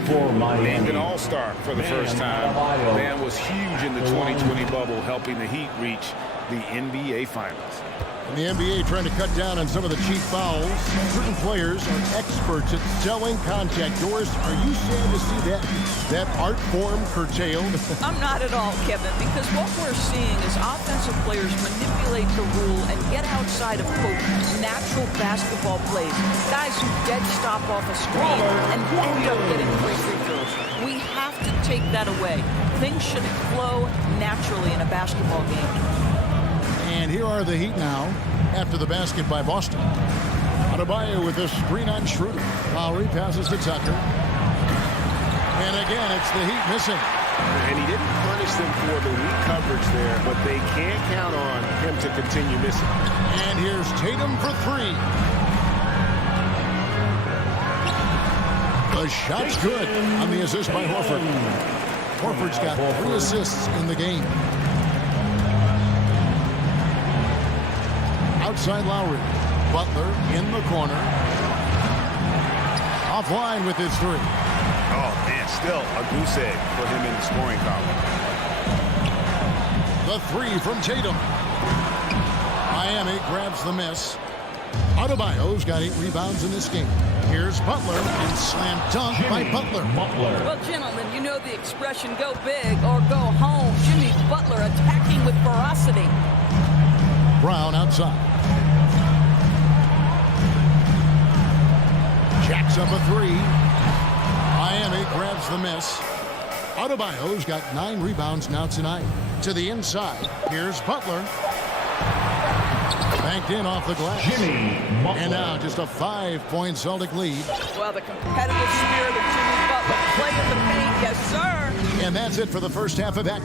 named an all-star for the first time. Bam was huge in the 2020 bubble, helping the Heat reach the NBA Finals. And the NBA trying to cut down on some of the cheap fouls. Certain players are experts at selling contact. Doris, are you sad to see that art form curtailed? I'm not at all, Kevin, because what we're seeing is offensive players manipulate the rule and get outside of, quote, natural basketball plays. Guys who dead stop off a screen and end up getting free throws. We have to take that away. Things should flow naturally in a basketball game. And here are the Heat now after the basket by Boston. Adebayo with a screen on Schroeder. Lowry passes to Tucker. And again, it's the Heat missing. And he didn't punish them for the weak coverage there, but they can't count on him to continue missing. And here's Tatum for 3. The shot's good on the assist by Horford. Horford's got 3 assists in the game. Outside Lowry. Butler in the corner. Offline with his 3. Oh, man, still a goose egg for him in the scoring column. The 3 from Tatum. Miami grabs the miss. Adebayo's got 8 rebounds in this game. Here's Butler and slam dunk by Butler. Well, gentlemen, you know the expression go big or go home. Jimmy Butler attacking with ferocity. Brown outside. Jacks up a 3. Miami grabs the miss. Adebayo's got 9 rebounds now tonight. To the inside. Here's Butler. Banked in off the glass. And now just a 5-point Celtic lead. Well, the competitive spirit of Jimmy Butler. Play in the paint, yes, sir. And that's it for the first half of that.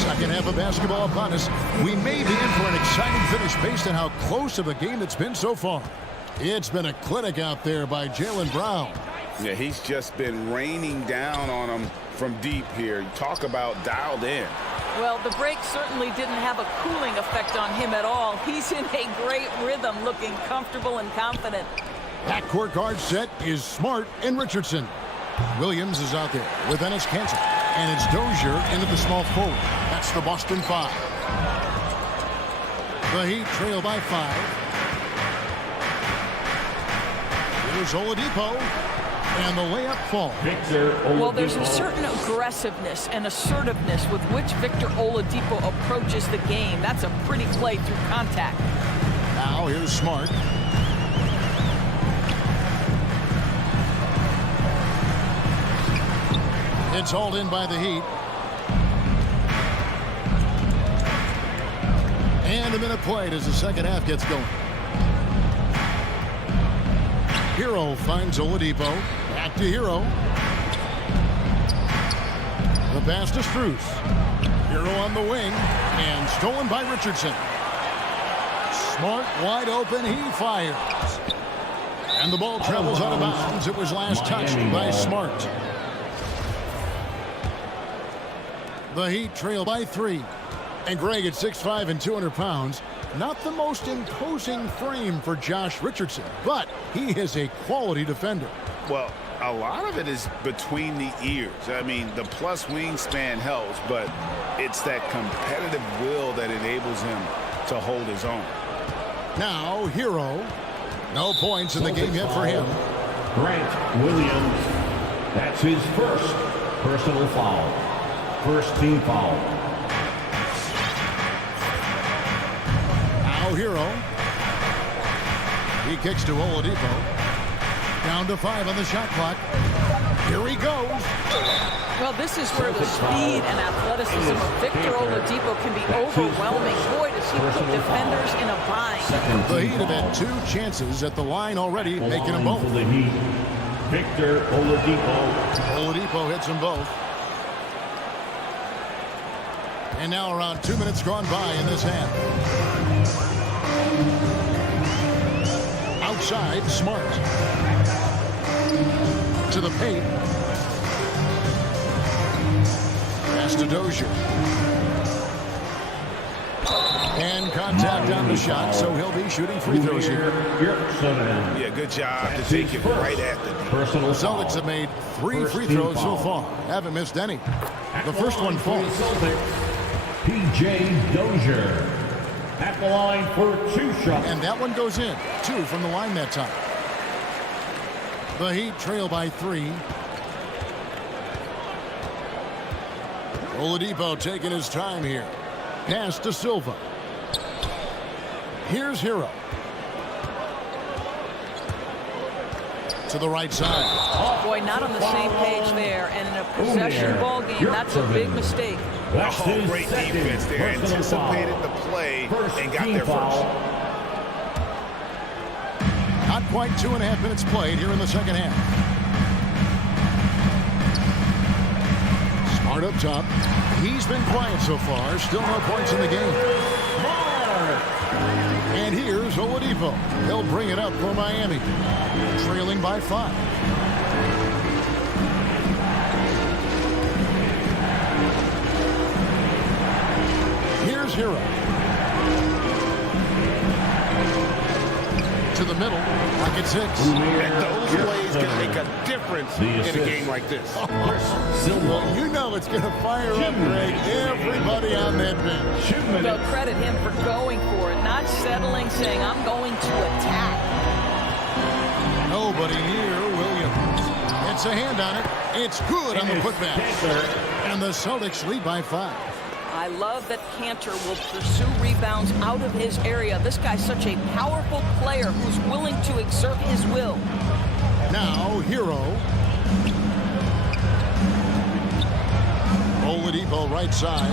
Second half of basketball upon us. We may be in for an exciting finish based on how close of a game it's been so far. It's been a clinic out there by Jaylen Brown. Yeah, he's just been raining down on him from deep here. Talk about dialed in. Well, the break certainly didn't have a cooling effect on him at all. He's in a great rhythm, looking comfortable and confident. Backcourt guard set is Smart and Richardson. Williams is out there with Ennis Cantor. And it's Dozier into the small forward. That's the Boston 5. The Heat trail by 5. Here's Oladipo. And the layup falls. Well, there's a certain aggressiveness and assertiveness with which Victor Oladipo approaches the game. That's a pretty play through contact. Now here's Smart. It's hauled in by the Heat. And a minute played as the second half gets going. Hero finds Oladipo. Back to Hero. The pass to Strus. Hero on the wing. And stolen by Richardson. Smart wide open. He fires. And the ball travels out of bounds. It was last touched by Smart. The Heat trail by 3. And Greg at 6'5" and 200 pounds. Not the most imposing frame for Josh Richardson, but he is a quality defender. Well, a lot of it is between the ears. I mean, the plus wingspan helps, but it's that competitive will that enables him to hold his own. Now, Hero. No points in the game yet for him. Grant Williams. That's his first personal foul. First team foul. Now Hero. He kicks to Oladipo. Down to 5 on the shot clock. Here he goes. Well, this is where the speed and athleticism of Victor Oladipo can be overwhelming. Boy, does he put defenders in a bind. The Heat have had 2 chances at the line already, making them both. The Heat, Victor Oladipo. Oladipo hits them both. And now around 2 minutes gone by in this half. Outside, Smart. To the paint. Pass to Dozier. And contact on the shot, so he'll be shooting free throws here. Yeah, good job to take it right at the The Celtics have made 3 free throws so far. Haven't missed any. The first one falls. P.J. Dozier at the line for 2 shots. And that one goes in. 2 from the line that time. The Heat trail by 3. Oladipo taking his time here. Pass to Silva. Here's Hero. To the right side. Oh, boy, not on the same page there. And in a possession ball game, that's a big mistake. Oh, great defense there. Anticipated the play and got there first. Not quite 2.5 minutes played here in the second half. Smart up top. He's been quiet so far. Still no points in the game. And here's Oladipo. They'll bring it up for Miami. Trailing by 5. Here's Hero. To the middle, pocket 6. And those plays can make a difference in a game like this. Well, you know it's going to fire up, Greg. Everybody on that bench. Well, credit him for going for it, not settling, saying, I'm going to attack. Nobody near Williams. It's a hand on it. It's good on the putback. And the Celtics lead by 5. I love that Cantor will pursue rebounds out of his area. This guy's such a powerful player who's willing to exert his will. Now, Hero. Oladipo right side.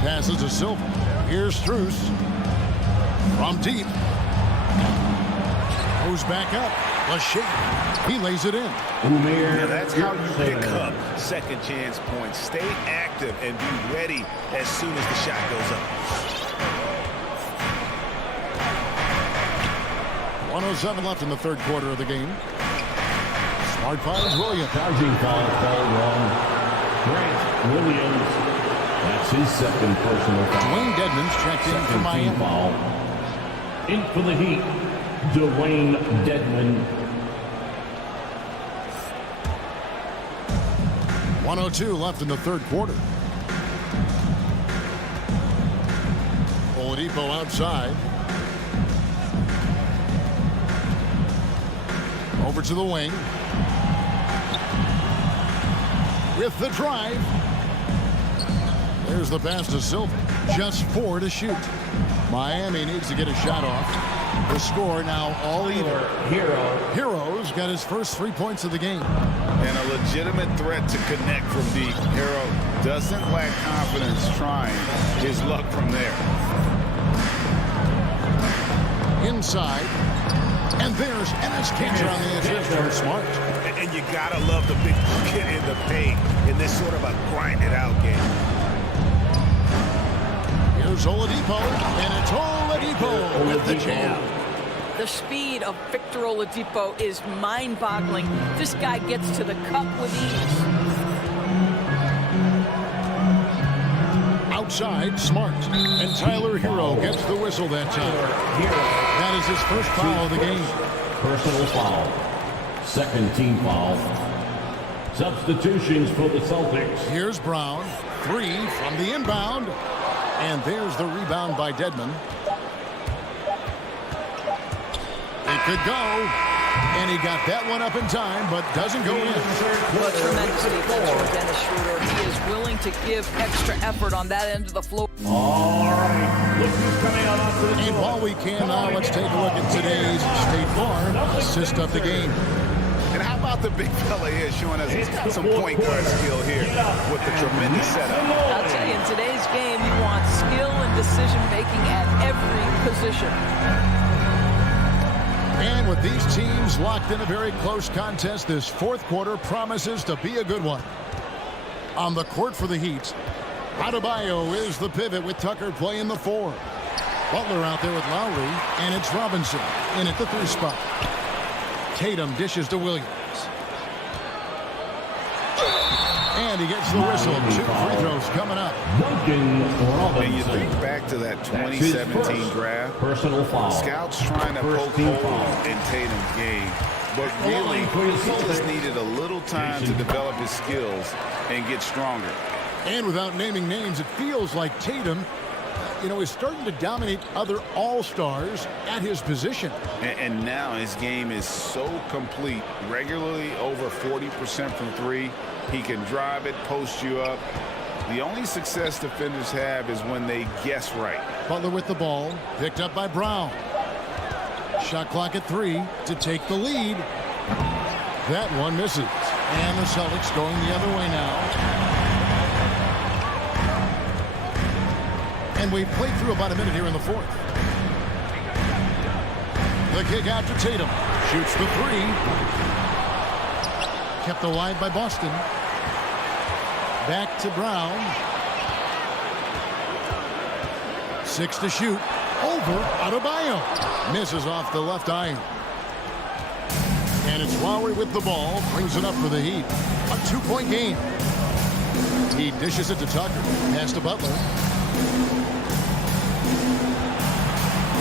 Passes to Silva. Here's Strus. From deep. Goes back up. A shake. He lays it in. Now that's how you pick up second chance points. Stay active and be ready as soon as the shot goes up. 1:07 left in the third quarter of the game. Smart finds Williams. Charging foul called wrong. Grant Williams. That's his second personal foul. Dwayne Dedmon's checked in for Miami. Foul. In for the Heat, Dwayne Dedmon. 1:02 left in the third quarter. Oladipo outside. Over to the wing. With the drive. There's the pass to Silva. Just 4 to shoot. Miami needs to get a shot off. The score now all even. Hero's got his first 3 points of the game. And a legitimate threat to connect from deep. Hero doesn't lack confidence trying his luck from there. Inside. And there's Ennis Cantor on the assist for Smart. And you gotta love the big bucket in the paint in this sort of a grinded out game. Here's Oladipo, and it's Oladipo with the jam. The speed of Victor Oladipo is mind-boggling. This guy gets to the cup with ease. Outside, Smart. And Tyler Hero gets the whistle that time. That is his first foul of the game. Personal foul. Second team foul. Substitutions for the Celtics. Here's Brown. 3 from the inbound. And there's the rebound by Dedmon. It could go. And he got that one up in time, but doesn't go in. Well, tremendous defense from Dennis Schroeder. He is willing to give extra effort on that end of the floor. All right. Look who's coming on to the And while we can now, let's take a look at today's State Farm assist of the game. And how about the big fella here showing us some point guard skill here with the tremendous setup. I'll tell you, in today's game, you want skill and decision-making at every position. And with these teams locked in a very close contest, this fourth quarter promises to be a good one. On the court for the Heat, Adebayo is the pivot with Tucker playing the 4. Butler out there with Lowry, and it's Robinson in at the 3 spot. Tatum dishes to Williams. And he gets the whistle. 2 free throws coming up. And you think back to that 2017 draft, scouts trying to poke holes in Tatum's game, but really he just needed a little time to develop his skills and get stronger. And without naming names, it feels like Tatum, is starting to dominate other all-stars at his position. And now his game is so complete, regularly over 40% from 3. He can drive it, post you up. The only success defenders have is when they guess right. Butler with the ball, picked up by Brown. Shot clock at 3 to take the lead. That one misses. And the Celtics going the other way now. And we've played through about a minute here in the 4th. The kick out to Tatum. Shoots the 3. Kept wide by Boston. Back to Brown. 6 to shoot. Over Adebayo. Misses off the left iron. And it's Lowry with the ball. Brings it up for the Heat. A 2-point game. He dishes it to Tucker. Pass to Butler.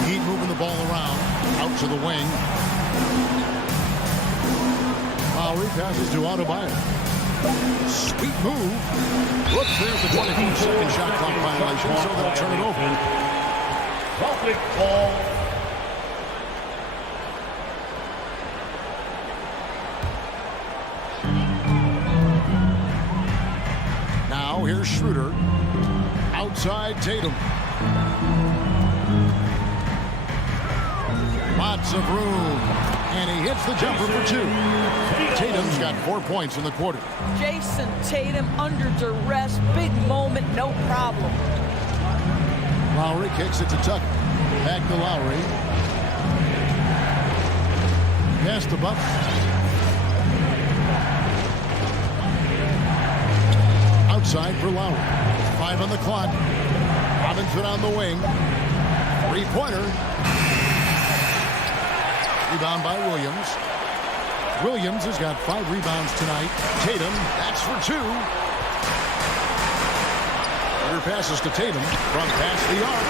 Heat moving the ball around. Out to the wing. Lowry passes to Adebayo. Sweet move. Whoops, there's the 24-second shot clock violation, so they'll turn it over. Celtic ball. Now here's Schroeder. Outside Tatum. Lots of room. And he hits the jumper for 2. Tatum's got 4 points in the quarter. Jason Tatum under duress. Big moment, no problem. Lowry kicks it to Tucker. Back to Lowry. Pass to Butler. Outside for Lowry. 5 on the clock. Robinson on the wing. 3-pointer. Rebound by Williams. Williams has got 5 rebounds tonight. Tatum, that's for 2. Better passes to Tatum from past the arc.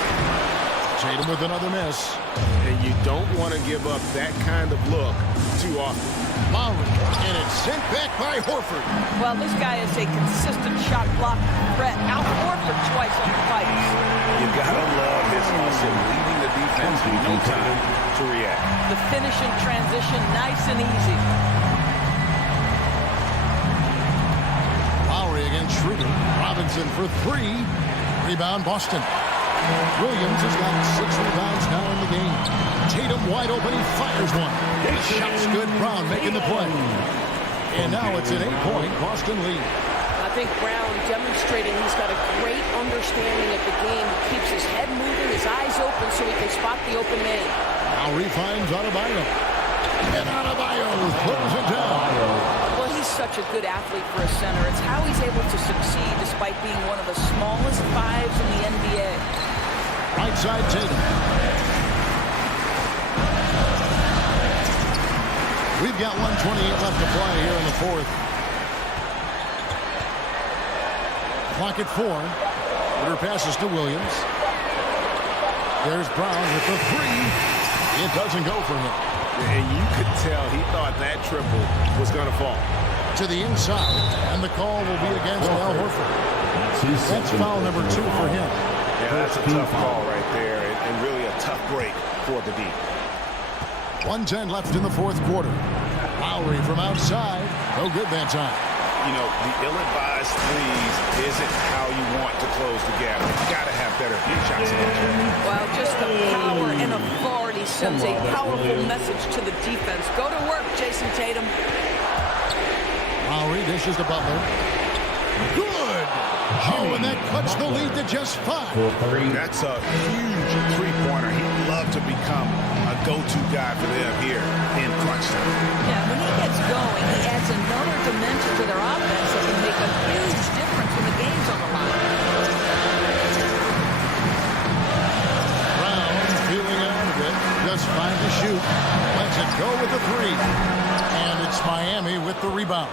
Tatum with another miss. And you don't want to give up that kind of look too often. Lowry, and it's sent back by Horford. Well, this guy is a consistent shot block threat. Out Horford twice on the fight. You gotta love his hustle, leading the defense with no time to react. The finish in transition, nice and easy. Lowry against Schroeder. Robinson for 3. Rebound Boston. Williams has got 6 rebounds now in the game. Tatum wide open. He fires one. Shot's good. Brown making the play. And now it's an 8-point Boston lead. I think Brown demonstrating he's got a great understanding of the game. He keeps his head moving, his eyes open so he can spot the open man. Lowry finds Adebayo. And Adebayo throws it down. Well, he's such a good athlete for a center. It's how he's able to succeed despite being one of the smallest 5s in the NBA. Right side Tatum. We've got 1:28 left to play here in the 4th. Clock at 4. Schroeder passes to Williams. There's Brown with the 3. It doesn't go for him. And you could tell he thought that triple was going to fall. To the inside, and the call will be against Al Horford. That's foul number 2 for him. Yeah, that's a tough call right there, and really a tough break for the D. 1:10 left in the 4th quarter. Lowry from outside. No good that time. You know, the ill-advised threes isn't how you want to close the gap. You got to have better shots. Well, just the power and authority sends a powerful message to the defense. Go to work, Jason Tatum. Lowry dishes to Butler. Good! Oh, and that cuts the lead to just 5. That's a huge three-pointer. He'd love to become a go-to guy for them here in clutch time. Yeah, when he gets going, he adds another dimension to their offense that can make a huge difference when the game's on the line. go with the three. And it's Miami with the rebound.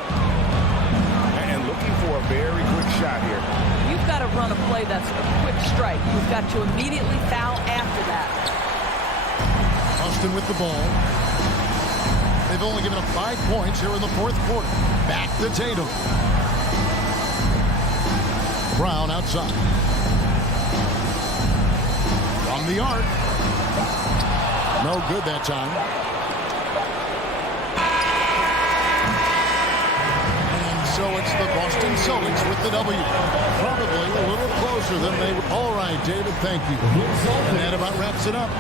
And looking for a very quick shot here. You've got to run a play that's a quick strike. You've got to immediately foul after that. Austin with the ball. They've only given up 5 points here in the fourth quarter. Back to Tatum. Brown outside. From the arc. No good that time. And so it's the Boston Celtics with the W. Probably a little closer than they were. All right, David, thank you. And that about wraps it up.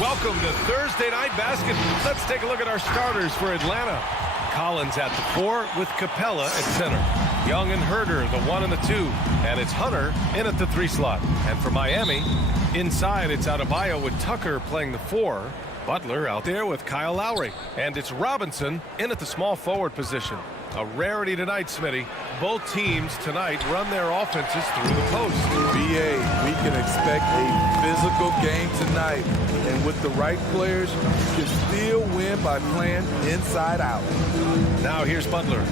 Welcome to Thursday Night Basketball. Let's take a look at our starters for Atlanta. Collins at the 4 with Capella at center. Young and Schroeder, the 1 and the 2. And it's Hunter in at the 3 slot. And for Miami, inside it's Adebayo with Tucker playing the 4. Butler out there with Kyle Lowry. And it's Robinson in at the small forward position. A rarity tonight, Smitty. Both teams tonight run their offenses through the post. BA, we can expect a physical game tonight. And with the right players, you can still win by playing inside out. Now here's Butler.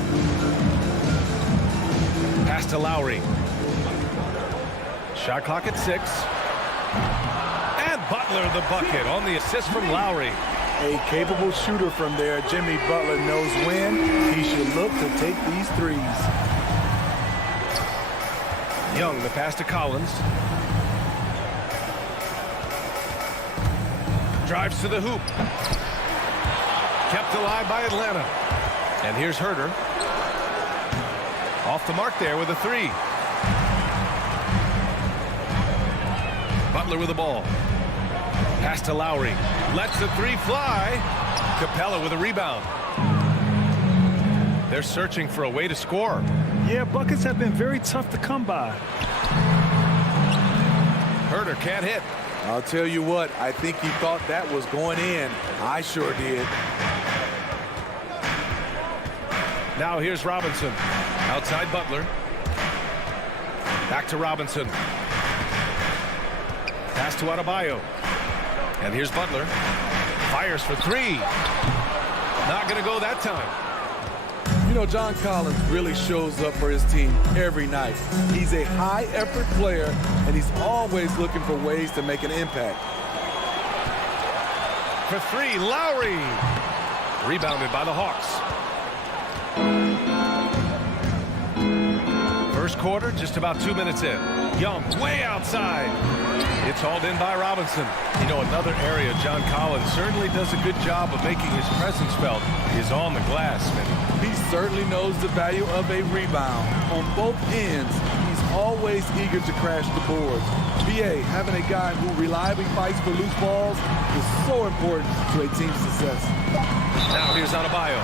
Pass to Lowry. Shot clock at 6. And Butler the bucket on the assist from Lowry. A capable shooter from there. Jimmy Butler knows when he should look to take these threes. Young, the pass to Collins. Drives to the hoop. Kept alive by Atlanta. And here's Schroeder. Off the mark there with a 3. Butler with the ball. Pass to Lowry. Lets the 3 fly. Capella with a rebound. They're searching for a way to score. Yeah, buckets have been very tough to come by. Schroeder can't hit. I'll tell you what, I think he thought that was going in. I sure did. Now here's Robinson. Outside Butler. Back to Robinson. Pass to Adebayo. And here's Butler. Fires for 3. Not going to go that time. You know, John Collins really shows up for his team every night. He's a high-effort player, and he's always looking for ways to make an impact. For 3, Lowry. Rebounded by the Hawks. First quarter, just about 2 minutes in. Young, way outside. It's hauled in by Robinson. You know, another area John Collins certainly does a good job of making his presence felt is on the glass, Smitty. He certainly knows the value of a rebound. On both ends, he's always eager to crash the boards. BA, having a guy who reliably fights for loose balls is so important to a team's success. Now here's Adebayo.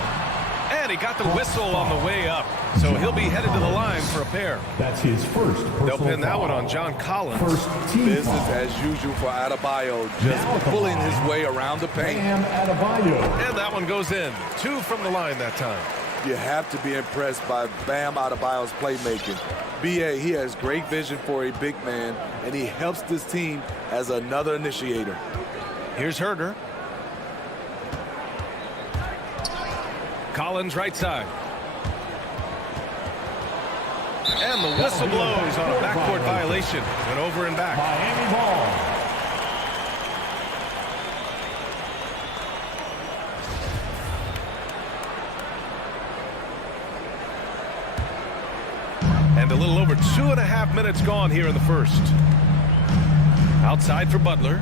And he got the whistle on the way up. So he'll be headed to the line for a pair. That's his first personal They'll pin that foul. one on John Collins. First team Business foul. as usual for Adebayo, just pulling his way around the paint. Bam Adebayo. And that one goes in. 2 from the line that time. You have to be impressed by Bam Adebayo's playmaking. BA, he has great vision for a big man, and he helps this team as another initiator. Here's Schroeder. Collins right side. And the whistle blows on a backcourt violation. Went over and back. Miami ball. And a little over 2.5 minutes gone here in the first. Outside for Butler.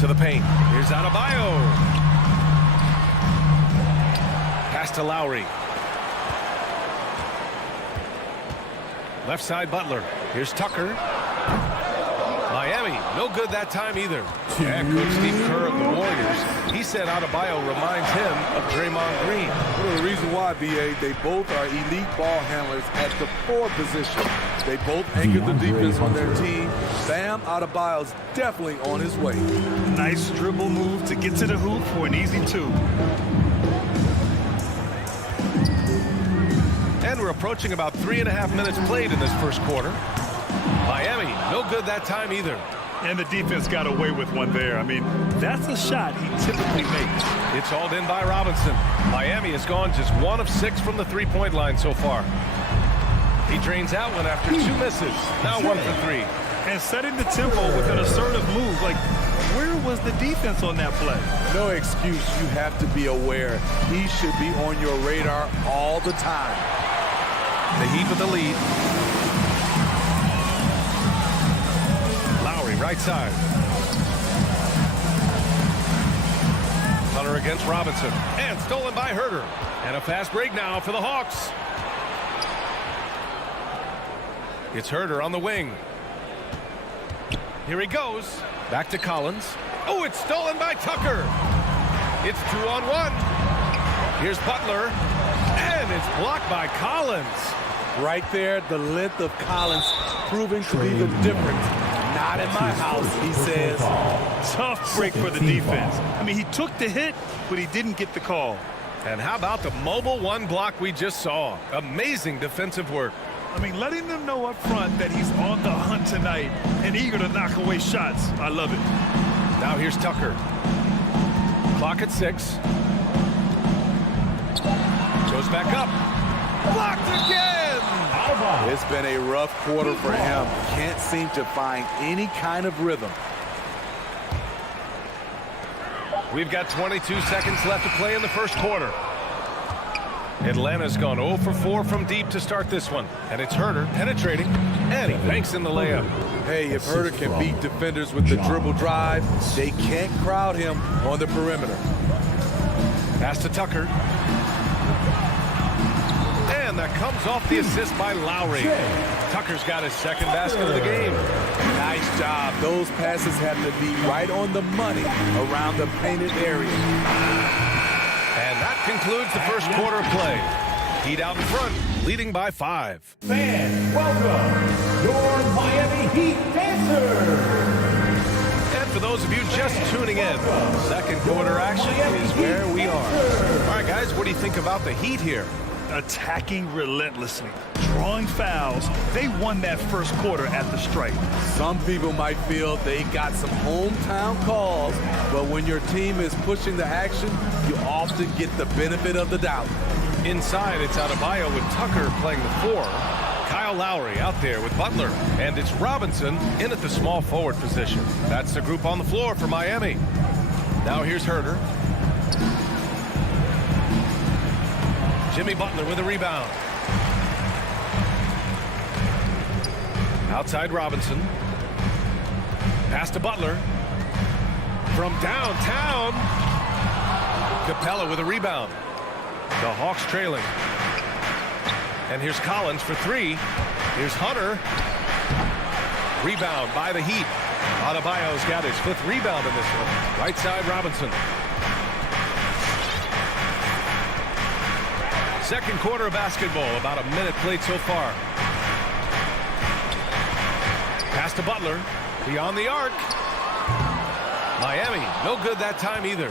To the paint. Here's Adebayo. Pass to Lowry. Left side Butler. Here's Tucker. Miami, no good that time either. And Coach Steve Kerr of the Warriors, he said Adebayo reminds him of Draymond Green. Well, the reason why, BA, they both are elite ball handlers at the 4 position. They both anchor the defense on their team. Bam Adebayo's definitely on his way. Nice dribble move to get to the hoop for an easy 2. And we're approaching about 3.5 minutes played in this first quarter. Miami, no good that time either. And the defense got away with one there. I mean, that's a shot he typically makes. It's hauled in by Robinson. Miami has gone just 1 of 6 from the three-point line so far. He drains out one after 2 misses. Now 1 for 3. And setting the tempo with an assertive move. Like, where was the defense on that play? No excuse. You have to be aware. He should be on your radar all the time. The Heat with the lead. Lowry, right side. Hunter against Robinson. And stolen by Schroeder. And a fast break now for the Hawks. It's Schroeder on the wing. Here he goes. Back to Collins. Oh, it's stolen by Tucker. It's 2-on-1. Here's Butler. And it's blocked by Collins. Right there, the length of Collins proving to be the difference. Not in my house, he says. Tough break for the defense. I mean, he took the hit, but he didn't get the call. And how about the mobile 1 block we just saw? Amazing defensive work. I mean, letting them know up front that he's on the hunt tonight and eager to knock away shots. I love it. Now here's Tucker. Clock at 6. Goes back up. Blocked again! It's been a rough quarter for him. Can't seem to find any kind of rhythm. We've got 22 seconds left to play in the first quarter. Atlanta's gone 0 for 4 from deep to start this one. And it's Schroeder penetrating, and he banks in the layup. Hey, if Schroeder can beat defenders with the dribble drive, they can't crowd him on the perimeter. Pass to Tucker. And that comes off the assist by Lowry. Tucker's got his second basket of the game. Nice job. Those passes have to be right on the money around the painted area. And that concludes the first quarter of play. Heat out in front, leading by 5. Fans, welcome your Miami Heat dancers. And for those of you just tuning in, second quarter action is where we are. All right, guys, what do you think about the Heat here? Attacking relentlessly, drawing fouls. They won that first quarter at the stripe. Some people might feel they got some hometown calls, but when your team is pushing the action, you often get the benefit of the doubt. Inside, it's Adebayo with Tucker playing the 4. Kyle Lowry out there with Butler. And it's Robinson in at the small forward position. That's the group on the floor for Miami. Now here's Schroeder. Jimmy Butler with a rebound. Outside Robinson. Pass to Butler. From downtown. Capella with a rebound. The Hawks trailing. And here's Collins for 3. Here's Hunter. Rebound by the Heat. Adebayo's got his 5th rebound in this one. Right side Robinson. Second quarter of basketball, about a minute played so far. Pass to Butler, beyond the arc. Miami, no good that time either.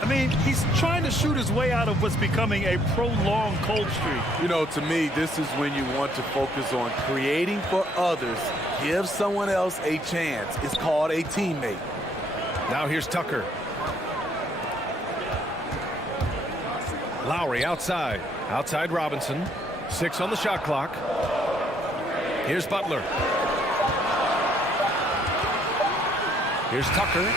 I mean, he's trying to shoot his way out of what's becoming a prolonged cold streak. You know, to me, this is when you want to focus on creating for others. Give someone else a chance. It's called a teammate. Now here's Tucker. Lowry outside. Outside Robinson. 6 on the shot clock. Here's Butler. Here's Tucker.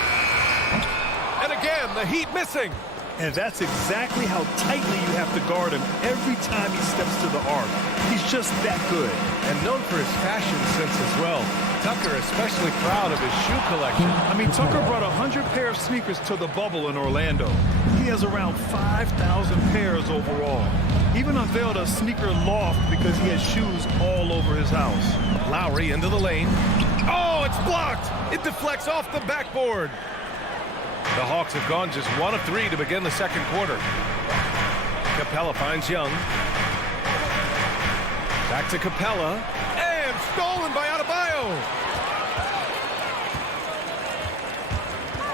And again, the Heat missing. And that's exactly how tightly you have to guard him every time he steps to the arc. He's just that good. And known for his fashion sense as well. Tucker especially proud of his shoe collection. I mean, Tucker brought 100 pair of sneakers to the bubble in Orlando. He has around 5,000 pairs overall. Even unveiled a sneaker loft because he has shoes all over his house. Lowry into the lane. Oh, it's blocked. It deflects off the backboard. The Hawks have gone just 1 of 3 to begin the second quarter. Capella finds Young. Back to Capella. And stolen by Adebayo.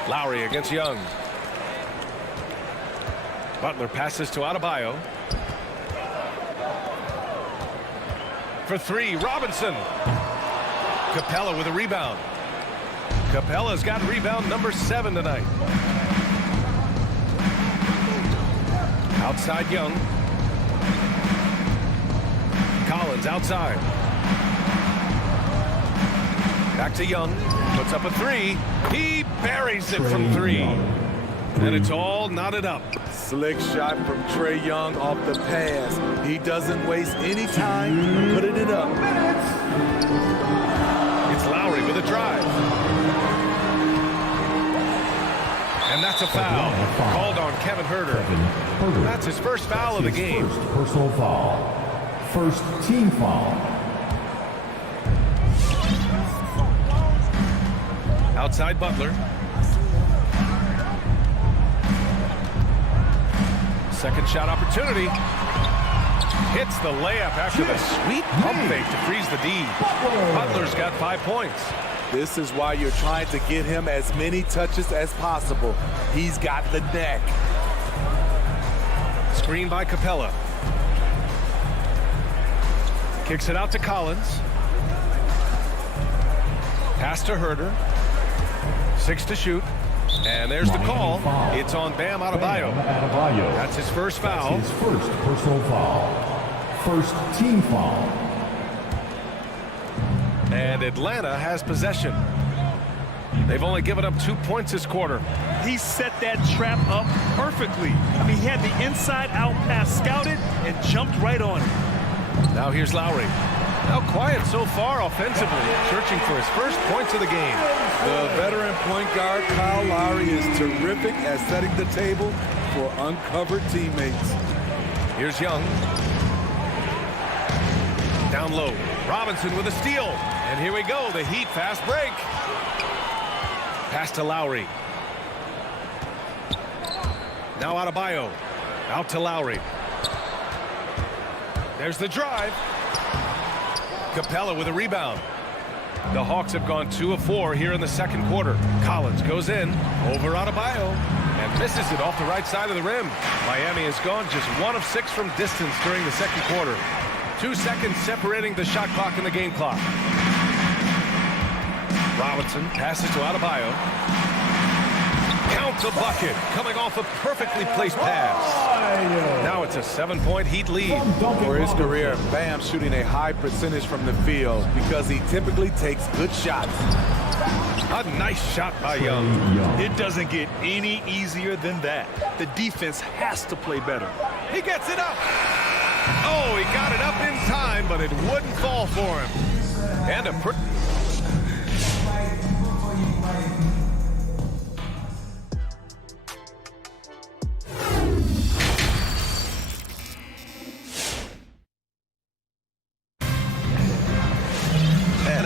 Lowry against Young. Butler passes to Adebayo. For 3, Robinson. Capella with a rebound. Capella's got rebound number 7 tonight. Outside Young. Collins outside. Back to Young. Puts up a 3. He buries it from 3. And it's all knotted up. Slick shot from Trae Young off the pass. He doesn't waste any time putting it up. It's Lowry with a drive. And that's a foul. Called on Kevin Schroeder. That's his first foul of the game. First personal foul. First team foul. Outside Butler. Second shot opportunity. Hits the layup after the sweet pump fake to freeze the D. Butler's got 5 points. This is why you're trying to get him as many touches as possible. He's got the neck. Screen by Capella. Kicks it out to Collins. Pass to Schroeder. 6 to shoot. And there's the call. It's on Bam Adebayo. That's his first foul. That's his first personal foul. First team foul. And Atlanta has possession. They've only given up 2 points this quarter. He set that trap up perfectly. I mean, he had the inside-out pass scouted and jumped right on it. Now here's Lowry. Now quiet so far offensively, searching for his first points of the game. The veteran point guard, Kyle Lowry, is terrific at setting the table for uncovered teammates. Here's Young. Down low. Robinson with a steal. And here we go, the Heat fast break. Pass to Lowry. Now Adebayo. Out to Lowry. There's the drive. Capella with a rebound. The Hawks have gone 2 of 4 here in the second quarter. Collins goes in over Adebayo and misses it off the right side of the rim. Miami has gone just 1 of 6 from distance during the second quarter. 2 seconds separating the shot clock and the game clock. Robinson passes to Adebayo. Count the bucket, coming off a perfectly placed pass. Now it's a 7-point Heat lead. For his career, Bam shooting a high percentage from the field because he typically takes good shots. A nice shot by Young. It doesn't get any easier than that. The defense has to play better. He gets it up. Oh, he got it up in time, but it wouldn't fall for him. And a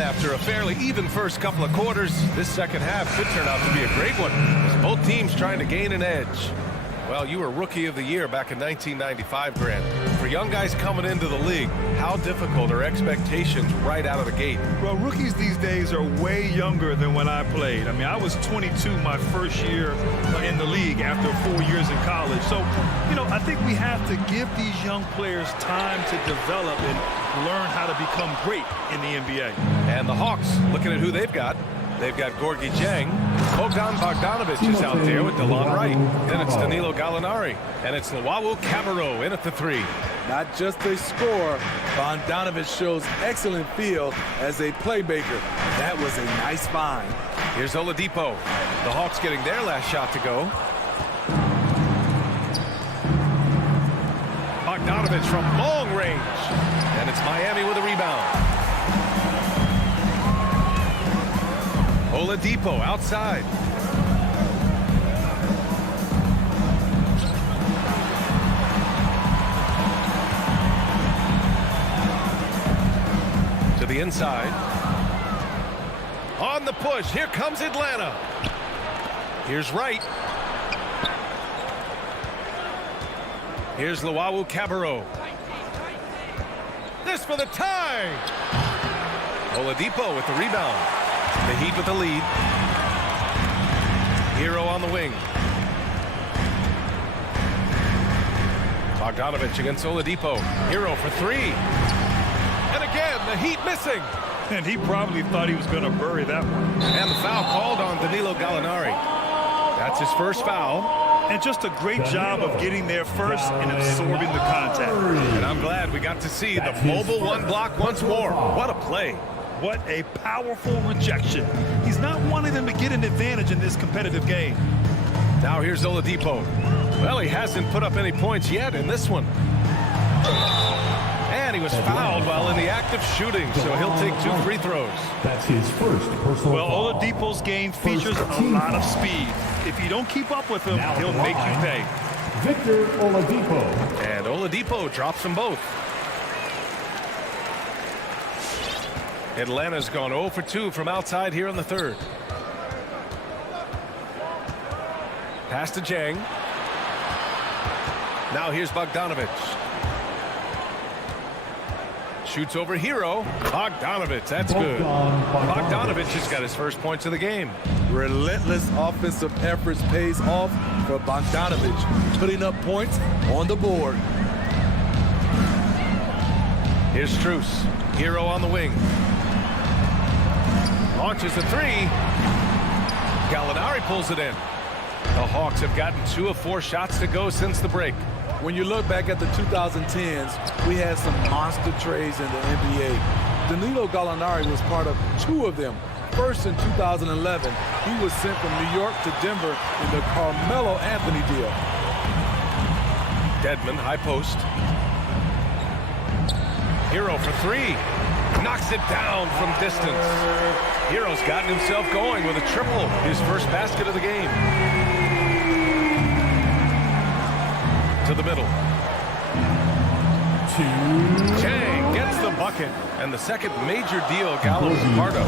after a fairly even first couple of quarters, this second half could turn out to be a great one, as both teams trying to gain an edge. Well, you were Rookie of the Year back in 1995, Grant. For young guys coming into the league, how difficult are expectations right out of the gate? Well, rookies these days are way younger than when I played. I mean, I was 22 my first year in the league after 4 years in college. So, you know, I think we have to give these young players time to develop and learn how to become great in the NBA. And the Hawks, looking at who they've got. They've got Gorgui Dieng. Bogdan Bogdanovic is out there with DeLon Wright. Then it's Danilo Gallinari. And it's Luwawu Cabarrot in at the 3. Not just a scorer, Bogdanovic shows excellent feel as a playmaker. That was a nice find. Here's Oladipo. The Hawks getting their last shot to go. Bogdanovic from long range. And it's Miami with a rebound. Oladipo outside. To the inside. On the push. Here comes Atlanta. Here's Wright. Here's Luwawu Cabarrot. This for the tie. Oladipo with the rebound. The Heat with the lead. Hero on the wing. Bogdanovic against Oladipo. Hero for 3. And again, the Heat missing. And he probably thought he was going to bury that one. And the foul called on Danilo Gallinari. That's his first foul. And just a great job of getting there first and absorbing the contact. And I'm glad we got to see the mobile one block once more. What a play. What a powerful rejection. He's not wanting them to get an advantage in this competitive game. Now here's Oladipo. Well, he hasn't put up any points yet in this one. And he was fouled while in the act of shooting, so he'll take 2 free throws. That's his first personal Well, foul. Oladipo's game features a lot of speed. If you don't keep up with him, he'll make you pay. Victor Oladipo. And Oladipo drops them both. Atlanta's gone 0 for 2 from outside here in the third. Pass to Dieng. Now here's Bogdanovic. Shoots over Hero. Bogdanovic, that's good. Bogdanovic has got his first points of the game. Relentless offensive efforts pays off for Bogdanovic, putting up points on the board. Here's Strus. Hero on the wing. Launches a 3. Gallinari pulls it in. The Hawks have gotten 2 of 4 shots to go since the break. When you look back at the 2010s, we had some monster trades in the NBA. Danilo Gallinari was part of 2 of them. First in 2011, he was sent from New York to Denver in the Carmelo Anthony deal. Dedmon, high post. Hero for 3. Knocks it down from distance. Hero's gotten himself going with a triple, his first basket of the game. To the middle. Chang gets the bucket, and the second major deal Gallo is part of.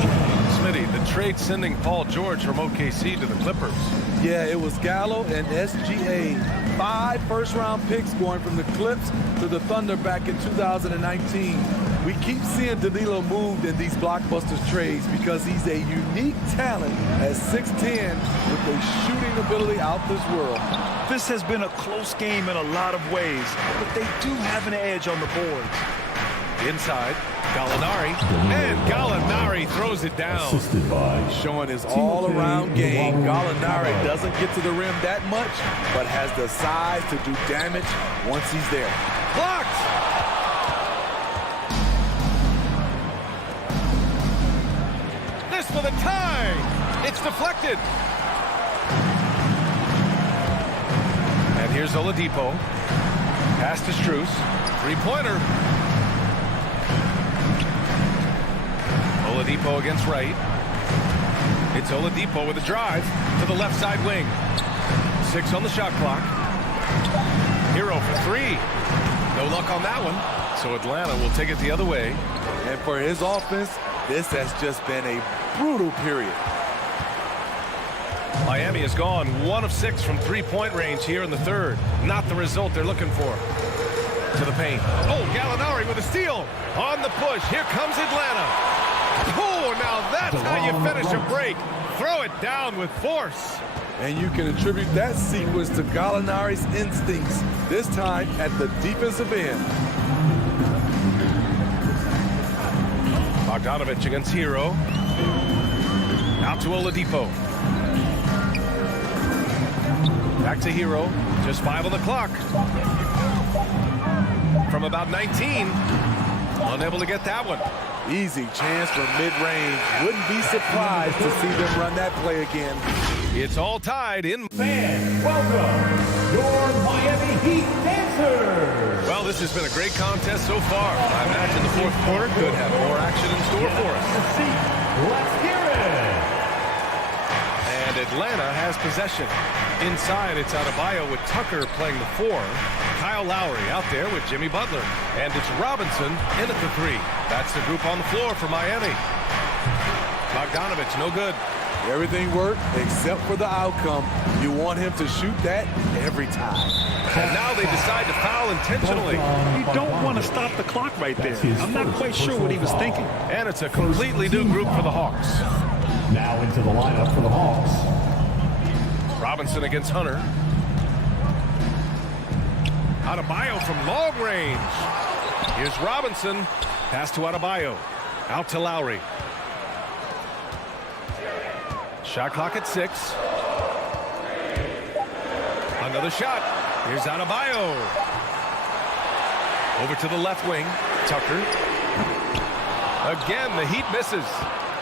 Smitty, the trade sending Paul George from OKC to the Clippers. Yeah, it was Gallo and SGA. 5 first-round picks going from the Clips to the Thunder back in 2019. We keep seeing Danilo moved in these blockbuster trades because he's a unique talent at 6'10" with a shooting ability out this world. This has been a close game in a lot of ways, but they do have an edge on the board. Inside, Gallinari, and Gallinari throws it down. Assisted by Showing his all-around game. Gallinari doesn't get to the rim that much, but has the size to do damage once he's there. Blocked! This for the tie! It's deflected! And here's Oladipo. Pass to Strus. Three-pointer. Oladipo against Wright. It's Oladipo with a drive to the left side wing. 6 on the shot clock. Hero for 3. No luck on that one. So Atlanta will take it the other way. And for his offense, this has just been a brutal period. Miami has gone 1 of 6 from three-point range here in the third. Not the result they're looking for. To the paint. Oh, Gallinari with a steal. On the push. Here comes Atlanta. Oh, now that's how you finish a break. Throw it down with force. And you can attribute that sequence to Gallinari's instincts, this time at the defensive end. Bogdanovich against Hero. Out to Oladipo. Back to Hero. Just 5 on the clock. From about 19. Unable to get that one. Easy chance for mid-range. Wouldn't be surprised to see them run that play again. It's all tied in. fans, welcome your Miami Heat dancers. Well, this has been a great contest so far. I imagine the fourth quarter could have more action in store for us. Let's hear it. And Atlanta has possession. Inside, it's Adebayo with Tucker playing the 4. Kyle Lowry out there with Jimmy Butler. And it's Robinson in at the 3. That's the group on the floor for Miami. Bogdanovich, no good. Everything worked except for the outcome. You want him to shoot that every time. And now they decide to foul intentionally. You don't want to stop the clock right there. I'm not quite sure what he was thinking. And it's a completely new group for the Hawks. Now into the lineup for the Hawks. Robinson against Hunter. Adebayo from long range. Here's Robinson. Pass to Adebayo. Out to Lowry. Shot clock at 6. Another shot. Here's Adebayo. Over to the left wing. Tucker. Again, the Heat misses.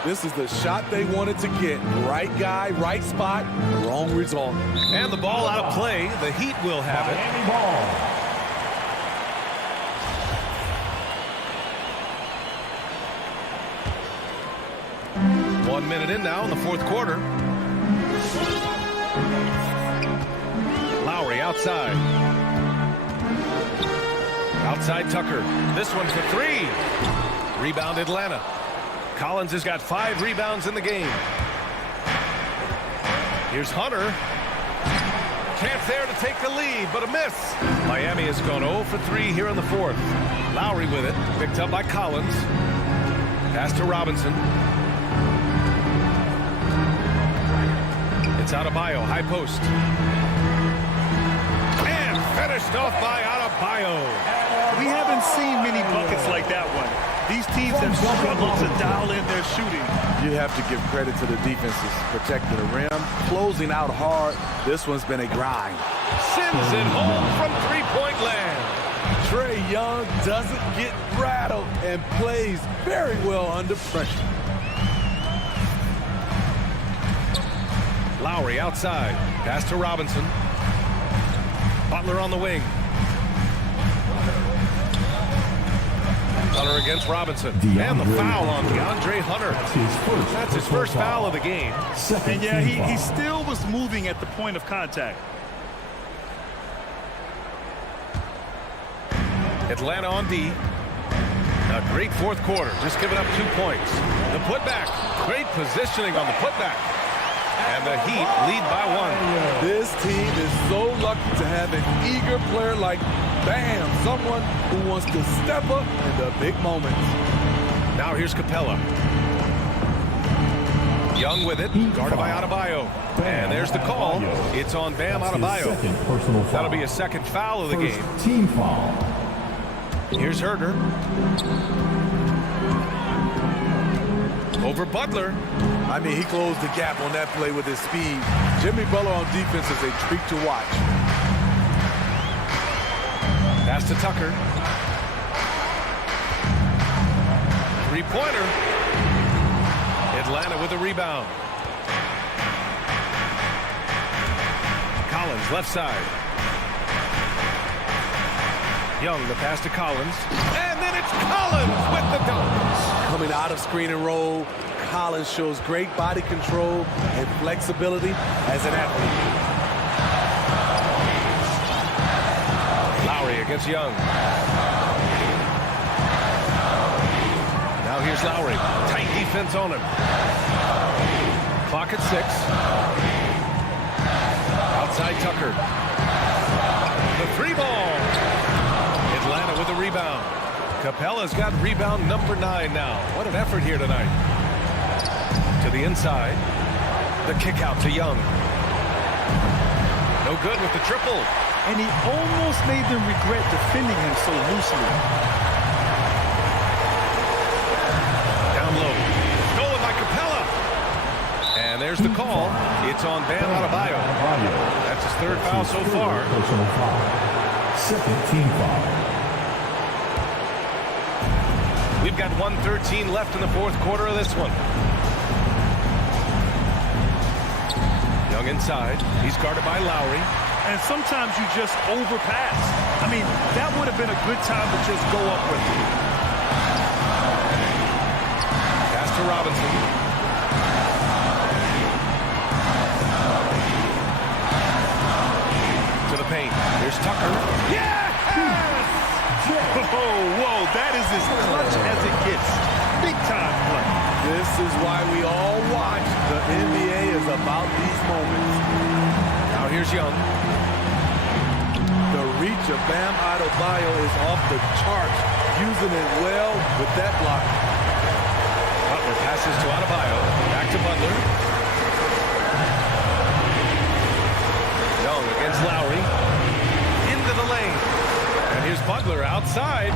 This is the shot they wanted to get. Right guy, right spot, wrong result. And the ball out of play. The Heat will have it. Miami ball. 1 minute in now in the fourth quarter. Lowry outside. Outside Tucker. This one for 3. Rebound Atlanta. Collins has got 5 rebounds in the game. Here's Hunter. Chance there to take the lead, but a miss. Miami has gone 0 for 3 here in the fourth. Lowry with it. Picked up by Collins. Pass to Robinson. It's Adebayo, high post. And finished off by Adebayo. We haven't seen many buckets like that one. These teams have struggled to dial in their shooting. You have to give credit to the defenses protecting the rim, closing out hard. This one's been a grind. Sends it home from three-point land. Trae Young doesn't get rattled and plays very well under pressure. Lowry outside. Pass to Robinson. Butler on the wing. Hunter against Robinson. And the foul on DeAndre Hunter. That's his first foul of the game. And yeah, he still was moving at the point of contact. Atlanta on D. A great fourth quarter. Just giving up 2 points. The putback. Great positioning on the putback. And the Heat lead by 1. This team is so lucky to have an eager player like Bam, someone who wants to step up in the big moments. Now here's Capella. Young with it, guarded by Adebayo. And there's the call. It's on Bam Adebayo. That'll be a second foul of the game. Team foul. Here's Schroeder. Over Butler. I mean, he closed the gap on that play with his speed. Jimmy Butler on defense is a treat to watch. Pass to Tucker. Three-pointer. Atlanta with a rebound. Collins, left side. Young, the pass to Collins. And then it's Collins with the dunk. Coming out of screen and roll, Collins shows great body control and flexibility as an athlete. Lowry against Young. Now here's Lowry. Tight defense on him. Clock at 6. Outside Tucker. The three ball. Atlanta with a rebound. Capella's got rebound number 9 now. What an effort here tonight. To the inside. The kick out to Young. No good with the triple. And he almost made them regret defending him so loosely. Down low. Stolen by Capella. And there's the call. It's on Bam Adebayo. That's his third foul so far. Personal foul. Second team foul. We've got 1:13 left in the fourth quarter of this one. Young inside. He's guarded by Lowry. And sometimes you just overpass. I mean, that would have been a good time to just go up with it. Pass to Robinson. To the paint. Here's Tucker. Yes! Whoa, that is as clutch as it gets. Big time play. This is why we all watch. The NBA is about these moments. Now here's Young. The reach of Bam Adebayo is off the charts, using it well with that block. Butler passes to Adebayo. Back to Butler. Young against Lowry. Into the lane. And here's Butler outside.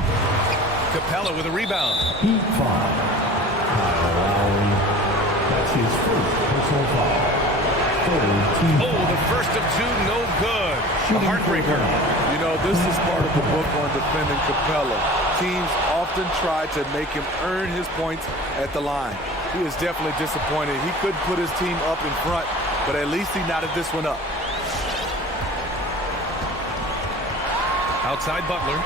Capella with a rebound. Heat foul. Lowry. That's his first personal foul. Oh, the first of 2, no good. A heartbreaker. You know, this is part of the book on defending Capella. Teams often try to make him earn his points at the line. He is definitely disappointed. He couldn't put his team up in front, but at least he knotted this one up. Outside Butler.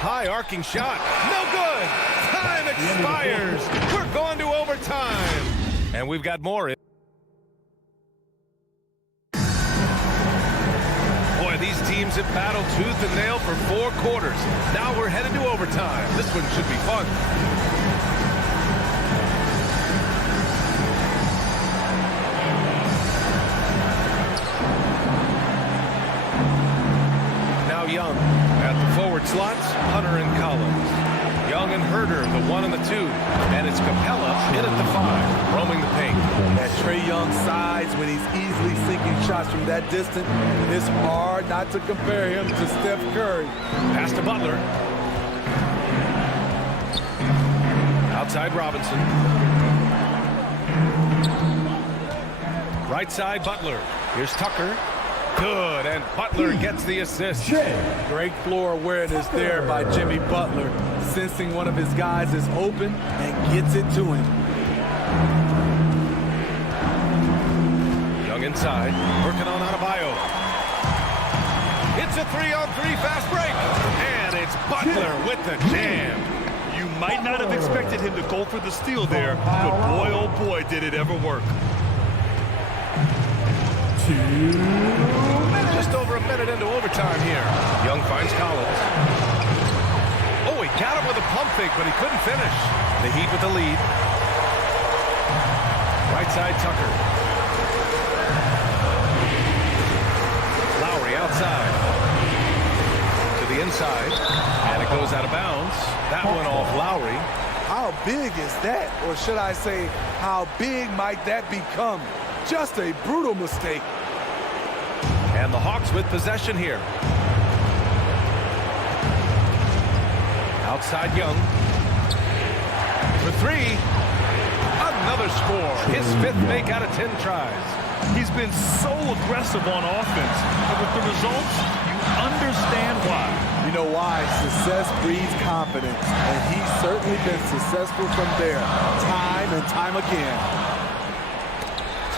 High arcing shot. No good. Time expires. We're going to overtime. And we've got more. Boy, these teams have battled tooth and nail for 4 quarters. Now we're headed to overtime. This one should be fun. Young at the forward slots, Hunter and Collins. Young and Schroeder, the 1 and the 2. And it's Capella in at the 5, roaming the paint. That Trae Young size when he's easily sinking shots from that distance, it's hard not to compare him to Steph Curry. Pass to Butler. Outside Robinson. Right side Butler. Here's Tucker. Good, and Butler gets the assist. Great floor awareness there by Jimmy Butler, sensing one of his guys is open and gets it to him. Young inside, working on Adebayo. It's a 3-on-3 fast break, and it's Butler with the jam. You might not have expected him to go for the steal there, but boy, oh boy, did it ever work. Just over a minute into overtime here. Young finds Collins. Oh, he got him with a pump fake, but he couldn't finish. The Heat with the lead. Right side Tucker. Lowry outside. To the inside. And it goes out of bounds. That one off Lowry. How big is that? Or should I say, how big might that become? Just a brutal mistake. And the Hawks with possession here. Outside Young. For 3. Another score. His 5th make out of 10 tries. He's been so aggressive on offense. And with the results, you understand why. You know why? Success breeds confidence. And he's certainly been successful from there. Time and time again.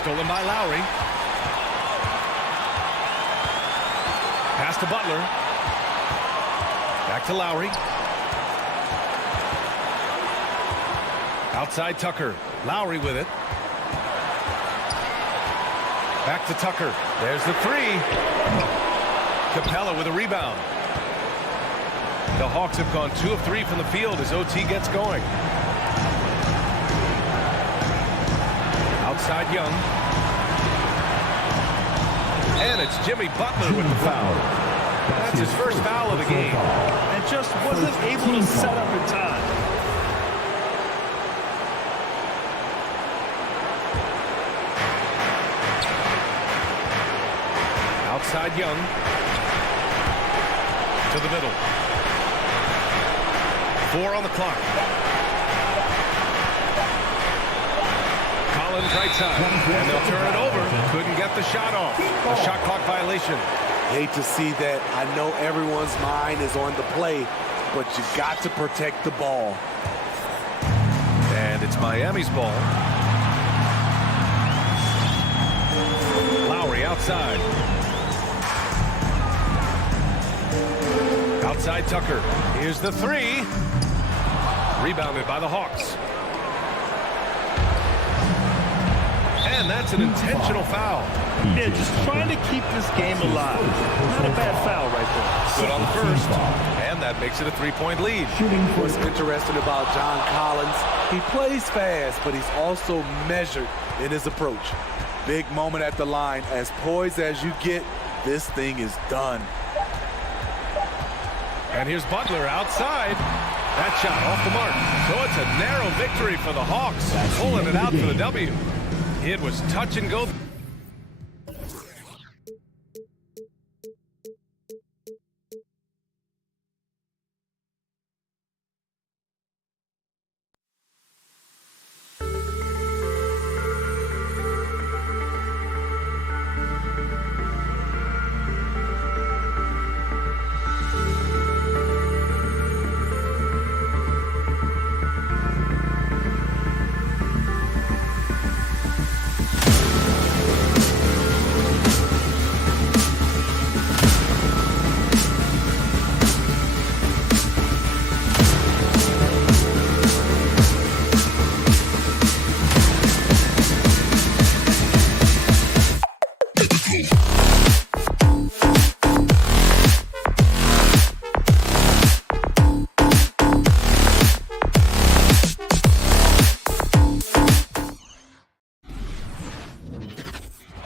Stolen by Lowry. Pass to Butler. Back to Lowry. Outside Tucker. Lowry with it. Back to Tucker. There's the 3. Capella with a rebound. The Hawks have gone 2 of 3 from the field as OT gets going. Outside Young. And it's Jimmy Butler with the foul. That's his first foul of the game. And just wasn't able to set up in time. Outside Young. To the middle. 4 on the clock. Collins right side. And they'll turn it over. Couldn't get the shot off. A shot clock violation. Hate to see that. I know everyone's mind is on the play, but you got to protect the ball. And it's Miami's ball. Lowry outside. Outside Tucker. Here's the 3. Rebounded by the Hawks. And that's an intentional foul. Yeah, just trying to keep this game alive. Not a bad foul right there. Good on the first. And that makes it a 3-point lead. What's interesting about John Collins, he plays fast, but he's also measured in his approach. Big moment at the line. As poised as you get, this thing is done. And here's Butler outside. That shot off the mark. So it's a narrow victory for the Hawks. Pulling it out for the W. It was touch and go.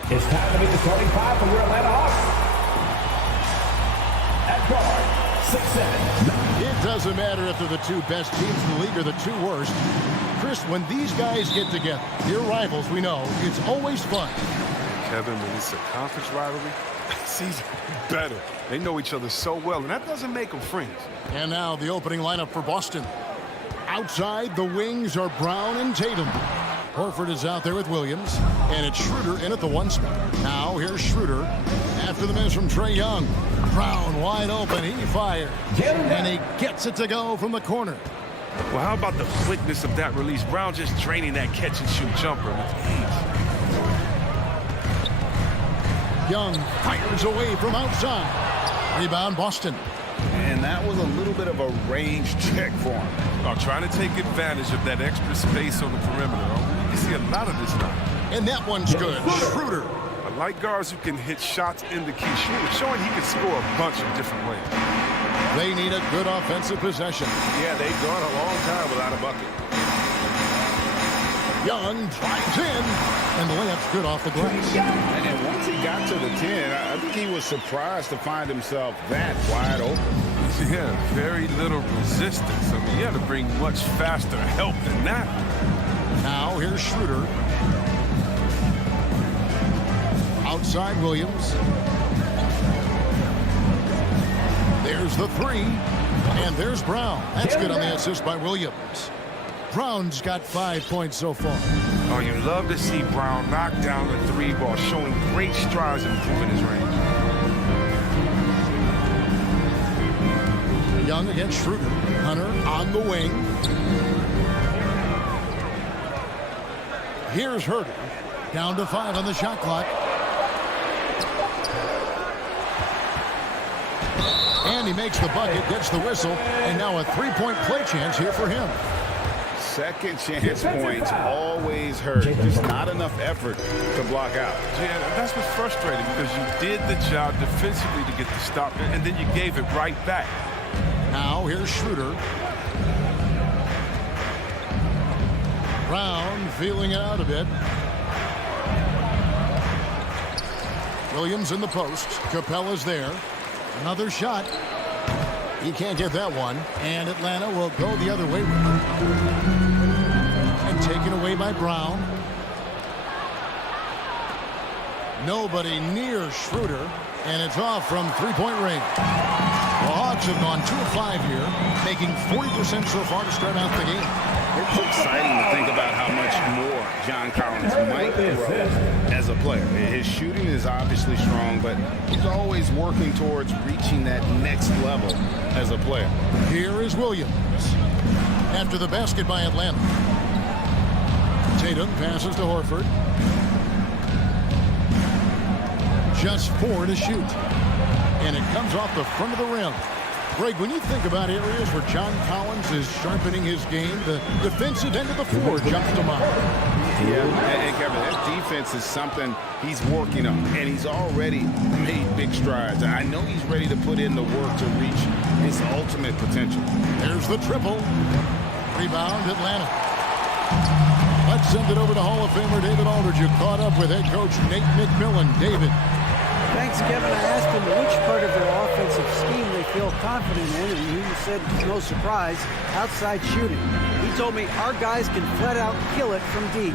It's time to meet the starting 5 for your Atlanta Hawks. At guard, 6'7". It's Doesn't matter if they're the two best teams in the league or the two worst. Chris, when these guys get together, their rivals, we know, it's always fun. Kevin, when it's a conference rivalry, it's even better. They know each other so well, and that doesn't make them friends. And now the opening lineup for Boston. Outside, the wings are Brown and Tatum. Horford is out there with Williams, and it's Schroeder in at the 1 spot. Now here's Schroeder after the miss from Trae Young. Brown wide open, he fires, and he gets it to go from the corner. Well, how about the quickness of that release? Brown just draining that catch-and-shoot jumper with ease. Young fires away from outside. Rebound, Boston. And that was a little bit of a range check for him. Trying to take advantage of that extra space on the perimeter. You see a lot of this now. And that one's good. Schroeder. I like guards who can hit shots in the key. Schroeder showing he can score a bunch of different ways. They need a good offensive possession. Yeah, they've gone a long time without a bucket. Young drives in, and the layup's good off the glass. And once he got to the 10, I think he was surprised to find himself that wide open. Yeah, very little resistance. I mean, you had to bring much faster help than that. Now here's Schroeder. Outside Williams. There's the 3, and there's Brown. That's good on the assist by Williams. Brown's got 5 points so far. Oh, you love to see Brown knock down the 3 ball, showing great strides and improving his range. Young against Schroeder. Hunter on the wing. Here's Herder. Down to 5 on the shot clock. And he makes the bucket, gets the whistle, and now a 3-point play chance here for him. Second chance points always hurt. Just not enough effort to block out. Yeah, that's what's frustrating because you did the job defensively to get the stop, and then you gave it right back. Now here's Schroeder. Brown feeling it out a bit. Williams in the post. Capella's there. Another shot. He can't get that one. And Atlanta will go the other way with it. And taken away by Brown. Nobody near Schroeder. And it's off from 3-point range. The Hawks have gone 2 of 5 here, making 40% so far to start out the game. It's exciting to think about how much more John Collins might grow as a player. His shooting is obviously strong, but he's always working towards reaching that next level as a player. Here is Williams. After the basket by Atlanta. Tatum passes to Horford. Just 4 to shoot. And it comes off the front of the rim. Greg, when you think about areas where John Collins is sharpening his game, the defensive end of the floor jumps to mind. Yeah, and Kevin, that defense is something he's working on, and he's already made big strides. I know he's ready to put in the work to reach his ultimate potential. There's the triple. Rebound, Atlanta. Let's send it over to Hall of Famer David Aldridge, who caught up with head coach Nate McMillan. David. Thanks, Kevin. I asked him which part of their offensive scheme they feel confident in, and he said, no surprise, outside shooting. He told me our guys can flat out kill it from deep,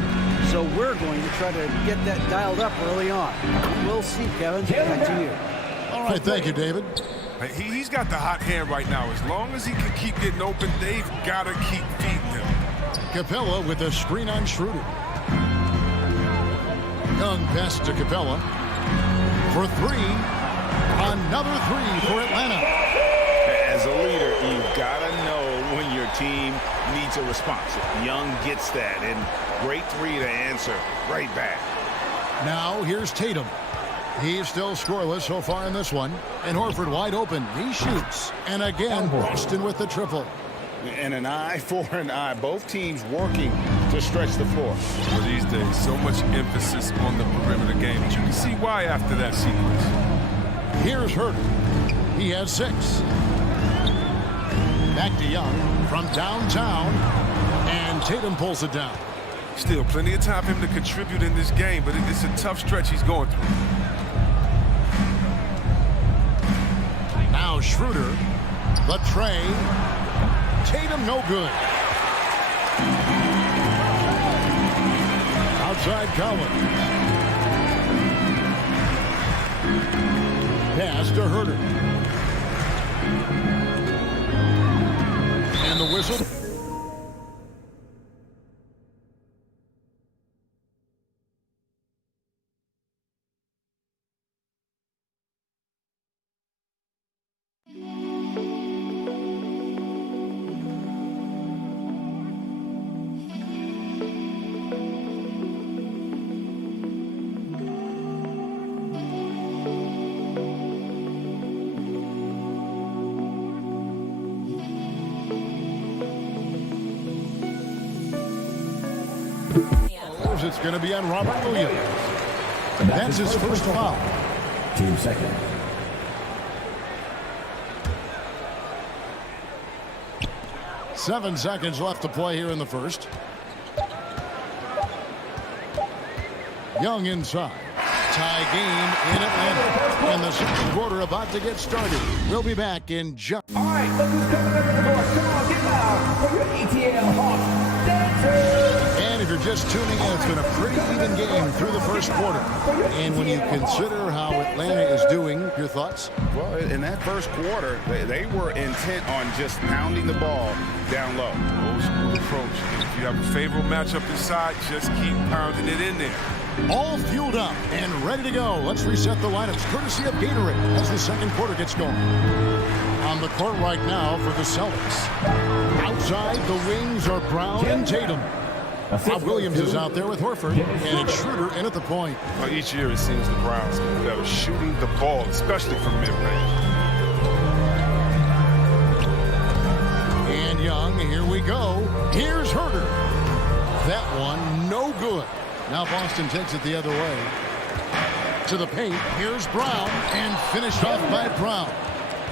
so we're going to try to get that dialed up early on. We'll see, Kevin. Back to you. All right, thank you, David. He's got the hot hand right now. As long as he can keep getting open, they've got to keep feeding him. Capella with a screen on Schroeder. Young pass to Capella. For 3. Another 3 for Atlanta. As a leader, you've got to know when your team needs a response. Young gets that, and great 3 to answer right back. Now here's Tatum. He's still scoreless so far in this one. And Horford wide open. He shoots. And again, Boston with the triple. And an eye for an eye. Both teams working to stretch the floor. Well, these days, so much emphasis on the perimeter game. But you can see why after that sequence. Here's Herder. He has 6. Back to Young from downtown. And Tatum pulls it down. Still plenty of time for him to contribute in this game, but it's a tough stretch he's going through. Now Schroeder. The tray. Tatum, no good. Outside Collins. Pass to Schroeder. And the whistle. It's going to be on Robert Williams. That's his first foul. Team second. Seven seconds left to play here in the first. Young inside. Tie game in Atlanta. And the second quarter about to get started. We'll be back in just... All right, look who's coming up to the board. Come on, get loud for your ETL Hawks. Dancers! And if you're just tuning in, it's been a pretty even game through the first quarter. And when you consider how Atlanta is doing, your thoughts? Well, in that first quarter, they were intent on just pounding the ball down low. Old school approach. If you have a favorable matchup inside, just keep pounding it in there. All fueled up and ready to go. Let's reset the lineups courtesy of Gatorade as the second quarter gets going. On the court right now for the Celtics. Outside, the wings are Brown and Tatum. Williams is out there with Horford, and it's Schroeder in at the point. Well, each year it seems the Browns get better shooting the ball, especially from mid-range. And Young, here we go. Here's Schroeder. That one, no good. Now Boston takes it the other way. To the paint, here's Brown, and finished off by Brown.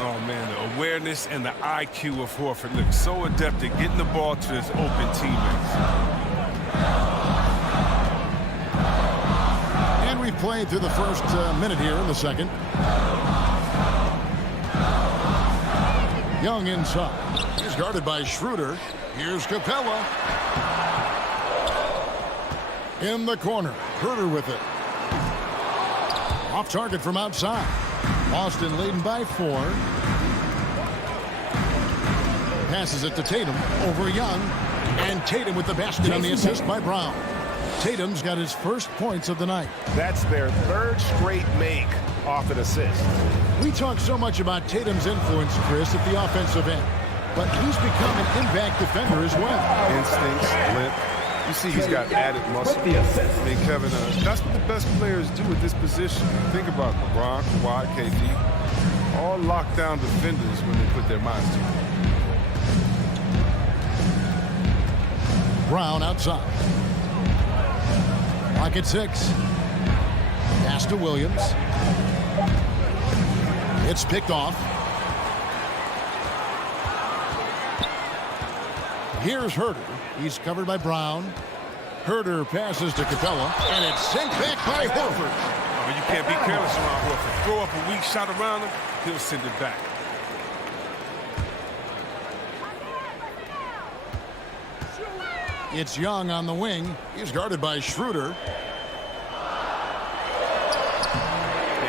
Oh, man, the awareness and the IQ of Horford looks so adept at getting the ball to his open teammates. And we've played through the first minute here in the second. Young inside. He's guarded by Schroeder. Here's Capella. In the corner. Schroeder with it. Off target from outside. Boston leading by 4. Passes it to Tatum over Young. And Tatum with the basket on the assist by Brown. Tatum's got his first points of the night. That's their third straight make off an assist. We talk so much about Tatum's influence, Chris, at the offensive end. But he's become an impact defender as well. Instincts, limp. You see he's got added muscle. I mean, Kevin, that's what the best players do at this position. Think about LeBron, Kawhi, KD. All lockdown defenders when they put their minds to it. Brown outside. Clock at 6. Pass to Williams. It's picked off. Here's Schroeder. He's covered by Brown. Schroeder passes to Capella, and it's sent back by Horford. Oh, you can't be careless around Horford. Throw up a weak shot around him, he'll send it back. It's Young on the wing. He's guarded by Schroeder.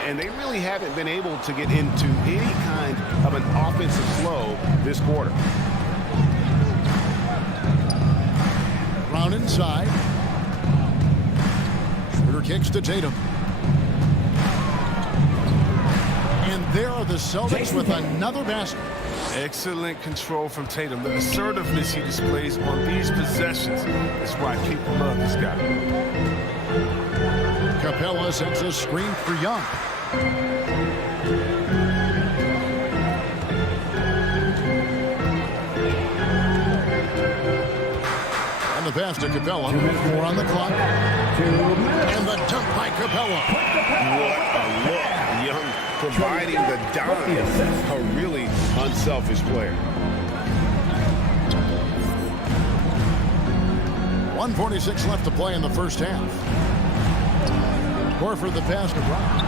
And they really haven't been able to get into any kind of an offensive flow this quarter. Brown inside. Schroeder kicks to Tatum. And there are the Celtics with another basket. Excellent control from Tatum. The assertiveness he displays on these possessions is why people love this guy. Capella sets a screen for Young. And the pass to Capella. 4 on the clock. And the dunk by Capella. What a look. Young providing the dime. A really unselfish player. 1:46 left to play in the first half. Horford the pass to Brown.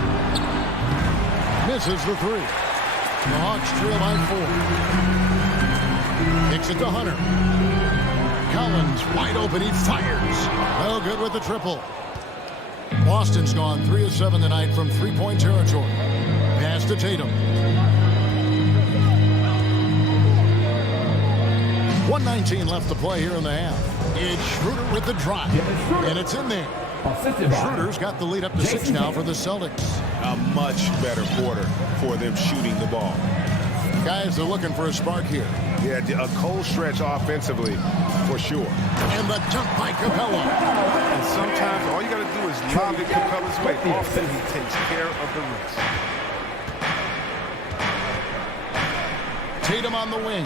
Misses the 3. The Hawks trail by Kicks it to Hunter. Collins wide open. He fires. No good with the triple. Boston's gone 3 of 7 tonight from three-point territory. Pass to Tatum. 1:19 left to play here in the half. It's Schroeder with the drive. And it's in there. Schroeder's got the lead up to 6 now for the Celtics. A much better quarter for them shooting the ball. Guys are looking for a spark here. Yeah, a cold stretch offensively, for sure. And the dunk by Capella. And sometimes all you got to do is lob it Capella's way. Often he takes care of the rest. Tatum on the wing.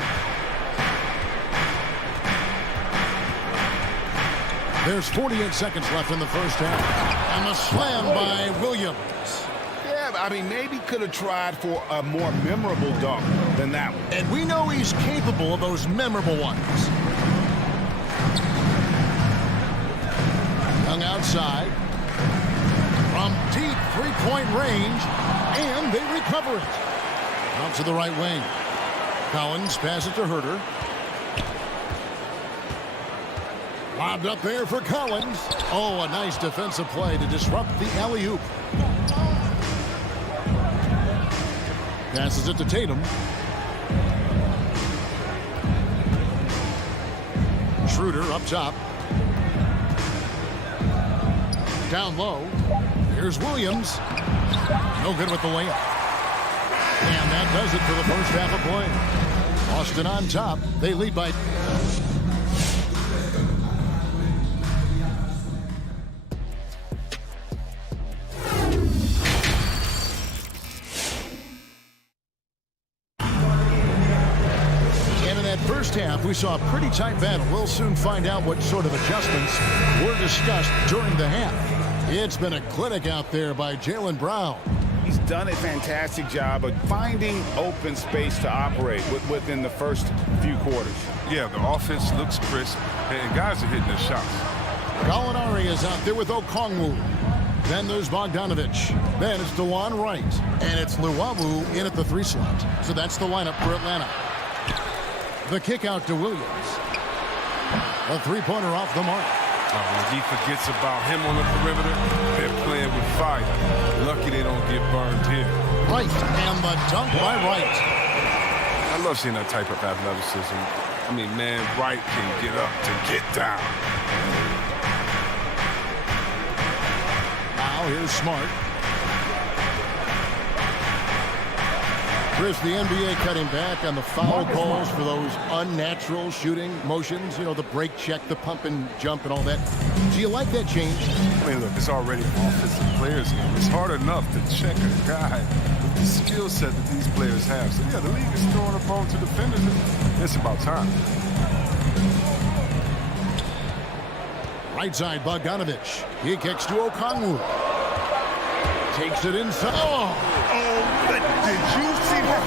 There's 48 seconds left in the first half. And the slam by Williams. Yeah, I mean, maybe could have tried for a more memorable dunk than that one. And we know he's capable of those memorable ones. Young outside. From deep three-point range. And they recover it. Out to the right wing. Collins passes to Schroeder. Lobbed up there for Collins. Oh, a nice defensive play to disrupt the alley-oop. Passes it to Tatum. Schroeder up top. Down low. Here's Williams. No good with the layup. And that does it for the first half of play. Boston on top. They lead by... half, we saw a pretty tight battle. We'll soon find out what sort of adjustments were discussed during the half. It's been a clinic out there by Jaylen Brown. He's done a fantastic job of finding open space to operate within the first few quarters. Yeah, the offense looks crisp, and guys are hitting their shots. Gallinari is out there with Okongwu. Then there's Bogdanovich. Then it's DeJuan Wright. And it's Luwawu in at the 3 slot. So that's the lineup for Atlanta. The kick out to Williams. A three-pointer off the mark. He forgets about him on the perimeter. They're playing with fire. Lucky they don't get burned here. Wright, and the dunk by Wright. I love seeing that type of athleticism. I mean, man, Wright can get up to get down. Now here's Smart. Chris, the NBA cutting back on the foul calls for those unnatural shooting motions. You know, the break check, the pump and jump and all that. Do you like that change? I mean, look, it's already an offensive players game. It's hard enough to check a guy with the skill set that these players have. So, yeah, the league is throwing a ball to defenders. It's about time. Right side, Bogdanovich. He kicks to Okongwu. Takes it inside. Did you see that?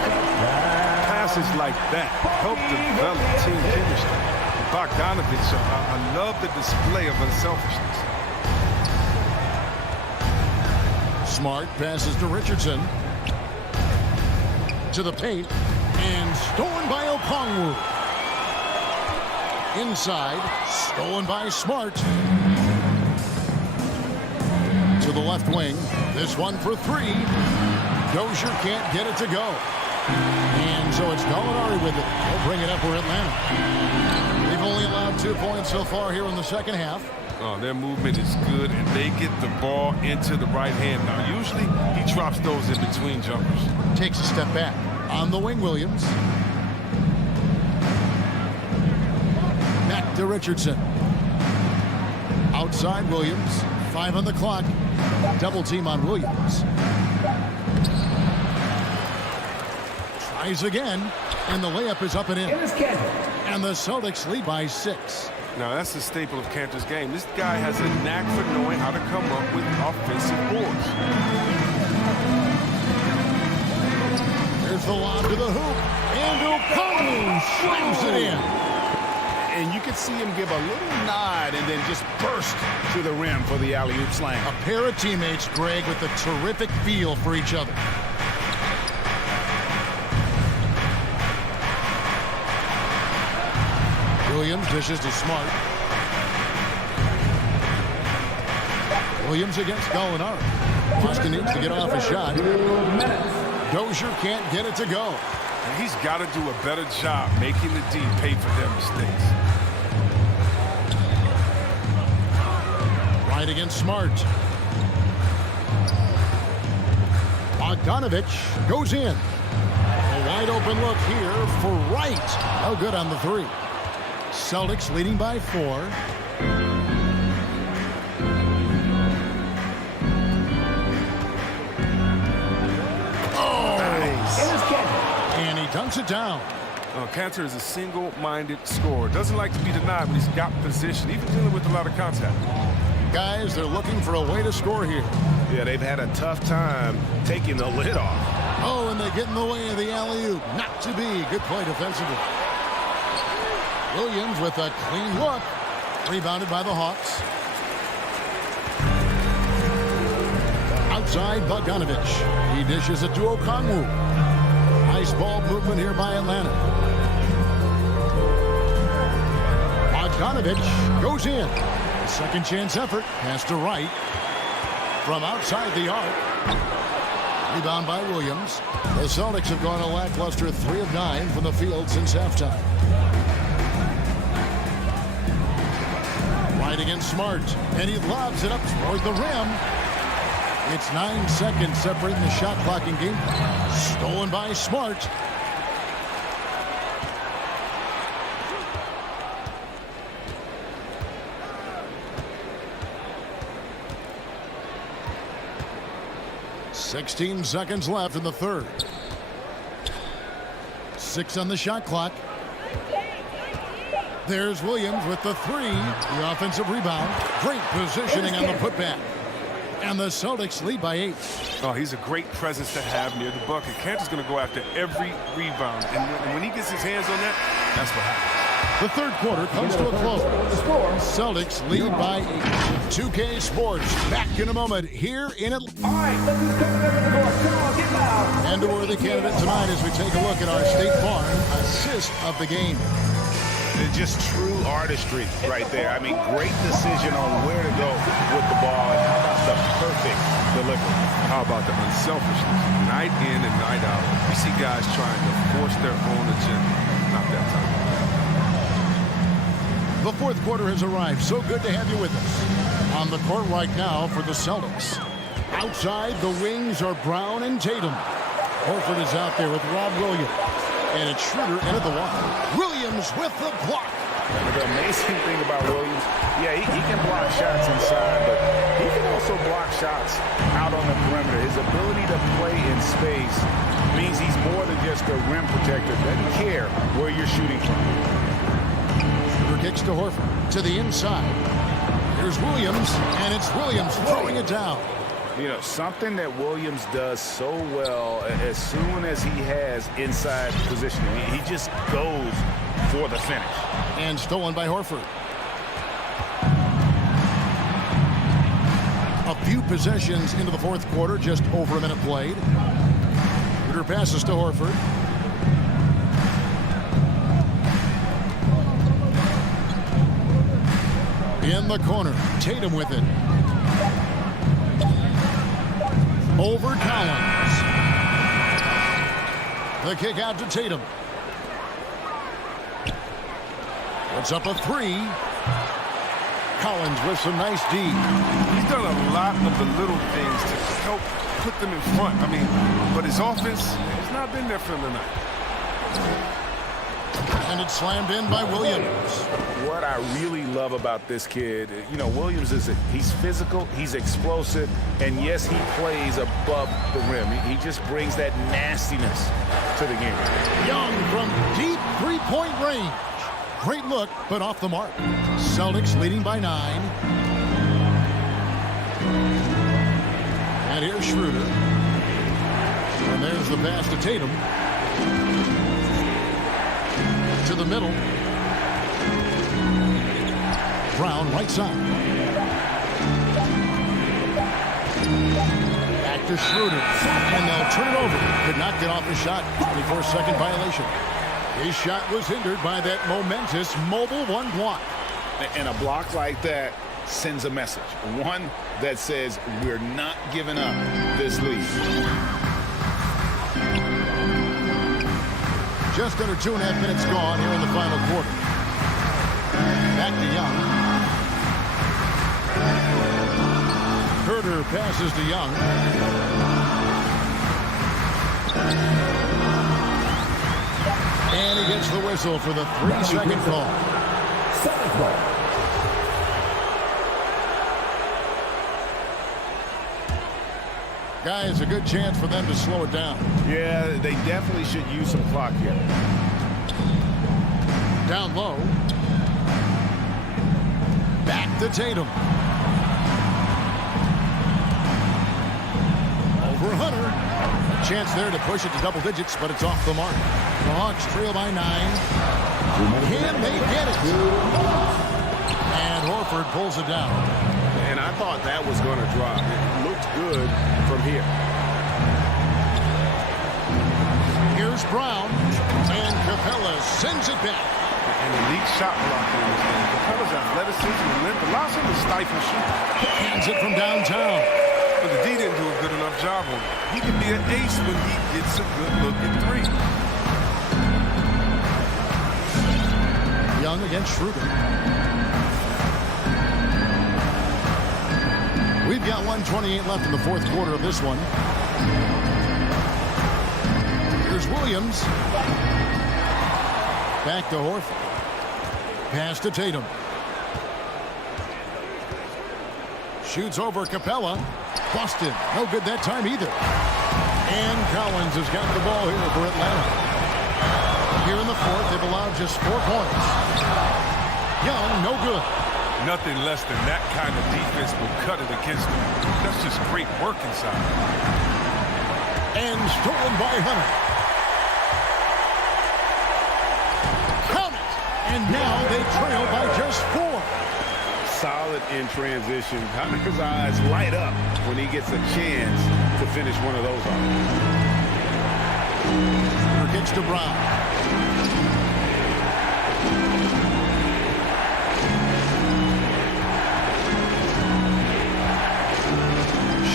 Passes like that help develop team chemistry. Bogdanovich, I love the display of unselfishness. Smart passes to Richardson. To the paint. And stolen by Okongwu. Inside. Stolen by Smart. To the left wing. This one for 3. Dozier can't get it to go. And so it's Gallinari with it. They'll bring it up for Atlanta. They've only allowed 2 points so far here in the second half. Oh, their movement is good, and they get the ball into the right hand. Now, usually he drops those in between jumpers. Takes a step back. On the wing, Williams. Back to Richardson. Outside Williams. 5 on the clock. Double team on Williams. Tries again, and the layup is up and in. And the Celtics lead by 6. Now, that's the staple of Cantor's game. This guy has a knack for knowing how to come up with offensive boards. There's the lob to the hoop, and Okongwu slams it in. And you can see him give a little nod and then just burst to the rim for the alley-oop slam. A pair of teammates, Greg, with a terrific feel for each other. Williams dishes to Smart. Williams against Gallinari. Boston needs to get off a shot. Dozier can't get it to go. And he's got to do a better job making the D pay for their mistakes. Right against Smart. Bogdanovich goes in. A wide open look here for Wright. No good on the three. Celtics leading by 4. And he dunks it down. Cantor is a single-minded scorer. Doesn't like to be denied, but he's got position, even dealing with a lot of contact. Guys, they're looking for a way to score here. Yeah, they've had a tough time taking the lid off. Oh, and they get in the way of the alley-oop. Not to be. Good play defensively. Williams with a clean look. Rebounded by the Hawks. Outside, Bogdanovich. He dishes it to Okongwu. Nice ball movement here by Atlanta. Bogdanovich goes in. Second chance effort. Pass to Wright. From outside the arc. Rebound by Williams. The Celtics have gone a lackluster 3 of 9 from the field since halftime. Right against Smart. And he lobs it up toward the rim. It's 9 seconds separating the shot clock in game. Stolen by Smart. "16 seconds left in the third. 6 on the shot clock. There's Williams with the 3. The offensive rebound. Great positioning on the putback. And the Celtics lead by 8. Oh, he's a great presence to have near the bucket. Cantor's going to go after every rebound. And when he gets his hands on that, that's what happens. The third quarter comes to a close. Celtics lead by 8. 2K Sports back in a moment here in Atlanta. All right, let's just come on, get loud. And a worthy candidate tonight as we take a look at our State Farm assist of the game. It's just true artistry right there. I mean, great decision on where to go with the ball. And how about the perfect delivery? How about the unselfishness? Night in and night out. You see guys trying to force their own agenda. Not that time. The fourth quarter has arrived. So good to have you with us. On the court right now for the Celtics. Outside, the wings are Brown and Tatum. Horford is out there with Rob Williams. And it's Schroeder in at the wall. Williams with the block. The amazing thing about Williams, yeah, he can block shots inside, but he can also block shots out on the perimeter. His ability to play in space means he's more than just a rim protector. Doesn't care where you're shooting from. Schroeder kicks to Horford to the inside. Here's Williams, and it's Williams throwing it down. You know, something that Williams does so well as soon as he has inside positioning, he just goes for the finish. And stolen by Horford. A few possessions into the fourth quarter, just over a minute played. Schroeder passes to Horford. In the corner, Tatum with it. Over Collins. The kick out to Tatum. Puts up a 3. Collins with some nice D. He's done a lot of the little things to help put them in front. I mean, but his offense has not been there for him tonight. And it's slammed in by Williams. What I really love about this kid, you know, Williams he's physical, he's explosive, and yes, he plays above the rim. He just brings that nastiness to the game. Young from deep three-point range. Great look, but off the mark. Celtics leading by 9. And here's Schroeder. And there's the pass to Tatum. To the middle. Brown right side. Back to Schroeder. And they'll turn it over. Could not get off the shot. 24-second violation. His shot was hindered by that momentous mobile one block. And a block like that sends a message. One that says we're not giving up this lead. Just under 2.5 minutes gone here in the final quarter. Back to Young. Schroeder passes to Young. And he gets the whistle for the 3-second call. Second call. Guys, a good chance for them to slow it down. Yeah, they definitely should use some clock here. Down low. Back to Tatum. Over Hunter. Chance there to push it to double digits, but it's off the mark. The Hawks trail by 9. Can they get it? And Horford pulls it down. And I thought that was going to drop. It looked good from here. Here's Brown. And Capella sends it back. An elite shot blocker in this game. Capella's athleticism and length allows him to stifle shoot. Hands it from downtown. But the D didn't do a good enough job on him. He can be an ace when he gets a good look at three. Young against Schroeder. We've got 1:28 left in the fourth quarter of this one. Here's Williams. Back to Horford. Pass to Tatum. Shoots over Capella. Busted. No good that time either. And Collins has got the ball here for Atlanta. Here in the fourth, they've allowed just 4 points. Young, no good. Nothing less than that kind of defense will cut it against them. That's just great work inside. And stolen by Hunter. Count it! And now they trail by just 4. Solid in transition. Hunter's eyes light up when he gets a chance to finish one of those off. Kicks to Brown.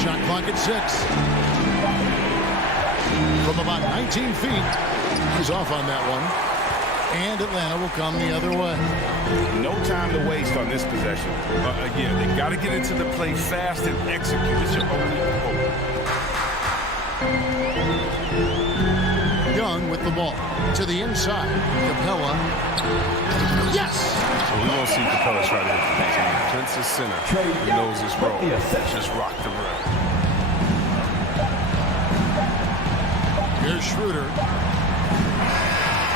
Shot clock at 6. From about 19 feet. He's off on that one. And Atlanta will come the other way. No time to waste on this possession. Again, they got to get into the play fast and execute. It's your only hope. Young with the ball. To the inside. Capella. Yes! So we won't see Capella try to hit the next one. Prince's center. He knows his role. Just rock the rim. Here's Schroeder.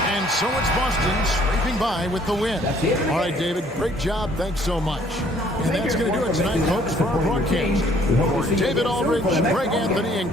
And so it's Boston scraping by with the win. All right, David, great job. Thanks so much. And that's going to do it tonight, folks, for our broadcast. For David Aldridge, Greg Anthony, and